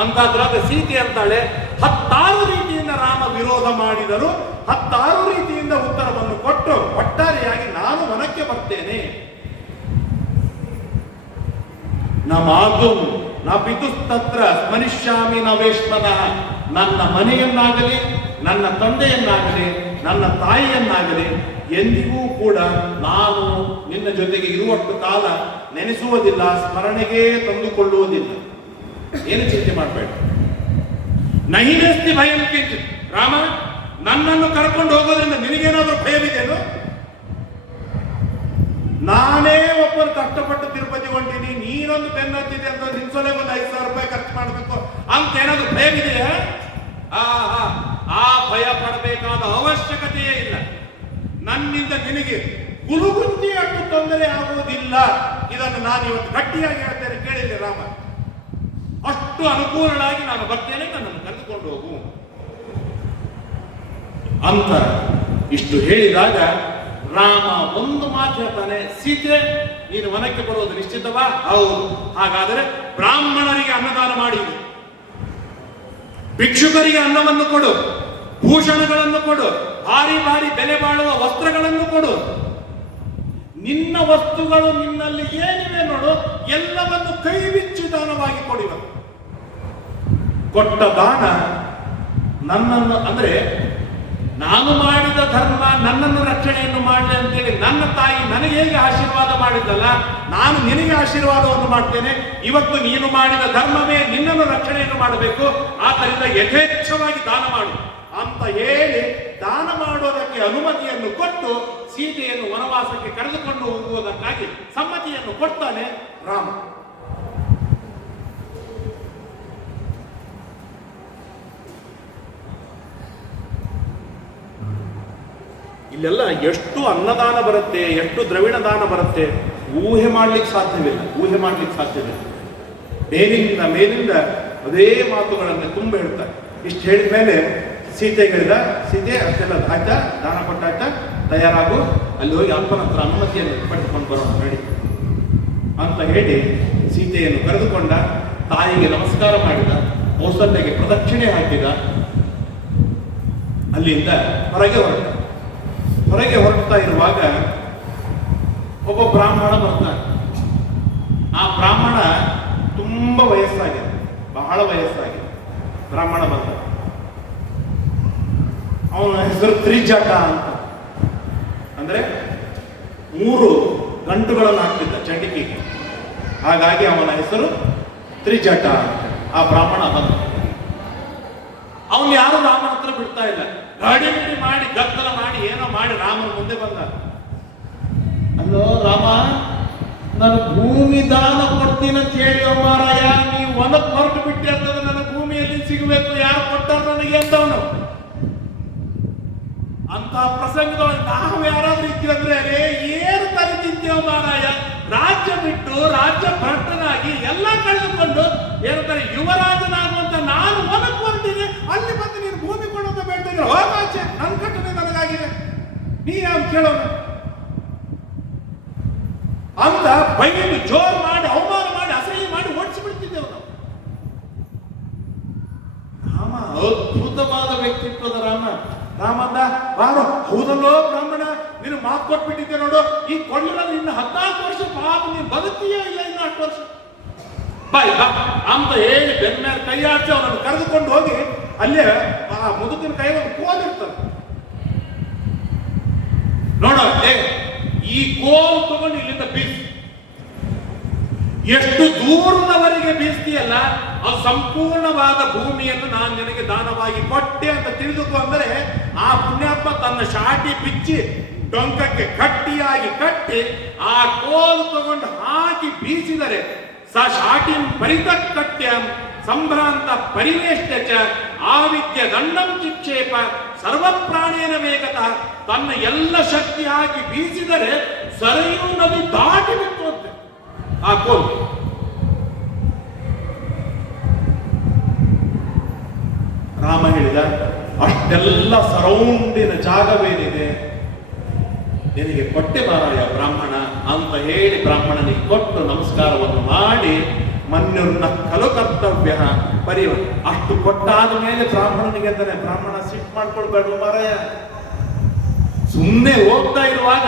ಅಂತಾದ್ರಾಗ ಸೀತೆ ಅಂತಾಳೆ, 16 ರೀತಿಯಿಂದ ರಾಮ ವಿರೋಧ ಮಾಡಿದರು, 16 ರೀತಿಯಿಂದ ಉತ್ತರವನ್ನು ಕೊಟ್ಟು ಒಟ್ಟಾರೆಯಾಗಿ ನಾನು ವನಕ್ಕೆ ಬರ್ತೇನೆ. ನ ಮಾತು ನ ಪಿತುಸ್ತತ್ರ ಸ್ಮರಿಷ್ಯಾಮಿ ನವೇಶ್ಮನಃ. ನನ್ನ ಮನೆಯನ್ನಾಗಲಿ, ನನ್ನ ತಂದೆಯನ್ನಾಗಲಿ, ನನ್ನ ತಾಯಿಯನ್ನಾಗಲಿ ಎಂದಿಗೂ ಕೂಡ ನಾನು ನಿನ್ನ ಜೊತೆಗೆ ಇರುವಷ್ಟು ಕಾಲ ನೆನೆಸುವುದಿಲ್ಲ, ಸ್ಮರಣೆಗೆ ತಂದುಕೊಳ್ಳುವುದಿಲ್ಲ. ಏನು ಚಿಂತೆ ಮಾಡಬೇಡ. ನಹಿನೇಸ್ತಿ ಭಯಂ ಕಿಂಚಿತ್. ರಾಮ, ನನ್ನನ್ನು ಕರ್ಕೊಂಡು ಹೋಗೋದ್ರಿಂದ ನಿನಗೇನಾದ್ರೂ ಭಯವಿದೆಯೇನು? ನಾನೇ ಒಬ್ಬರು ಕಷ್ಟಪಟ್ಟು ತಿರುಪತಿ ಹೊಂಟೀನಿ, ನೀನೊಂದು ಬೆನ್ನತ್ತಿದೆ ಅಂತ ನಿನ್ಸೋಲೆ ಒಂದು 5,000 ರೂಪಾಯಿ ಖರ್ಚು ಮಾಡಬೇಕು ಅಂತ ಏನಾದ್ರೂ ಭಯವಿದೆಯಾ? ಆ ಭಯ ಪಡಬೇಕಾದ ಅವಶ್ಯಕತೆಯೇ ಇಲ್ಲ. ನನ್ನಿಂದ ನಿನಗೆ ಗುರುಗುಂಜಿ ಅಷ್ಟು ತೊಂದರೆ ಆಗುವುದಿಲ್ಲ. ಇದನ್ನು ನಾನು ಇವತ್ತು ಗಟ್ಟಿಯಾಗಿ ಹೇಳ್ತೇನೆ, ಕೇಳಿಲ್ಲ ರಾಮ. ಅಷ್ಟು ಅನುಕೂಲವಾಗಿ ನಾನು ಬರ್ತೇನೆ, ನನ್ನನ್ನು ಕರೆದುಕೊಂಡು ಹೋಗು ಅಂತ ಇಷ್ಟು ಹೇಳಿದಾಗ ರಾಮ ಒಂದು ಮಾತು ಹೇಳ್ತಾನೆ, ಸೀತೆ ನೀನು ವನಕ್ಕೆ ಬರುವುದು ನಿಶ್ಚಿತವಾ? ಹೌದು. ಹಾಗಾದರೆ ಬ್ರಾಹ್ಮಣರಿಗೆ ಅನ್ನದಾನ ಮಾಡಿ, ಭಿಕ್ಷುಕರಿಗೆ ಅನ್ನವನ್ನು ಕೊಡು, ಭೂಷಣಗಳನ್ನು ಕೊಡು, ಭಾರಿ ಭಾರಿ ಬೆಲೆ ಬಾಳುವ ವಸ್ತ್ರಗಳನ್ನು ಕೊಡು. ನಿನ್ನ ವಸ್ತುಗಳು ನಿನ್ನಲ್ಲಿ ಏನಿವೆ ನೋಡು, ಎಲ್ಲವನ್ನು ಕೈ ಬಿಚ್ಚಿ ದಾನವಾಗಿ ಕೊಡಿವ. ಕೊಟ್ಟ ದಾನ ನನ್ನನ್ನು, ಅಂದ್ರೆ ನಾನು ಮಾಡಿದ ಧರ್ಮ ನನ್ನನ್ನು ರಕ್ಷಣೆಯನ್ನು ಮಾಡಲಿ ಅಂತೇಳಿ ನನ್ನ ತಾಯಿ ನನಗೆ ಹೇಗೆ ಆಶೀರ್ವಾದ ಮಾಡಿದ್ದಲ್ಲ, ನಾನು ನಿನಗೆ ಆಶೀರ್ವಾದವನ್ನು ಮಾಡ್ತೇನೆ. ಇವತ್ತು ನೀನು ಮಾಡಿದ ಧರ್ಮವೇ ನಿನ್ನನ್ನು ರಕ್ಷಣೆಯನ್ನು ಮಾಡಬೇಕು. ಆದ್ದರಿಂದ ಯಥೇಚ್ಛವಾಗಿ ದಾನ ಮಾಡು ಅಂತ ಹೇಳಿ ದಾನ ಮಾಡೋದಕ್ಕೆ ಅನುಮತಿಯನ್ನು ಕೊಟ್ಟು ಸೀತೆಯನ್ನು ವನವಾಸಕ್ಕೆ ಕರೆದುಕೊಂಡು ಹೋಗುವುದಕ್ಕಾಗಿ ಸಮ್ಮತಿಯನ್ನು ಕೊಡ್ತಾನೆ ರಾಮ. ಇಲ್ಲೆಲ್ಲ ಎಷ್ಟು ಅನ್ನದಾನ ಬರುತ್ತೆ, ಎಷ್ಟು ದ್ರವಿಣ ದಾನ ಬರುತ್ತೆ, ಊಹೆ ಮಾಡ್ಲಿಕ್ಕೆ ಸಾಧ್ಯವಿಲ್ಲ. ಮೇಲಿಂದ ಅದೇ ಮಾತುಗಳನ್ನು ತುಂಬ ಹೇಳ್ತಾರೆ. ಇಷ್ಟು ಹೇಳಿದ ಮೇಲೆ ಸೀತೆ ಹೇಳಿದ, ಸೀತೆ ಅಷ್ಟೆಲ್ಲ ಆಯ್ತಾ, ದಾನ ಕೊಟ್ಟಾಯ್ತಾ, ತಯಾರಾಗು, ಅಲ್ಲಿ ಹೋಗಿ ಅಪ್ಪನ ಹತ್ರ ಅನುಮತಿಯನ್ನು ಪಡೆದುಕೊಂಡು ಬರೋಣ ನಡಿ ಅಂತ ಹೇಳಿ ಸೀತೆಯನ್ನು ಕರೆದುಕೊಂಡ. ತಾಯಿಗೆ ನಮಸ್ಕಾರ ಮಾಡಿದ, ಕೌಸಲ್ಯಗೆ ಪ್ರದಕ್ಷಿಣೆ ಹಾಕಿದ. ಅಲ್ಲಿಂದ ಹೊರಗೆ ಹೊರಡ್ತಾ ಇರುವಾಗ ಒಬ್ಬ ಬ್ರಾಹ್ಮಣ ಬರ್ತಾನೆ. ಆ ಬ್ರಾಹ್ಮಣ ತುಂಬ ವಯಸ್ಸಾಗಿದೆ, ಬಹಳ ವಯಸ್ಸಾಗಿದೆ. ಬ್ರಾಹ್ಮಣ ಬಂದ, ಅವನ ಹೆಸರು ತ್ರಿಜಟ ಅಂತ. ಅಂದ್ರೆ 3 ಗಂಟುಗಳನ್ನು ಹಾಕ್ತಿದ್ದ ಚಂಡಿಕೆಗೆ, ಹಾಗಾಗಿ ಅವನ ಹೆಸರು ತ್ರಿಜಟ ಅಂತ. ಆ ಬ್ರಾಹ್ಮಣ ಬಂದ. ಅವನು ಯಾರು ರಾಮನ ಹತ್ರ ಬಿಡ್ತಾ ಇಲ್ಲ. ಗಾಡಿ ಮಾಡಿ ಗದ್ದಲ ಮಾಡಿ ಏನೋ ಮಾಡಿ ರಾಮನ ಮುಂದೆ ಬಂದ. ಅಲ್ಲೋ ರಾಮ, ನಾನು ಭೂಮಿ ದಾನ ಕೊಡ್ತೀನಿ ಅಂತ ಹೇಳಿ ಮಾರಾಯ, ನೀವು ಹೊಲಕ್ಕೆ ಹೊರಟು ಬಿಟ್ಟೆ ಅಂತಂದ್ರೆ ನನ್ನ ಭೂಮಿಯಲ್ಲಿ ಸಿಗಬೇಕು, ಯಾರು ಕೊಟ್ಟಾರ ನನಗೆ ಅಂತವನು. ಅಂತ ಪ್ರಸಂಗದೊಳಗೆ ನಾವು ಯಾರಾದ್ರೂ ಇದ್ದೀವಂದ್ರೆ ಏನು ತಲೆ ತಿಂತೀವ ಮಾರಾಯ, ರಾಜ್ಯ ಬಿಟ್ಟು ರಾಜ್ಯ ಭ್ರಷ್ಟನಾಗಿ ಎಲ್ಲ ಕಳೆದುಕೊಂಡು ಏನಂತಾರೆ ಯುವರಾಜನಾಗುವಂತ ನಾನು ಹೊಲಕ್ಕೆ ಹೊರಟಿದೆ, ಅಲ್ಲಿ ಬಂದು ನೀನು ಭೂಮಿ ಅಂದ್ರೆ ಹೋಗಾಚೆ, ನನ್ನ ಕಟ್ಟನೆ ನನಗಾಗಿದೆ, ನೀ ಯಾವ ಕೇಳೋಣ ಅಂತ ಬೈದು ಜೋರು ಮಾಡಿ ಅವಮಾನ ಮಾಡಿ ಅಸಹ್ಯ ಮಾಡಿ ಓಡಿಸಿಬಿಡ್ತಿದ್ದೇವೆ ನಾವು. ರಾಮ ಅದ್ಭುತವಾದ ವ್ಯಕ್ತಿತ್ವದ ರಾಮ ಅಂದ, ಬಾರೋ, ಹೌದಲ್ಲೋ ಬ್ರಾಹ್ಮಣ, ನೀನು ಮಾತು ಕೊಟ್ಬಿಟ್ಟಿದ್ದೆ ನೋಡು, ಈ ಕೊಳ್ಳಿನ ಇನ್ನು 14 ವರ್ಷ ಪಾಪ ನೀನು ಬದುಕ್ತೀಯೋ ಇಲ್ಲ, ಇನ್ನು 8 ವರ್ಷ ಬಾಯ್ ಬಾ ಅಂತ ಹೇಳಿ ಬೆನ್ನ ಮೇಲೆ ಕೈ ಆಡ್ಸಿ ಅವನನ್ನು ಕರೆದುಕೊಂಡು ಹೋಗಿ ಅಲ್ಲೇ ಆ ಮುದುಕಿನ ಕೈ ಒಂದು ಕೋಲಿರ್ತಾನೆ ನೋಡ, ಈ ಕೋಲು ತಗೊಂಡು ಇಲ್ಲಿಂದ ಬೀಸಿ, ಎಷ್ಟು ದೂರದವರೆಗೆ ಬೀಸ್ತೀಯಲ್ಲ ಅದು ಸಂಪೂರ್ಣವಾದ ಭೂಮಿಯನ್ನು ನಾನು ನಿನಗೆ ದಾನವಾಗಿ ಕೊಟ್ಟೆ ಅಂತ ತಿಳಿದುಕೋ. ಅಂದರೆ ಆ ಪುಣ್ಯಾತ್ಮ ತನ್ನ ಶಾಟಿ ಬಿಚ್ಚಿ ಡೊಂಕಕ್ಕೆ ಗಟ್ಟಿಯಾಗಿ ಕಟ್ಟಿ ಆ ಕೋಲು ತಗೊಂಡು ಹಾಕಿ ಬೀಸಿದರೆ ಸ ಶಾಟಿ ಪರಿತಕ್ಕಟ್ಯ ಸಂಭ್ರಾಂತ ಪರಿವೇಷ್ಟ ಚ ಆವಿದ್ಯ ದಂಡಂ ಚಿಕ್ಷೇಪ ಸರ್ವಪ್ರಾಣೇನ ವೇಗತಃ. ತನ್ನ ಎಲ್ಲ ಶಕ್ತಿ ಹಾಕಿ ಬೀಸಿದರೆ ಸರಿಯೂ ನದಿ ದಾಟಿ ಬಿಟ್ಟುವಂತೆ ಆ ಕೋಲು. ರಾಮ ಹೇಳಿದ, ಅಷ್ಟೆಲ್ಲ ಸರೌಂಡಿನ ಜಾಗವೇನಿದೆ ನಿನಗೆ ಕೊಟ್ಟೆ ಮಾರಾಯ ಬ್ರಾಹ್ಮಣ ಅಂತ ಹೇಳಿ ಬ್ರಾಹ್ಮಣನಿಗೆ ಕೊಟ್ಟು ನಮಸ್ಕಾರವನ್ನು ಮಾಡಿ ಮನ್ಯುರ್ನ ಕಲು ಕರ್ತವ್ಯ ಪರಿವ. ಅಷ್ಟು ಕೊಟ್ಟಾದ ಮೇಲೆ ಬ್ರಾಹ್ಮಣನಿಗೆ ಅಂತಾನೆ, ಬ್ರಾಹ್ಮಣ ಸಿಟ್ಟು ಮಾಡ್ಕೊಳ್ಬೇಡ ಮಾರಾಯ, ಸುಮ್ಮನೆ ಹೋಗ್ತಾ ಇರುವಾಗ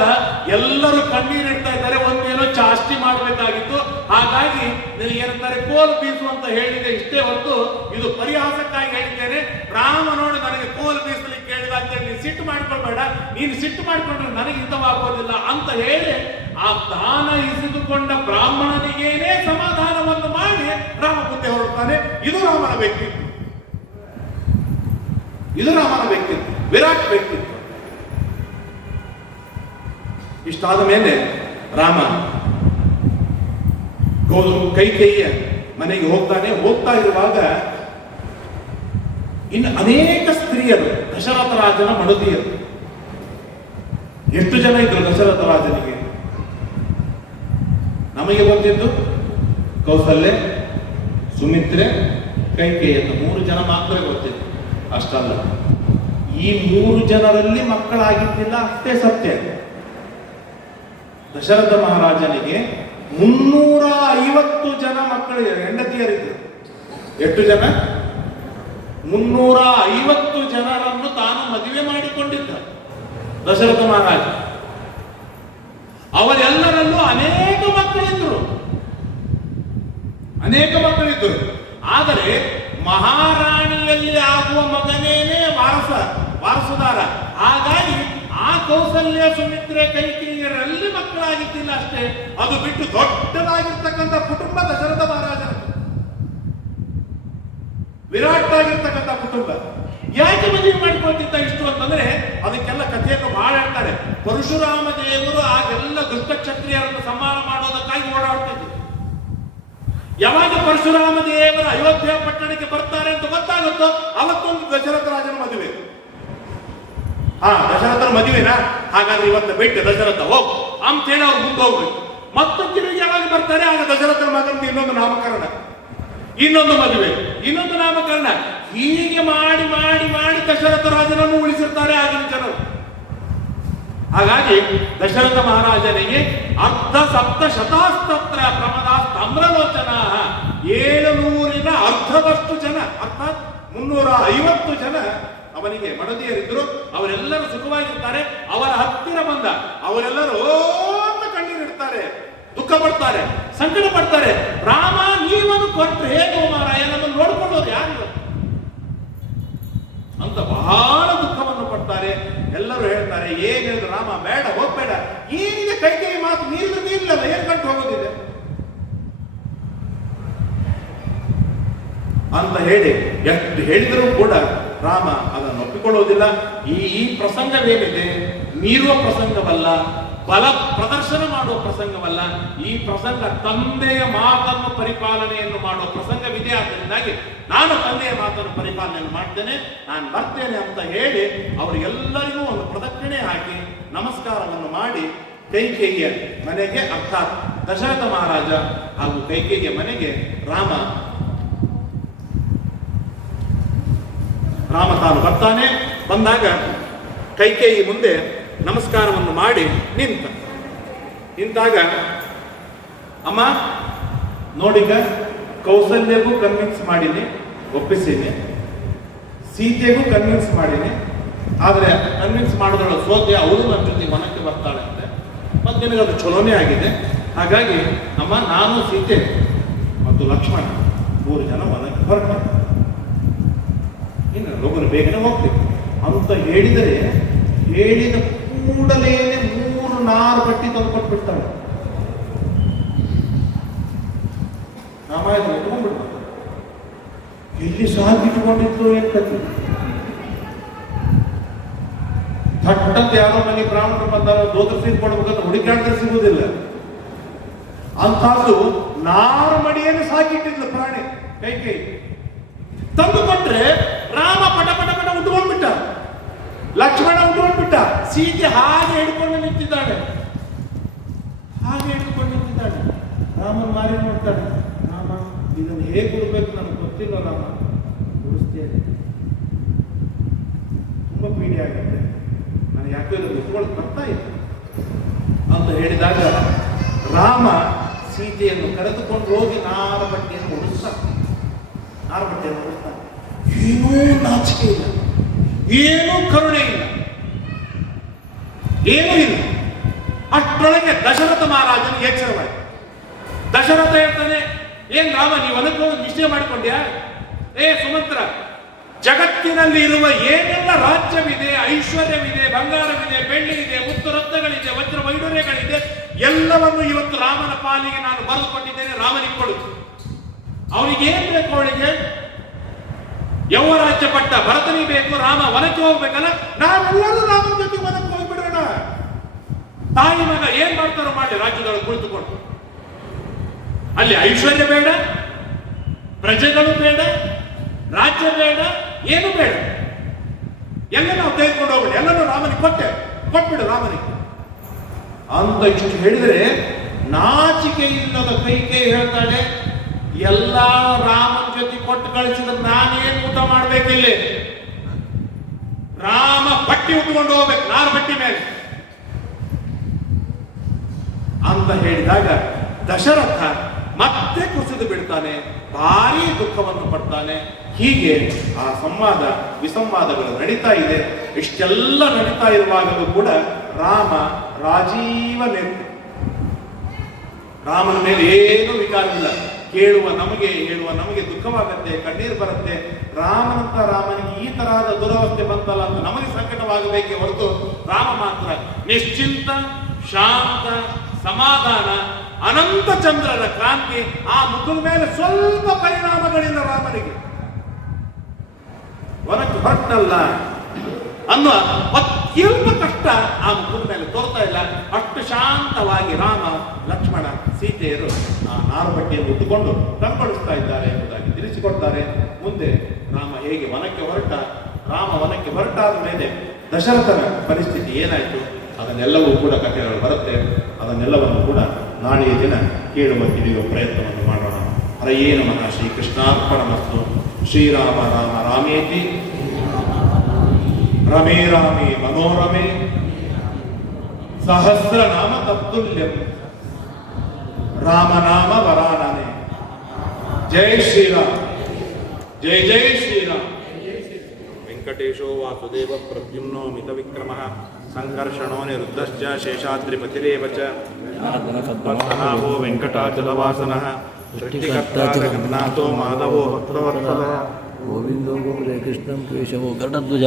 ಎಲ್ಲರೂ ಕಣ್ಣೀರಿಡ್ತಾ ಇದ್ದಾರೆ, ಒಂದೇನೋ ಚಾಷ್ಟಿ ಮಾಡಬೇಕಾಗಿತ್ತು, ಹಾಗಾಗಿ ನಿನಗೇನಂತಾರೆ ಕೋಲು ಬೀಸು ಅಂತ ಹೇಳಿದೆ ಇಷ್ಟೇ ಹೊರತು ಇದು ಪರಿಹಾಸಕ್ಕಾಗಿ ಹೇಳಿದ್ದೇನೆ. ರಾಮ ನೋಡಿ ನನಗೆ ಕೋಲು ಬೀಸಲಿಕ್ಕೆ ಹೇಳಿದ ಅಂತೇಳಿ ನೀನು ಸಿಟ್ಟು ಮಾಡ್ಕೊಳ್ಬೇಡ, ನೀನು ಸಿಟ್ಟು ಮಾಡ್ಕೊಂಡ್ರೆ ನನಗೆ ಹಿತವಾಗೋದಿಲ್ಲ ಅಂತ ಹೇಳಿ ಆ ದಾನ ಇಸಿದುಕೊಂಡ ಬ್ರಾಹ್ಮಣನಿಗೇನೇ ಸಮಾಧಾನವನ್ನು ಮಾಡಿ ರಾಮ ಮುಂದೆ ಹೊರಡ್ತಾನೆ. ಇದು ರಾಮನ ವ್ಯಕ್ತಿತ್ವ, ಇದು ರಾಮನ ವ್ಯಕ್ತಿತ್ವ, ವಿರಾಟ್ ವ್ಯಕ್ತಿತ್ವ. ಇಷ್ಟಾದ ಮೇಲೆ ರಾಮ ಕೈಕೇಯಿಯ ಮನೆಗೆ ಹೋಗ್ತಾನೆ. ಹೋಗ್ತಾ ಇರುವಾಗ ಇನ್ನು ಅನೇಕ ಸ್ತ್ರೀಯರು, ದಶರಥ ರಾಜನ ಮಡದಿಯರು. ಎಷ್ಟು ಜನ ಇದ್ರು ದಶರಥ ರಾಜನಿಗೆ? ನಮಗೆ ಗೊತ್ತಿದ್ದು ಕೌಸಲ್ಯ, ಸುಮಿತ್ರೆ, ಕೈಕೇಯಿ ಅಂತ 3 ಜನ ಮಾತ್ರ ಗೊತ್ತಿತ್ತು. ಅಷ್ಟಲ್ಲ, ಈ 3 ಜನರಲ್ಲಿ ಮಕ್ಕಳಾಗಿದ್ದಿಲ್ಲ, ಅಷ್ಟೇ ಸತ್ಯ. ದಶರಥ ಮಹಾರಾಜನಿಗೆ 350 ಜನ ಮಕ್ಕಳು ಹೆಂಡತಿಯರಿದ್ರು. ಎಷ್ಟು ಜನ? 350 ಜನರನ್ನು ತಾನು ಮದುವೆ ಮಾಡಿಕೊಂಡಿದ್ದ ದಶರಥ ಮಹಾರಾಜ. ಅವರೆಲ್ಲರಲ್ಲೂ ಅನೇಕ ಮಕ್ಕಳಿದ್ರು, ಅನೇಕ ಮಕ್ಕಳಿದ್ದರು. ಆದರೆ ಮಹಾರಾಣಿಯಲ್ಲಿ ಆಗುವ ಮಗನೇನೇ ವಾರಸುದಾರ. ಹಾಗಾಗಿ ಆ ಕೌಸಲ್ಯ, ಸುಮಿತ್ರೆ, ಕೈಕೇಯಿಯರಲ್ಲಿ ಮಕ್ಕಳಾಗಿದ್ದಿಲ್ಲ ಅಷ್ಟೇ, ಅದು ಬಿಟ್ಟು ದೊಡ್ಡದಾಗಿರ್ತಕ್ಕಂಥ ಕುಟುಂಬ ದಶರಥ ಮಹಾರಾಜನ, ವಿರಾಟ್ ಆಗಿರ್ತಕ್ಕಂಥ ಕುಟುಂಬ. ಯಾಕೆ ಮದುವೆ ಮಾಡಿಕೊಳ್ತಿದ್ದ ಇಷ್ಟು ಅಂತಂದ್ರೆ ಅದಕ್ಕೆಲ್ಲ ಕಥೆಯನ್ನು ಬಹಳ ಹೇಳ್ತಾರೆ. ಪರಶುರಾಮ ದೇವರು ಆಗೆಲ್ಲ ದುಷ್ಟ ಕ್ಷತ್ರಿಯರನ್ನು ಸಂಹಾರ ಮಾಡೋದಕ್ಕಾಗಿ ಓಡಾಡ್ತಿದ್ರು. ಯಾವಾಗ ಪರಶುರಾಮ ದೇವರ ಅಯೋಧ್ಯ ಪಟ್ಟಣಕ್ಕೆ ಬರ್ತಾರೆ ಅಂತ ಗೊತ್ತಾಗುತ್ತೋ ಅವತ್ತೊಂದು ದಶರಥ ರಾಜನ ಮದುವೆ. ದಶರಥನ ಮದುವೆನಾ? ಹಾಗಾದ್ರೆ ಇವತ್ತು ಬಿಟ್ಟು ದಶರಥ ಹೋಗ್ ಅಂತೇಳಿ ಅವ್ರು ಮುಂದೆ ಹೋಗ್ಬೇಕು. ಮತ್ತೆ ತಿರುಗಿ ಯಾವಾಗ ಬರ್ತಾರೆ ಆಗ ದಶರಥನ ಮಗನಿಗೆ ಇನ್ನೊಂದು ನಾಮಕರಣ, ಇನ್ನೊಂದು ಮದುವೆ, ಇನ್ನೊಂದು ನಾಮಕರಣ. ಹೀಗೆ ಮಾಡಿ ಮಾಡಿ ಮಾಡಿ ದಶರಥ ರಾಜನನ್ನು ಉಳಿಸಿರ್ತಾರೆ ಆಗಿನ ಜನರು. ಹಾಗಾಗಿ ದಶರಥ ಮಹಾರಾಜನಿಗೆ ಅರ್ಧ ಸಪ್ತ ಶತಾಸ್ತತ್ರ ಪ್ರಮದಾಸ್ತ ಅಮ್ರಲೋಚನ 700ನ ಅರ್ಧದಷ್ಟು ಜನ, ಅರ್ಥಾತ್ 350 ಜನ ಅವನಿಗೆ ಮಡದಿಯರಿದ್ರು. ಅವರೆಲ್ಲರೂ ಸುಖವಾಗಿರ್ತಾರೆ. ಅವರ ಹತ್ತಿರ ಬಂದ ಅವರೆಲ್ಲರೂ ಅಂತ ಕಣ್ಣೀರಿಡ್ತಾರೆ, ದುಃಖ ಪಡ್ತಾರೆ, ಸಂಕಟ ಪಡ್ತಾರೆ. ರಾಮ ನೀವನ್ನು ಕೊಟ್ಟರೆ ಹೇಗೋ ಮಾರಾಯ, ನಮ್ಮನ್ನು ನೋಡ್ಕೊಳ್ಳೋರು ಯಾರು ಅಂತ ಬಹಳ ದುಃಖವನ್ನು ಪಡ್ತಾರೆ. ಎಲ್ಲರೂ ಹೇಳ್ತಾರೆ, ಏನಿದೆ ರಾಮ, ಬೇಡ ಹೋಗ್ಬೇಡ, ಏನಿದೆ ಕೈಕೇಯಿ ಮಾತು ನೀರಿದ್ರೆ ನೀರಿಲ್ಲಲ್ಲ, ಏನ್ ಕಂಡು ಹೋಗೋದಿದೆ ಅಂತ ಹೇಳಿ ಎಷ್ಟು ಹೇಳಿದರೂ ಕೂಡ ರಾಮ ಅದನ್ನು ಒಪ್ಪಿಕೊಳ್ಳುವುದಿಲ್ಲ. ಈ ಪ್ರಸಂಗವೇನಿದೆ ಮೀರುವ ಪ್ರಸಂಗವಲ್ಲ, ಬಲ ಪ್ರದರ್ಶನ ಮಾಡುವ ಪ್ರಸಂಗವಲ್ಲ. ಈ ಪ್ರಸಂಗ ತಂದೆಯ ಮಾತನ್ನು ಪರಿಪಾಲನೆಯನ್ನು ಮಾಡುವ ಪ್ರಸಂಗವಿದೆ. ಆದ್ದರಿಂದಾಗಿ ನಾನು ತಂದೆಯ ಮಾತನ್ನು ಪರಿಪಾಲನೆಯನ್ನು ಮಾಡ್ತೇನೆ, ನಾನು ಬರ್ತೇನೆ ಅಂತ ಹೇಳಿ ಅವರಿಗೆಲ್ಲರಿಗೂ ಒಂದು ಪ್ರದಕ್ಷಿಣೆ ಹಾಕಿ ನಮಸ್ಕಾರವನ್ನು ಮಾಡಿ ಕೈಕೇಯಿಯ ಮನೆಗೆ, ಅರ್ಥಾತ್ ದಶರಥ ಮಹಾರಾಜ ಹಾಗೂ ಕೈಕೇಯಿಯ ಮನೆಗೆ ರಾಮ ತಾನು ಬರ್ತಾನೆ. ಬಂದಾಗ ಕೈಕೇಯಿ ಮುಂದೆ ನಮಸ್ಕಾರವನ್ನು ಮಾಡಿ ನಿಂತಾಗ, ಅಮ್ಮ ನೋಡಿಗ ಕೌಸಲ್ಯಗೂ ಕನ್ವಿನ್ಸ್ ಮಾಡೀನಿ, ಒಪ್ಪಿಸೀನಿ, ಸೀತೆಗೂ ಕನ್ವಿನ್ಸ್ ಮಾಡೀನಿ, ಆದರೆ ಕನ್ವಿನ್ಸ್ ಮಾಡೋದ್ರೊಳ ಸೋತೆ ಅವಳು ನನ್ನ ಜೊತೆಗೆ ವನಕ್ಕೆ ಬರ್ತಾಳೆ ಅಂತೆ. ಮತ್ತು ನಿನಗದು ಚಲೋನೇ ಆಗಿದೆ. ಹಾಗಾಗಿ ಅಮ್ಮ ನಾನು, ಸೀತೆ ಮತ್ತು ಲಕ್ಷ್ಮಣ 3 ಜನ ವನಕ್ಕೆ ಹೊರಟ, ಇನ್ನು ಲೋಕರು ಬೇಗನೆ ಹೋಗ್ತೀವಿ ಅಂತ ಹೇಳಿದರೆ, ಹೇಳಿದ ಕೂಡಲೇ 3 ನಾರು ಬಟ್ಟಿ ತಂದು ಕೊಟ್ಬಿಡ್ತಾಳೆ. ರಾಮಾಯಣ ಇಟ್ಕೊಂಡ್ಬಿಡ್ತಾರೆ. ಎಲ್ಲಿ ಸಾಗಿಟ್ಕೊಂಡಿತ್ತು ಏನ್ ಕಥೆ? ಥಟ್ಟಂತ ಯಾರೋ ಮನೆ ಬ್ರಾಹ್ಮಣರು ಬಂದಾಗ ದೋತ್ರ ಸೀರೆ ಕೊಡ್ಬೇಕಂತ ಹುಡುಕಾಡಿದ್ರೆ ಸಿಗುವುದಿಲ್ಲ. ಅಂಥದ್ದು ನಾರು ಮಡಿಯನ್ನು ಸಾಕಿಟ್ಟಿದ್ಲು ಪ್ರಾಣಿ ಕೈಕೇಯಿ. ತಂದು ಕೊಟ್ರೆ ರಾಮ ಪಟ ಪಟ ಪಟ ಉಟ್ಕೊಂಡ್ಬಿಟ್ಟ, ಲಕ್ಷ್ಮಣ ಉಟ್ಕೊಂಡ್ಬಿಟ್ಟ, ಸೀತೆ ಹಾಗೆ ಹಿಡ್ಕೊಂಡು ನಿಂತಿದ್ದಾಳೆ. ರಾಮನ್ ಮಾರಿ ನೋಡ್ತಾಳೆ. ರಾಮ ಇದನ್ನು ಹೇಗೆ ಕೊಡ್ಬೇಕು ನನಗೆ ಗೊತ್ತಿಲ್ಲ, ರಾಮ ಕೊಡಿಸ್ತೇನೆ, ತುಂಬಾ ಪೀಡೆ ಆಗುತ್ತೆ, ನಾನು ಯಾಕೆ ಇದನ್ನು ಉಟ್ಕೊಳ್ಳೋದು ಬರ್ತಾ ಇತ್ತು ಅಂತ ಹೇಳಿದಾಗ ರಾಮ ಸೀತೆಯನ್ನು ಕರೆದುಕೊಂಡು ಹೋಗಿ ನಾರು ಬಟ್ಟೆಯನ್ನು ಉಡಿಸ್ತಾನೆ. ಏನೂ ನಾಚಿಕೆ ಇಲ್ಲ, ಏನೂ ಕರುಣೆ ಇಲ್ಲ, ಏನೂ ಇಲ್ಲ. ಅಷ್ಟರೊಳಗೆ ದಶರಥ ಮಹಾರಾಜನಿಗೆ ಎಚ್ಚರವಾಯಿತು. ದಶರಥ ಹೇಳ್ತಾನೆ, ಏನ್ ರಾಮ ನೀವು ಅದಕ್ಕೆ ನಿಶ್ಚಯ ಮಾಡಿಕೊಂಡ್ಯಾ? ಸುಮಂತ್ರ, ಜಗತ್ತಿನಲ್ಲಿ ಇರುವ ಏನೆಲ್ಲ ರಾಜ್ಯವಿದೆ, ಐಶ್ವರ್ಯವಿದೆ, ಬಂಗಾರವಿದೆ, ಬೆಳ್ಳಿ ಇದೆ, ಮುತ್ತು ರತ್ನಗಳಿದೆ, ವಜ್ರ ವೈಡೂರ್ಯಗಳಿದೆ, ಎಲ್ಲವನ್ನು ಇವತ್ತು ರಾಮನ ಪಾಲಿಗೆ ನಾನು ಬರೆದು ಕೊಟ್ಟಿದ್ದೇನೆ, ರಾಮನಿಗೆ ಕೊಡು. ಅವನಿಗೆ ಏನ್ ಬೇಕು? ಅವಳಿಗೆ ಯೌವರಾಜ್ಯ ಪಟ್ಟ ಭರತನಿಗೆ ಬೇಕು, ರಾಮ ವನಕ್ಕೆ ಹೋಗ್ಬೇಕಲ್ಲ, ನಾವೆಲ್ಲರೂ ರಾಮನ ಜೊತೆ ವನಕ್ಕೆ ಹೋಗ್ಬಿಡೋಣ. ತಾಯಿ ಮಗ ಏನ್ ಮಾಡ್ತಾರೋ ಮಾಡಿ ರಾಜ್ಯದೊಳಗೆ ಕುಳಿತುಕೊಂಡು. ಅಲ್ಲಿ ಐಶ್ವರ್ಯ ಬೇಡ, ಪ್ರಜೆಗಳು ಬೇಡ, ರಾಜ್ಯ ಬೇಡ, ಏನು ಬೇಡ, ಎಲ್ಲ ನಾವು ತೆಗೆದುಕೊಂಡು ಹೋಗ್ಬಿಡಿ, ಎಲ್ಲರೂ ರಾಮನಿಗೆ ಕೊಟ್ಬಿಡು ರಾಮನಿಗೆ ಅಂತ ಇಷ್ಟು ಹೇಳಿದರೆ, ನಾಚಿಕೆ ಇಲ್ಲದ ಕೈಕೇಯಿ ಹೇಳ್ತಾಳೆ, ಎಲ್ಲ ರಾಮನ ಜೊತೆ ಕೊಟ್ಟು ಕಳಿಸಿದ್ರೆ ನಾನೇನು ಊಟ ಮಾಡ್ಬೇಕಿಲ್ಲಿ? ರಾಮ ಬಟ್ಟಿ ಉಟ್ಕೊಂಡು ಹೋಗ್ಬೇಕು, ನಾರು ಬಟ್ಟಿ ಮೇಲೆ ಅಂತ ಹೇಳಿದಾಗ ದಶರಥ ಮತ್ತೆ ಕುಸಿದು ಬಿಡ್ತಾನೆ, ಭಾರಿ ದುಃಖವನ್ನು ಪಡ್ತಾನೆ. ಹೀಗೆ ಆ ಸಂವಾದ ವಿಸಂವಾದಗಳು ನಡೀತಾ ಇದೆ. ಇಷ್ಟೆಲ್ಲ ನಡೀತಾ ಇರುವಾಗಲೂ ಕೂಡ ರಾಮ ರಾಜೀವ ನೇತ್ರ, ರಾಮನ ಮೇಲೆ ಏನೂ ವಿಕಾರವಿಲ್ಲ. ಕೇಳುವ ನಮಗೆ, ಹೇಳುವ ನಮಗೆ ದುಃಖವಾಗತ್ತೆ, ಕಣ್ಣೀರು ಬರುತ್ತೆ. ರಾಮನಿಗೆ ಈ ತರಹದ ದುರವಸ್ಥೆ ಬಂತಲ್ಲ ಅಂತ ನಮಗೆ ಸಂಕಟವಾಗಬೇಕೇ ಹೊರತು, ರಾಮ ಮಾತ್ರ ನಿಶ್ಚಿಂತ, ಶಾಂತ, ಸಮಾಧಾನ, ಅನಂತ ಚಂದ್ರರ ಕ್ರಾಂತಿ. ಆ ಮುಖದ ಮೇಲೆ ಸ್ವಲ್ಪ ಪರಿಣಾಮಗಳಿಲ್ಲ ರಾಮನಿಗೆ. ವನಕ್ಕೆ ಹೊರಟಲ್ಲ ಅನ್ನುವ ಅತ್ಯಲ್ಪ ಕಷ್ಟ ಆ ಮುಖದ ಮೇಲೆ ತೋರ್ತಾ ಇಲ್ಲ. ಅಷ್ಟು ಶಾಂತವಾಗಿ ರಾಮ, ಲಕ್ಷ್ಮಣ, ಸೀತೆಯರು ಆ ನಾರು ಬಟ್ಟೆಯನ್ನು ಉಟ್ಟುಕೊಂಡು ಕಂಗೊಳಿಸ್ತಾ ಇದ್ದಾರೆ ಎಂಬುದಾಗಿ ತಿಳಿಸಿಕೊಡ್ತಾರೆ. ಮುಂದೆ ರಾಮ ಹೇಗೆ ವನಕ್ಕೆ ಹೊರಟ, ರಾಮ ವನಕ್ಕೆ ಹೊರಟಾದ ಮೇಲೆ ದಶರಥನ ಪರಿಸ್ಥಿತಿ ಏನಾಯಿತು, ಅದನ್ನೆಲ್ಲವೂ ಕೂಡ ಕಥೆಗಳು ಬರುತ್ತೆ. ಅದನ್ನೆಲ್ಲವನ್ನು ಕೂಡ ನಾಳೆಯ ದಿನ ಕೇಳುವ ತಿಳಿಯುವ ಪ್ರಯತ್ನವನ್ನು ಮಾಡೋಣ. ಹರಯೇ ನಮಃ. ಶ್ರೀಕೃಷ್ಣಾರ್ಪಣಮಸ್ತು. ಶ್ರೀರಾಮ ರಾಮ ರಾಮೇತಿ ರಮೇ ರಾಮೇ ಮನೋರಮೆ ಸಹಸ್ರನಾಮ ತತ್ತುಲ್ಯಂ ರಾಮನಾಮ ವರಾನನೆ. ಜೈ ಶ್ರೀರಾಮ್, ಜೈ ಜೈ ಶ್ರೀರಾಮ್. ವೆಂಕಟೇಶೋ ವಾಸುದೇವ ಪ್ರದ್ಯುಮ್ನೋ ಮಿತ ವಿಕ್ರಮ ಸಂಕರ್ಷಣೋ ನಿರುದ್ಧಶ್ಚ ಶೇಷಾದ್ರಿಪತಿರೇವ ಚ ಪದ್ಮನಾಭೋ ವೆಂಕಟಾಚಲವಾಸನಃ ಸೃಷ್ಟಿಕರ್ತಾ ಜಗನ್ನಾಥೋ ಮಾಧವೋ ಭಕ್ತವತ್ಸಲಃ ಗೋವಿಂದೋ ಗೋಕುಲೇ ಕೃಷ್ಣಂ ಕೇಶವೋ ಗರುಡಧ್ವಜ